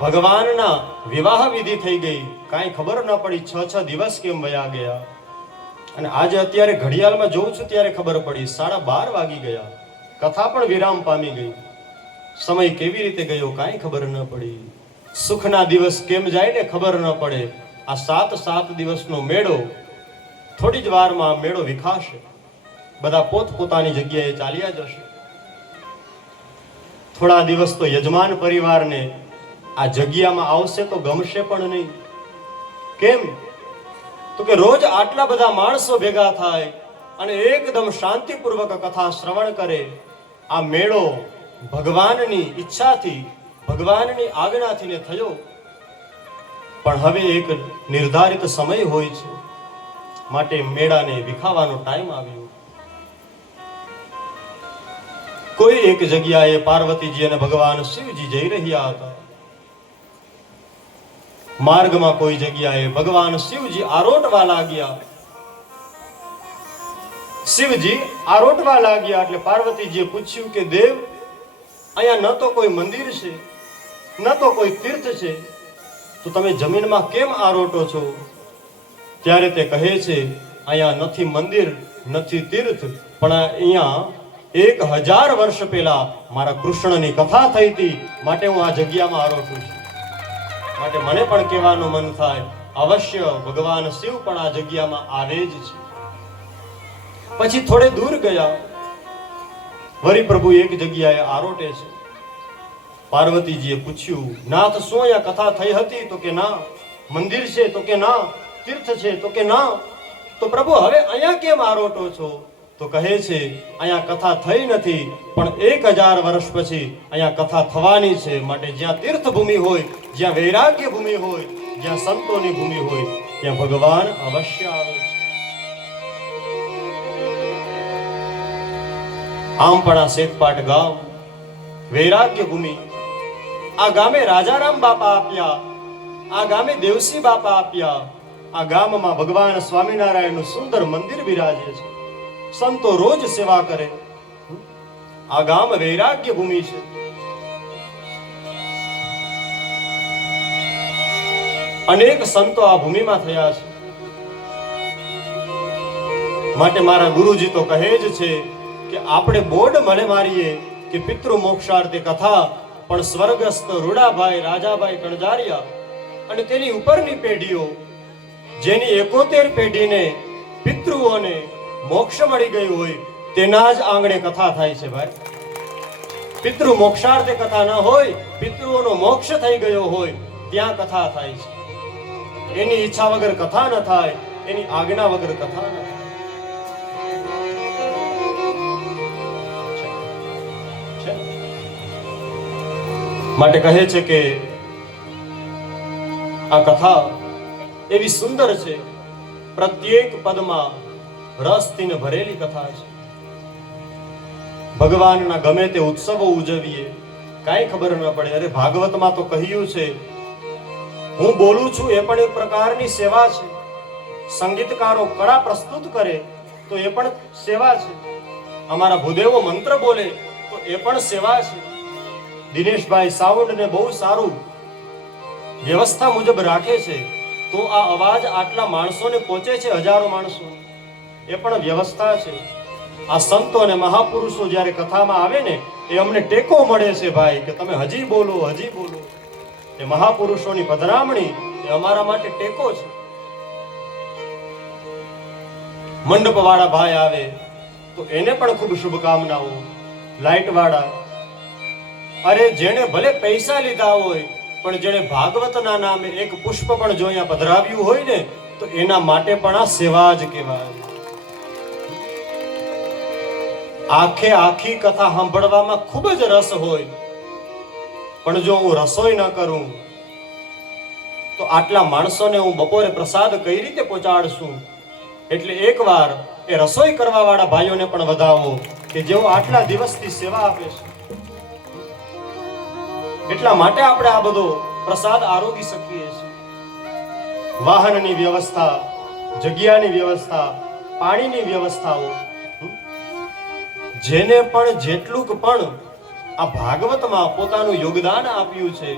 ભગવાનના વિવાહ વિધિ થઈ ગઈ, કાંઈ ખબર ન પડી. 6 દિવસ કેમ વયા ગયા. અને આજે અત્યારે ઘડિયાળમાં જોઉં છું ત્યારે ખબર પડી 12:30 વાગી ગયા. કથા પણ વિરામ પામી ગઈ. સમય કેવી રીતે ગયો કાંઈ ખબર ન પડી. સુખના દિવસ કેમ જાય ને ખબર ન પડે. આ 7 દિવસનો મેળો થોડી જ વારમાં મેળો વિખાશે. બધા પોતપોતાની જગ્યાએ ચાલ્યા જશે. થોડા દિવસ તો યજમાન પરિવારને આ જગ્યામાં આવશે તો ગમશે પણ નહીં. કેમ તો કે રોજ આટલા બધા માણસો ભેગા થાય અને એકદમ શાંતિપૂર્વક કથા શ્રવણ કરે. આ મેળો ભગવાનની ઈચ્છાથી, ભગવાનની આજ્ઞાથી ને થયો. પણ હવે એક નિર્ધારિત સમય હોય છે, માટે મેળાને વિખાવાનો ટાઈમ આવ્યો. કોઈ એક જગ્યાએ પાર્વતીજી અને ભગવાન શિવજી જઈ રહ્યા હતા. માર્ગમાં કોઈ જગ્યાએ ભગવાન શિવજી આરોટવા લાગ્યા. શિવજી આરોટવા લાગ્યા એટલે પાર્વતીજીએ પૂછ્યું કે દેવ, અહીંયા ન તો કોઈ મંદિર છે, ન તો કોઈ તીર્થ છે, તો તમે જમીનમાં કેમ આરોટો છો? ત્યારે તે કહે છે, અહીંયા નથી મંદિર, નથી તીર્થ, પણ અહીંયા 1000 વર્ષ પહેલા મારા કૃષ્ણની કથા થઈ હતી, માટે હું આ જગ્યામાં આરોટું છું. માટે મને પણ કહેવાનું મન થાય, અવશ્ય ભગવાન શિવ પણ આ જગ્યામાં આવે જ છે. પછી થોડે દૂર ગયા, વરી પ્રભુ એક જગ્યાએ આરોટે છે. પાર્વતીજીએ પૂછ્યું, નાથ શું અહીંયા કથા થઈ હતી? તો કે ના. મંદિર છે? તો કે ના. તીર્થ છે? તો કે ના. તો પ્રભુ હવે અહીંયા કેમ આરોટો છો? તો કહે છે, અહીંયા કથા થઈ નથી, પણ 1000 વર્ષ પછી અહીંયા કથા થવાની છે. માટે જ્યાં તીર્થભૂમિ હોય, જ્યાં વૈરાગ્ય ભૂમિ હોય, જ્યાં સંતોની ભૂમિ હોય, ત્યાં ભગવાન અવશ્ય આવે છે. આમ પણ આ શેખપાટ ગામ વૈરાગ્ય ભૂમિ. આ ગામે રાજારામ બાપા આપ્યા, આ ગામે દેવસી બાપા આપ્યા. આ ગામમાં ભગવાન સ્વામિનારાયણનું સુંદર મંદિર બિરાજે છે. સંતો રોજ સેવા કરે. આ ગામ વૈરાગ્ય ભૂમિ છે. અનેક સંતો આ ભૂમિમાં થયા છે. માટે મારા ગુરુજી તો કહે જ છે કે આપણે બોર્ડ મળે મારીએ કે પિતૃ મોક્ષાર્થે કથા, પણ સ્વર્ગસ્થ રૂડાભાઈ રાજાભાઈ કણજારિયા અને તેની ઉપરની પેઢીઓ, જેની 71 પેઢીને પિતૃઓને મોક્ષ મળી ગયું હોય, તેના જ આંગણે કથા થાય છે. ભાઈ, પિતૃ મોક્ષાર્થે કથા ન હોય, પિતૃઓનો મોક્ષ થઈ ગયો હોય, ત્યાં કથા થાય છે. એની ઈચ્છા વગર કથા ન થાય, એની આજ્ઞા વગર કથા ન થાય. માટે કહે છે કે આ કથા એવી સુંદર છે, પ્રત્યેક પદમાં રસથી ભરેલી કથા છે. ભગવાનના ગમે તે ઉત્સવો ઉજવીએ, કાંઈ ખબર ન પડે. અરે ભાગવતમાં તો કહ્યું છે, હું બોલું છું એ પણ એક પ્રકારની સેવા છે. સંગીતકારો કળા પ્રસ્તુત કરે તો એ પણ સેવા છે. અમારા ભૂદેવો મંત્ર બોલે તો એ પણ સેવા છે. દિનેશભાઈ સાઉન્ડ ને બહુ સારું વ્યવસ્થા મુજબ રાખે છે, તો આ અવાજ આટલા માણસોને પહોંચે છે, હજારો માણસો. એ પણ વ્યવસ્થા છે. આ સંતો અને મહાપુરુષો જ્યારે કથામાં આવે ને, એ અમને ટેકો મળે છે ભાઈ, કે તમે હજી બોલો, હજી બોલો. એ મહાપુરુષોની પધરામણી એ અમારા માટે ટેકો છે. મંડપ વાળા ભાઈ આવે તો એને પણ ખૂબ શુભકામનાઓ. લાઈટ વાળા, અરે જેણે ભલે પૈસા લીધા હોય પણ જેણે ભાગવતના નામે એક પુષ્પ પણ જો અહીંયા પધરાવ્યું હોય ને, તો એના માટે પણ આ સેવા જ કહેવાય. આખી કથા સાંભળવામાં ખૂબ જ રસ હોય, પણ જો હું રસોઈ ન કરું તો આટલા માણસોને હું બપોરે પ્રસાદ કઈ રીતે પહોંચાડશું? એટલે એકવાર એ રસોઈ કરવા વાળા ભાઈઓને પણ વધાવો કે જેઓ આટલા દિવસથી સેવા આપે છે. એટલા માટે આપણે આ બધો પ્રસાદ આરોગી શકીએ છીએ. વાહનની વ્યવસ્થા, જગ્યાની વ્યવસ્થા, પાણીની વ્યવસ્થાઓ, જેને પણ જેટલું પણ આ ભાગવતમાં પોતાનું યોગદાન આપ્યું છે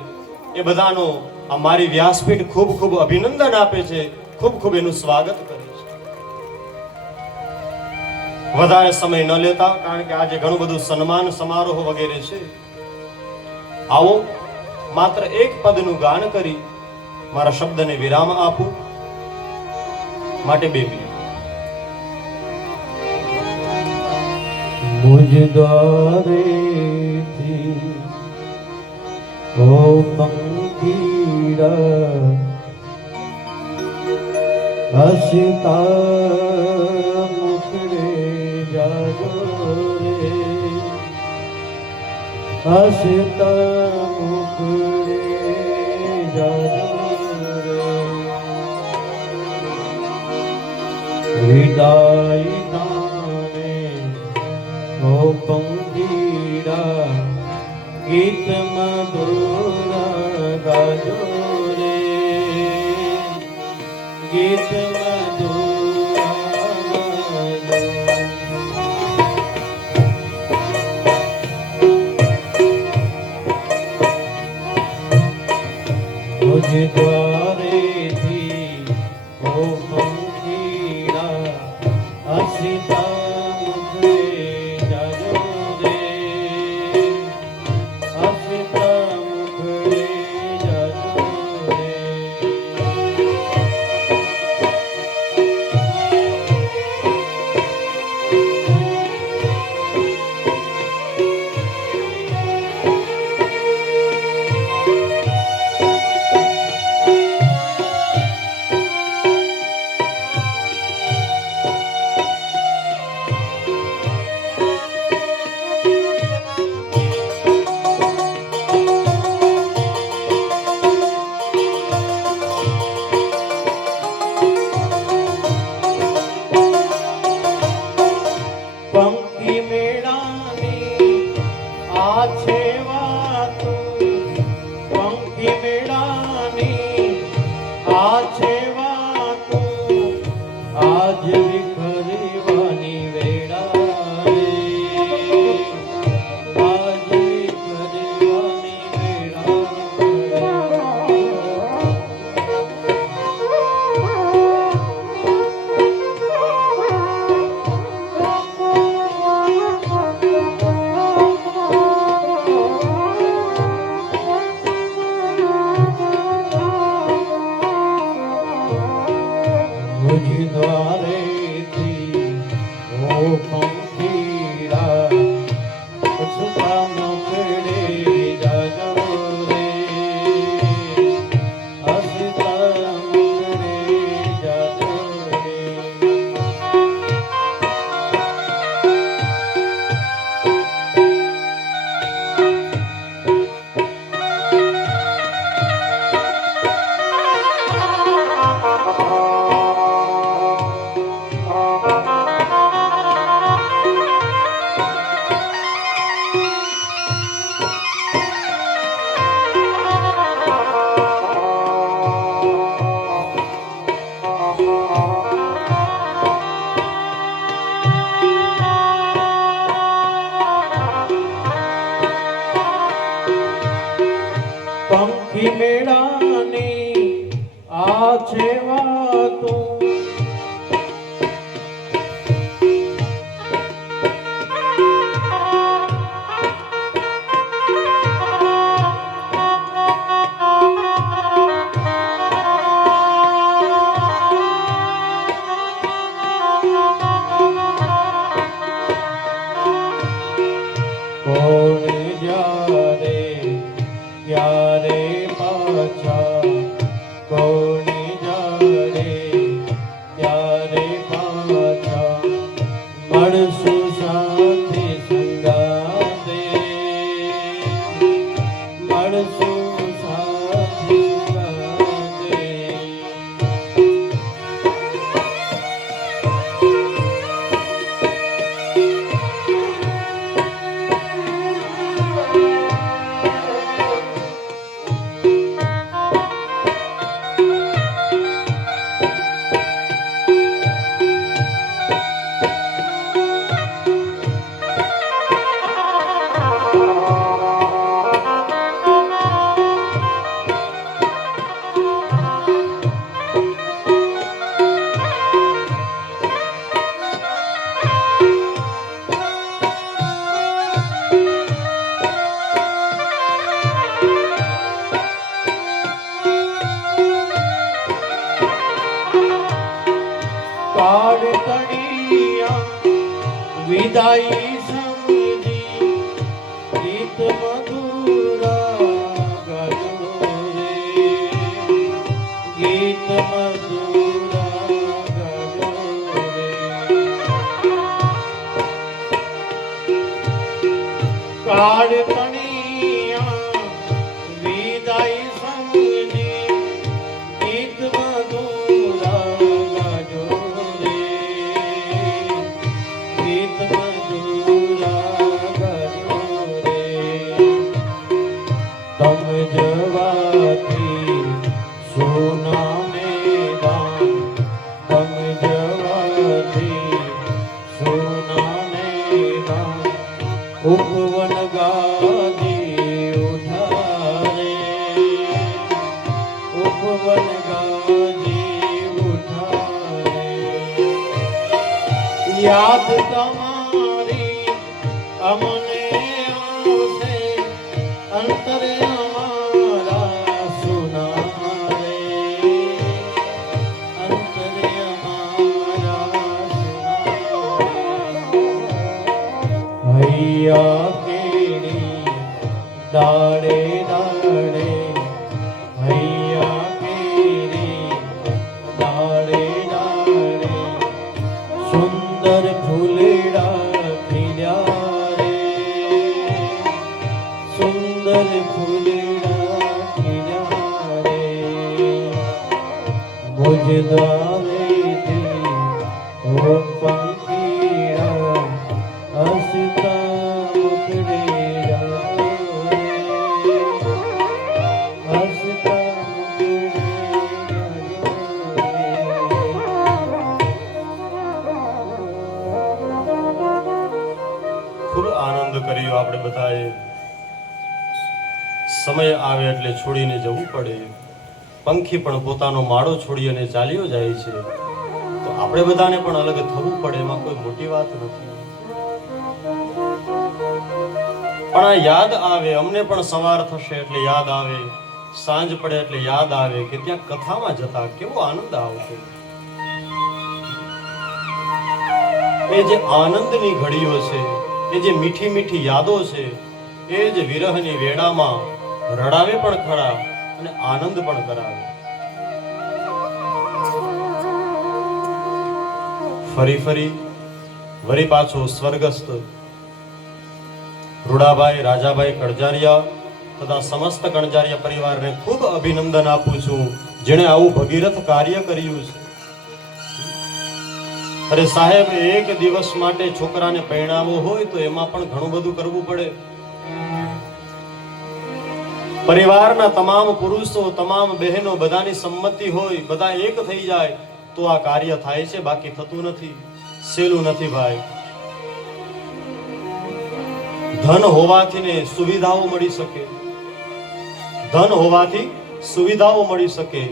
એ બધાનો આ મારી વ્યાસપીઠ ખૂબ ખૂબ અભિનંદન આપે છે, ખૂબ ખૂબ એનું સ્વાગત કરે છે. વધારે સમય ન લેતા, કારણ કે આજે ઘણું બધું સન્માન સમારોહ વગેરે છે. આવો માત્ર એક પદનું ગાન કરી મારા શબ્દને વિરામ આપું. માટે 2 મિનિટ. મુજ દ્વારેથી ઓ પંખીડા હસતા મુખડે જાજો રે, હસતા મુખડે જાજો રે. વિદાય નામે ઓ પંખીડા ગીત મધુર ગાજો રે, ગીત મધુર ગાજો. મુજ દ્વારેથી ઓ પંખીડા હસતા મુખડે જાજો રે, હસતા મુખડે જાજો રે. પંખી મેળાની આ છે વાતો, પંખી મેળાની આ છે વાતો, આજ વિખરવાની વેળા રે, આજ વિખરવાની વેળા રે. મુજ દ્વારેથી ઓ પંખીડા હસતા મુખડે જાજો રે, હસતા મુખડે જાજો રે. પંખી મેળાની આ છે વાતો કોણ જાણે ક્યારે પાછા કોણ જાણે ક્યારે પાછા મળશું સાથે સંગાતે મળશું સાથે સંગાતે વિદાય સમજી ગીત મધુરા ગાજો રે ગીત મધુરા ગાજો રે કાળ તણિયા વિદાય સમજી ગીત મધુરા ગાજો રે ગીત મધુરા ગાજો રે તમ જવાથી સોના મેદાન તમ જવાથી સોના મેદાન ઉપવન ગાદી ઉઠારે ઉપવન ગાદી ઉઠારે યાદ તમારી અમને આવશે અંતરે અમારા સુના રે અંતરે અમારા સુના હૈયા કેડી દાડે દાડે હૈયા કેડી દાડે દાડે સુંદર ફૂલેડા ખીલ્યા રે સુંદર ફૂલેડા ખીલ્યા રે મુજ દ્વારેથી ઓ પંખીડા હસતા મુકડે જાતો રે હસતા મુકડે જાતો રે ખૂબ આનંદ કર્યો આપણે બધાએ. સમય આવે એટલે છોડીને જવું પડે. પંખી પણ પોતાનો માળો છોડી અને ચાલ્યો જાય છે, તો આપણે બધાને પણ અલગ થવું પડે, એમાં કોઈ મોટી વાત નથી. પણ આ યાદ આવે, અમને પણ સવાર થશે એટલે યાદ આવે, સાંજ પડે એટલે યાદ આવે કે ત્યાં કથામાં જતા કેવો આનંદ આવતો. એ જે આનંદની ઘડીઓ છે, એ જે મીઠી મીઠી યાદો છે, એ જ વિરહની વેળામાં રડાવે પણ ખરા અને આનંદ પણ કરાવે. ફરી ફરી વરી પાછો સ્વર્ગસ્થ રૂડાભાઈ રાજાભાઈ કણજારિયા તથા સમસ્ત કણજારિયા પરિવારને ખૂબ અભિનંદન આપું છું, જેણે આવું ભગીરથ કાર્ય કર્યું છે. અરે સાહેબ, એક દિવસ માટે છોકરાને પરણાવવો હોય તો એમાં પણ ઘણું બધું કરવું પડે. પરિવારના તમામ પુરુષો, તમામ બહેનો, બધાની સંમતિ હોય, બધા એક થઈ જાય તો આ કાર્ય થાય છે, બાકી થતું નથી, સહેલું નથી ભાઈ. ધન હોવાથી ને સુવિધાઓ મળી શકે, ધન હોવાથી સુવિધાઓ મળી શકે,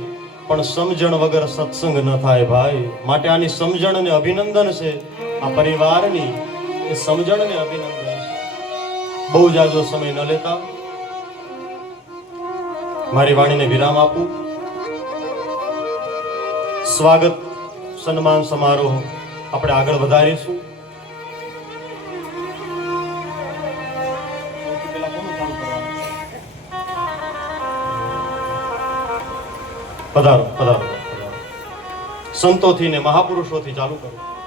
પણ સમજણ વગર સત્સંગ ન થાય ભાઈ. માટે આની સમજણને અભિનંદન છે, આ પરિવારની એ સમજણને અભિનંદન છે. બહુ જાજો સમય ન લેતા મારી વાણીને વિરામ આપું. સ્વાગત સન્માન સમારોહ આપણે આગળ વધારીશું. પધારો પધારો પધારો. સંતોથી ને મહાપુરુષોથી ચાલુ કરો.